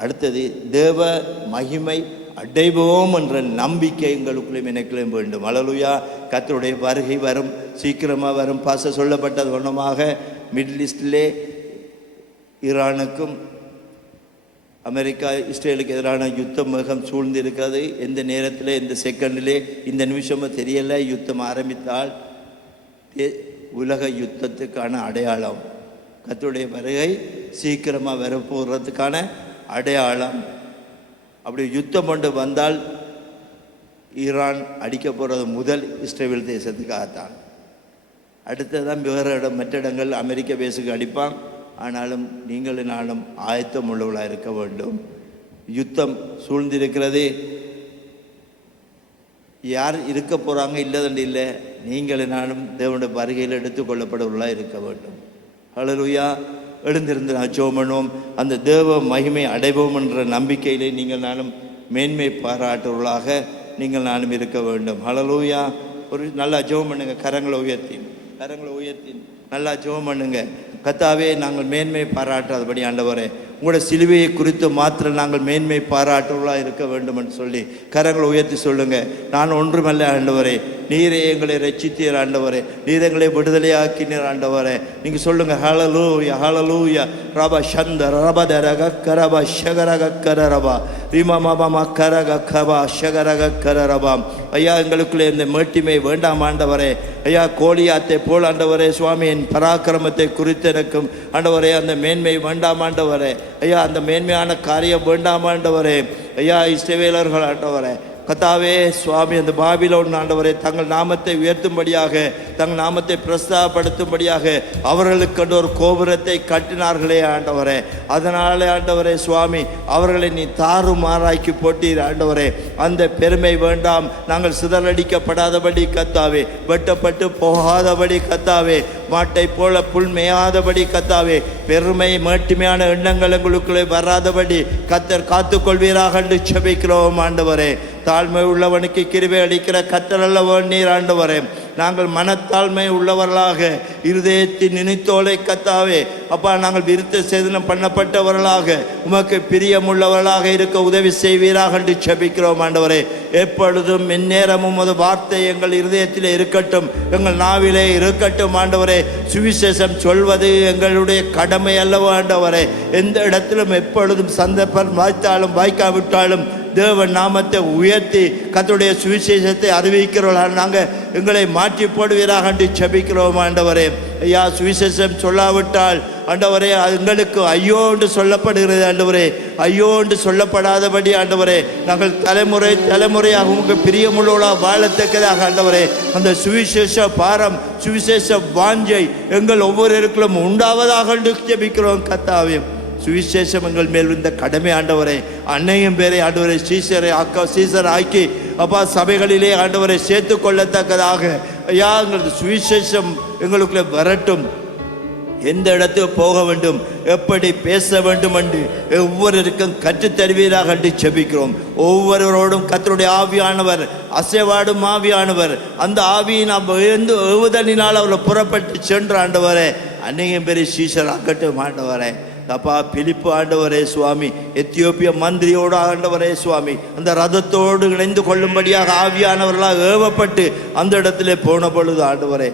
அடுத்தது தேவ மகிமை அடைவோம் என்ற நம்பிக்கை எங்களுக்குள்ளே எனக்குள்ளே வேண்டும். ஹல்லேலூயா. கர்த்தருடைய வருகை வரும், சீக்கிரமாக வரும். பாச சொல்லப்பட்டது ஒன்றுமாக மிடில் ஈஸ்டிலே ஈரானுக்கும் அமெரிக்கா இஸ்ரேலுக்கு எதிரான யுத்தம் மிகவும் சூழ்ந்திருக்கிறது. எந்த நேரத்தில், எந்த செகண்டிலே, இந்த நிமிஷமும் தெரியலை. யுத்தம் ஆரம்பித்தால் உலக யுத்தத்துக்கான அடையாளம். கர்த்தருடைய வருகை சீக்கிரமாக வரப்போகிறதுக்கான அடையாளம். அப்படி யுத்தம் கொண்டு வந்தால் ஈரான் அடிக்க போகிறது முதல் இஸ்ரேல் தேசத்துக்காகத்தான். அடுத்ததான் வேறு மற்ற இடங்கள் அமெரிக்க பேஸுக்கு அடிப்பான். ஆனாலும் நீங்களும் நானும் ஆயத்தம் உள்ளவர்களாக இருக்க வேண்டும். யுத்தம் சூழ்ந்திருக்கிறது. யார் இருக்க போகிறாங்க இல்லதண்டு இல்லை, நீங்களும் நானும் தேவனுடைய வருகையில் எடுத்துக்கொள்ளப்படுவர்களாக இருக்க வேண்டும். ஹல்லேலூயா. எழுந்திருந்து நான் ஜெபம் பண்ணுவோம். அந்த தேவ மகிமை அடைவோம் என்ற நம்பிக்கையிலே நீங்கள் நானும் மேன்மை பாராட்டுவர்களாக நீங்கள் நானும் இருக்க வேண்டும். ஹல்லேலூயா. ஒரு நல்லா ஜெபம் பண்ணுங்க. கரங்களை உயர்த்தி நல்லா ஜெபம் பண்ணுங்க. கர்த்தாவே, நாங்கள் மேன்மை பாராட்டாதபடி ஆண்டவரே, உங்களோட சிலுவையை குறித்து மாத்திரம் நாங்கள் மேன்மை பாராட்டுவர்களாக இருக்க வேண்டும் என்று சொல்லி கரங்களை உயர்த்தி சொல்லுங்க. நான் ஒன்றுமல்ல ஆண்டவரே, நீரே எங்களை ரட்சித்தீர் ஆண்டவரே, நீர் எங்களை விடுதலையாக்கினீர் ஆண்டவரே. நீங்கள் சொல்லுங்க. ஹல்லேலூயா, ஹல்லேலூயா. ரபா சந்தர ரபதரக கரப ஷகரக கரரபா ரிமமபம கரக கபா ஷகரக கரரபாம். ஐயா, எங்களுக்குள்ளே இந்த மேட்டிமை வேண்டாம் ஆண்டவரே. ஐயா, கோலியாத்தை போல் ஆண்டவரே சுவாமியின் பராக்கிரமத்தை குறித்து எனக்கும் ஆண்டவரே அந்த மேன்மை வேண்டாம் ஆண்டவரே. ஐயா, அந்த மேன்மையான காரியம் வேண்டாம் ஆண்டவரே. ஐயா, இஸ்ரவேலர்கள் ஆண்டவரே கத்தாவே சுவாமி, அந்த பாபிலோன் ஆண்டவரே தங்கள் நாமத்தை உயர்த்தும்படியாக, தங்கள் நாமத்தை பிரஸ்தாபடுத்தும்படியாக அவர்களுக்கு ஒரு கோபுரத்தை கட்டினார்களே ஆண்டவரே. அதனாலே ஆண்டவரே சுவாமி, அவர்களை நீ தாறுமாறாக்கி போட்டீர் ஆண்டவரே. அந்த பெருமை வேண்டாம். நாங்கள் சிதறடிக்கப்படாதபடி கத்தாவே, வெட்டப்பட்டு போகாதபடி கத்தாவே, மாட்டை போல புல் மேயாதபடி கத்தாவே, பெருமை மேட்டுமையான எண்ணங்கள் எங்களுக்குள்ளே வராதபடி கத்தர் காத்துக்கொள்வீராக என்று செபிக்கிறோம் ஆண்டவரே. தாழ்மை உள்ளவனுக்கு கிருபை அளிக்கிற கத்தர் அல்லவன் நீர் ஆண்டவரே. நாங்கள் மனத்தாழ்மை உள்ளவர்களாக, இருதயத்தின் நினைத்தோலை கத்தாவே அப்பா, நாங்கள் விருத்த சேதனம் பண்ணப்பட்டவர்களாக, உமக்கு பிரியமுள்ளவர்களாக இருக்க உதவி செய்வீராக என்று செபிக்கிறோம் ஆண்டவரே. எப்பொழுதும் எந்நேரமும் அது வார்த்தை எங்கள் இருதயத்திலே இருக்கட்டும், எங்கள் நாவிலே இருக்கட்டும் ஆண்டவரே. சுவிசேஷம் சொல்வது எங்களுடைய கடமை அல்லவோ ஆண்டவரே. எந்த இடத்திலும் எப்பொழுதும் சந்தர்ப்பம் வாய்த்தாலும் வாய்க்காவிட்டாலும் தேவன் நாமத்தை உயர்த்தி கர்த்தருடைய சுவிசேஷத்தை அறிவிக்கிறவர்களாக நாங்கள் எங்களை மாற்றி போடுவீராக என்று செபிக்கிறோம் ஆண்டவரே. ஐயா, சுவிசேஷம் சொல்லாவிட்டால் ஆண்டவரே எங்களுக்கு ஐயோ என்று சொல்லப்படுகிறது ஆண்டவரே. ஐயோ என்று சொல்லப்படாதபடி ஆண்டவரே, நாங்கள் தலைமுறையாக உங்களுக்கு பிரியமுள்ளவர்களாக வாழத்தக்கதாக ஆண்டவரே, அந்த சுவிசேஷ பாரம், சுவிசேஷ வாஞ்சை எங்கள் ஒவ்வொருவருக்கும் உண்டாவதாக என்று ஜெபிக்கிறோம் கர்த்தாவே. சுவிசேஷம் எங்கள் மேல் இந்த கடமை ஆண்டவரே. அன்னையும் பேரை ஆண்டவரை சீசர் ஆக்கி அப்பா சபைகளிலே ஆண்டவரை சேர்த்து கொள்ளத்தக்கதாக ஐயா எங்களது சுவிசேஷம் எங்களுக்குள்ளே வரட்டும். எந்த இடத்துக்கு போக வேண்டும், எப்படி பேச வேண்டும் என்று ஒவ்வொருவருக்கும் கற்றுத்தருவீராக என்று செபிக்கிறோம். ஒவ்வொருவரோடும் கர்த்தருடைய ஆவியானவர், அசைவாடும் ஆவியானவர், அந்த ஆவியின் ஏவுதலினால் அவரை புறப்பட்டு சென்று ஆண்டவரே அன்னையும் பெரிய சீசர் ஆக்கட்டும் ஆண்டவரே. அப்பா பிலிப்பு ஆண்டவரே சுவாமி, எத்தியோப்பிய மந்திரியோடு ஆண்டவரே சுவாமி, அந்த ரதத்தோடு இணைந்து கொள்ளும்படியாக ஆவியானவர்களாக ஏவப்பட்டு அந்த இடத்திலே போன பொழுது ஆண்டவரே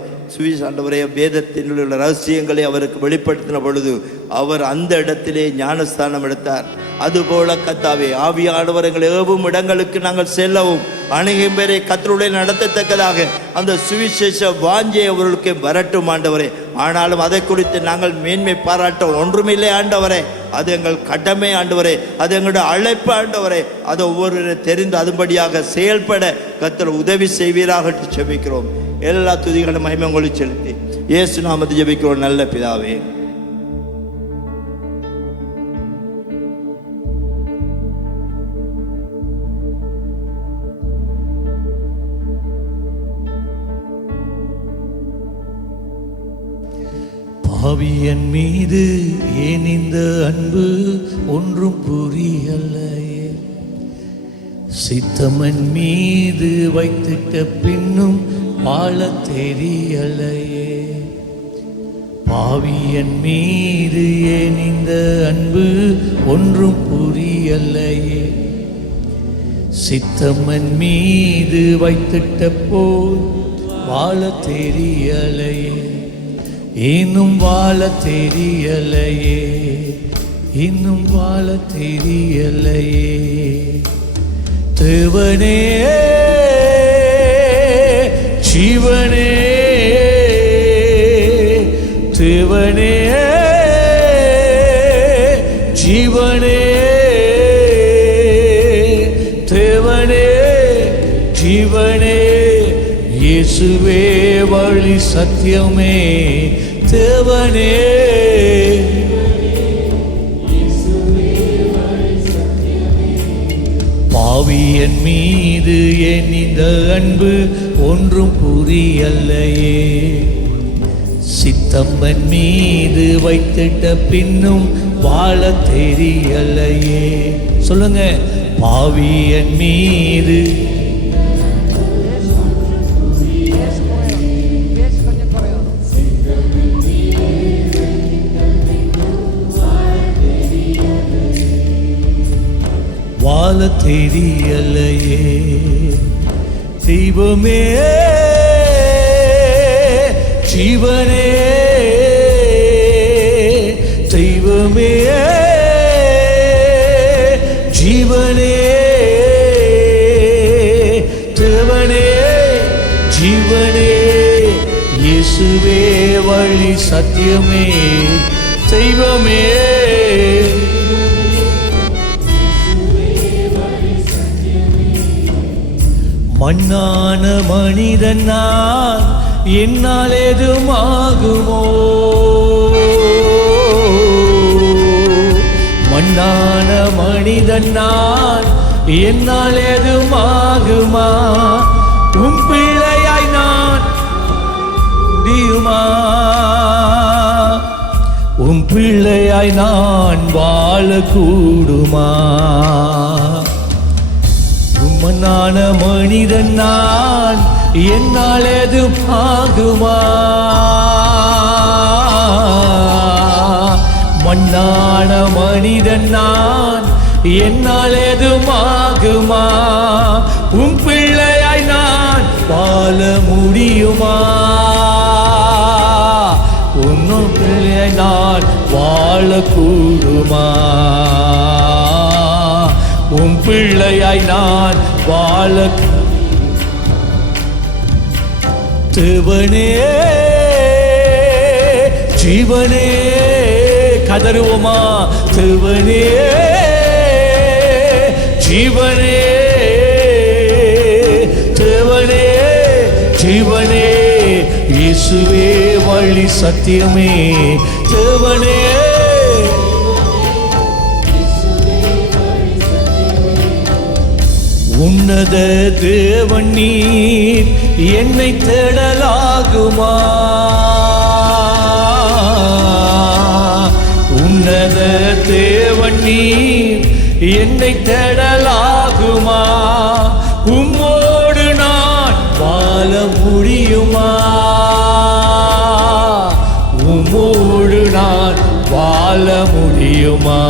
ஆண்டவரே, வேதத்தில் உள்ள ரகசியங்களை அவருக்கு வெளிப்படுத்தின பொழுது அவர் அந்த இடத்திலே ஞானஸ்தானம் எடுத்தார். அதுபோல கத்தாவே ஆவியானவர் எங்களை ஏவும் இடங்களுக்கு நாங்கள் செல்லவும், அநேகம் பேரை கர்த்தருடைய நடத்தத்தக்கதாக அந்த சுவிசேஷ வாஞ்சை அவர்களுக்கு வரட்டும் ஆண்டவரே. ஆனாலும் அதை குறித்து நாங்கள் மேன்மை பாராட்ட ஒன்றுமில்லை ஆண்டவரே. அது எங்கள் கடமை ஆண்டவரே, அது எங்களுடைய அழைப்பு ஆண்டவரே. அதை ஒவ்வொருவரும் தெரிந்து அதுபடியாக செயல்பட கர்த்தர் உதவி செய்வீராக ஜெபிக்கிறோம். எல்லா துதிகளும் மகிமை உங்களுக்கு செலுத்தி இயேசு நாமத்தில் ஜெபிக்கிறோம் நல்ல பிதாவே. பாவியன் மீது ஏன் இந்த அன்பு ஒன்றும் புரியலையே, சித்தமன் மீது வைத்திட்ட பின்னும் வாழ தெரியலையே. பாவியன் மீது ஏன் இந்த அன்பு ஒன்றும் புரியலையே, சித்தமன் மீது வைத்திட்ட போல் வாழ தெரியலையே. இன்னும் வாழ தெரியலையே, இன்னும் வாழ தெரியலையே. தேவனே ஜீவனே, தேவனே ஜீவனே, தேவனே ஜீவனே, இயேசுவே வழி சத்தியமே, தேவனே பாவியன் மீது ஏன் இந்த அன்பு ஒன்றும் புரியலையே, சித்தம்மன் மீது வைத்திட்ட பின்னும் வாழ தெரியலையே. சொல்லுங்க, பாவியன் மீது வாழ தெரியலையே. தெய்வமே ஜீவனே, தெய்வமே ஜீவனே, தேவனே ஜீவனே, இயேசுவே வழி சத்தியமே, தெய்வமே மண்ணான மனிதன் நான், என்னால் எதுமாகுமோ? மண்ணான மனிதன் நான், என்னால் எதுமாகுமா? உம் பிள்ளையாய் நான் முடியுமா? உம் பிள்ளையாய் நான் வாழக்கூடுமா? மண்ணான மனிதன் நான், என்னால் எதுமாகுமா? மண்ணான மனிதன் நான், என்னால் எதுமாகுமா? உம் பிள்ளையாய் நான் வாழ முடியுமா? உன்னும் பிள்ளையாய் நான் வாழக்கூடுமா? உம் பிள்ளையாய் நான் வாழ தேவனே ஜீவனே கதறுவோமா? தேவனே ஜீவனே தேவனே ஜீவனே இயேசுவே வழி சத்தியமே தேவனே உன்னத தேவன் நீர் என்னை தேடலாகுமா? உன்னத தேவன் நீர் என்னை தேடலாகுமா? உம்மோடு நான் வாழ முடியுமா? உம்மோடு நான் வாழ முடியுமா?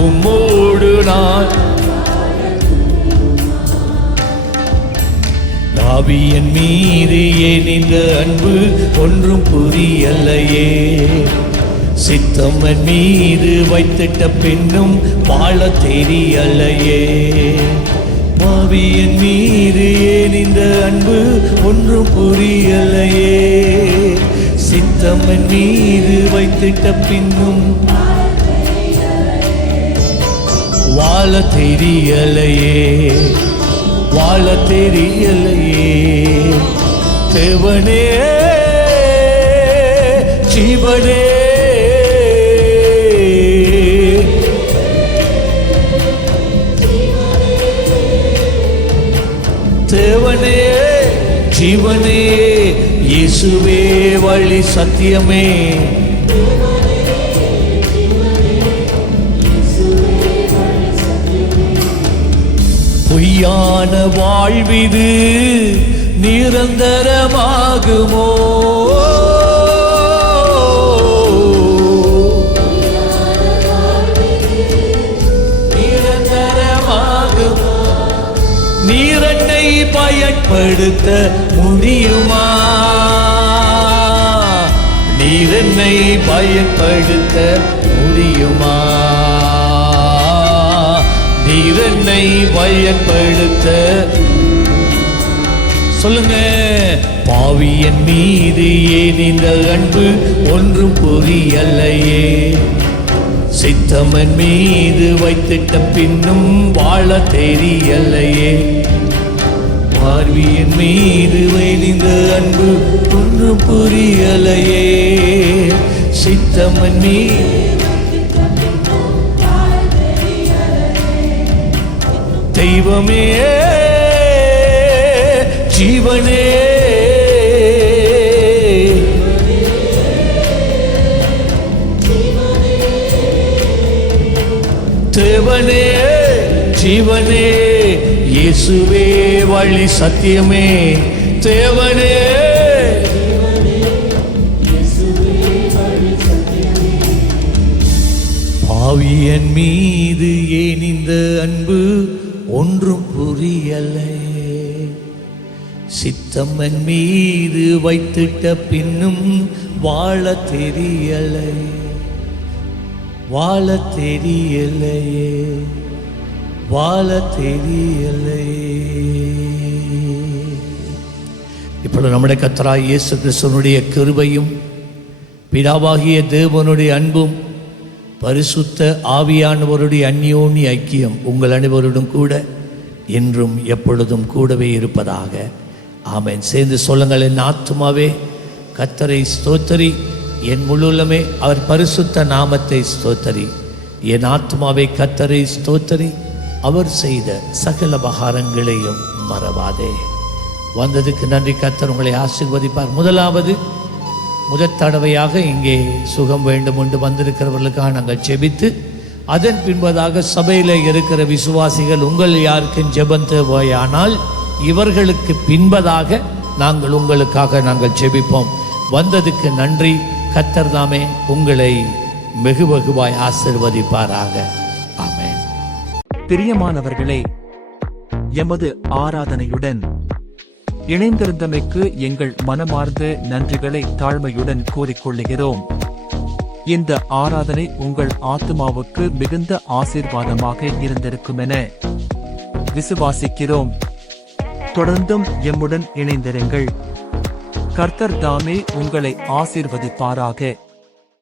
உம்மோடு நான் ஆவியின் மீது ஏன் இந்த அன்பு ஒன்றும் புரியலையே? சித்தம்மன் மீது வைத்திட்ட பின்னும் வாழ தெரியலையே? ஆவியின் மீது ஏன் இந்த அன்பு ஒன்றும் புரியலையே? சித்தம்மன் மீது வைத்திட்ட பின்னும் வாழ தெரியலையே? வாழ தெரியலையே? தேவனே ஜீவனே தேவனே ஜீவனே இயேசுவே வழி சத்தியமே பொய்யான வாழ்விது நிரந்தரமாகுமோ? நிரந்தரமாகுமோ? நீரன்னை பயன்படுத்த முடியுமா? நீரன்னை பயன்படுத்த முடியுமா? நீரன்னை பயன்படுத்த சொல்லுங்க. பாவியன் மீது ஏன் இந்த அன்பு ஒன்றும் புரியலையே? சித்தமன் மீது வைத்திட்ட பின்னும் வாழ தெரியலையே? பார்வியன் மீது இந்த அன்பு ஒன்றும் புரியலையே? சித்தமன் மீது தெய்வமே ஜீவனே தேவனே ஜீவனே இயேசுவே வழி சத்தியமே தேவனே பாவியன் மீது ஏன் இந்த அன்பு ஒன்றும் புரியலையே? சித்தம்மன் மீது வைத்திட்ட பின்னும் வாழ தெரியலையே? வாழ தெரியலையே? வாழ தெரியலையே? இப்பொழுது நம்முடைய கர்த்தராகிய இயேசு கிறிஸ்துவினுடைய கிருபையும் பிதாவாகிய தேவனுடைய அன்பும் பரிசுத்த ஆவியானவருடைய அந்யோன்ய ஐக்கியம் உங்கள் அனைவரோடும் கூட இன்றும் எப்பொழுதும் கூடவே இருப்பதாக. ஆமென். சேர்ந்து சொல்லுங்கள். என் ஆத்துமாவே கர்த்தரை ஸ்தோத்தரி, என் முழுலமே அவர் பரிசுத்த நாமத்தை ஸ்தோத்தரி. என் ஆத்துமாவை கர்த்தரை ஸ்தோத்தரி, அவர் செய்த சகல உபகாரங்களையும் மறவாதே. வந்ததுக்கு நன்றி. கர்த்தர் உங்களை ஆசீர்வதிப்பார். முதல் தடவையாக இங்கே சுகம் வேண்டும் என்று வந்திருக்கிறவர்களுக்காக நாங்கள் ஜெபித்து, அதன் பின்பதாக சபையில் இருக்கிற விசுவாசிகள் உங்கள் யாருக்கும் ஜெபம் தேவையானால் இவர்களுக்கு பின்பதாக நாங்கள் உங்களுக்காக நாங்கள் ஜெபிப்போம். வந்ததுக்கு நன்றி. கர்த்தர் தாமே உங்களை வெகுவாய் ஆசீர்வதிப்பாராக. ஆமென். பிரியமானவர்களே, எமது ஆராதனையுடன் இணைந்திருந்தமைக்கு எங்கள் மனமார்ந்த நன்றிகளை தாழ்மையுடன் கூறிக்கொள்ளுகிறோம். இந்த ஆராதனை உங்கள் ஆத்துமாவுக்கு மிகுந்த ஆசீர்வாதமாக இருந்திருக்குமென விசுவாசிக்கிறோம். தொடர்ந்தும் எம்முடன் இணைந்திருங்கள். கர்த்தர் தாமே உங்களை ஆசீர்வதிப்பாராக.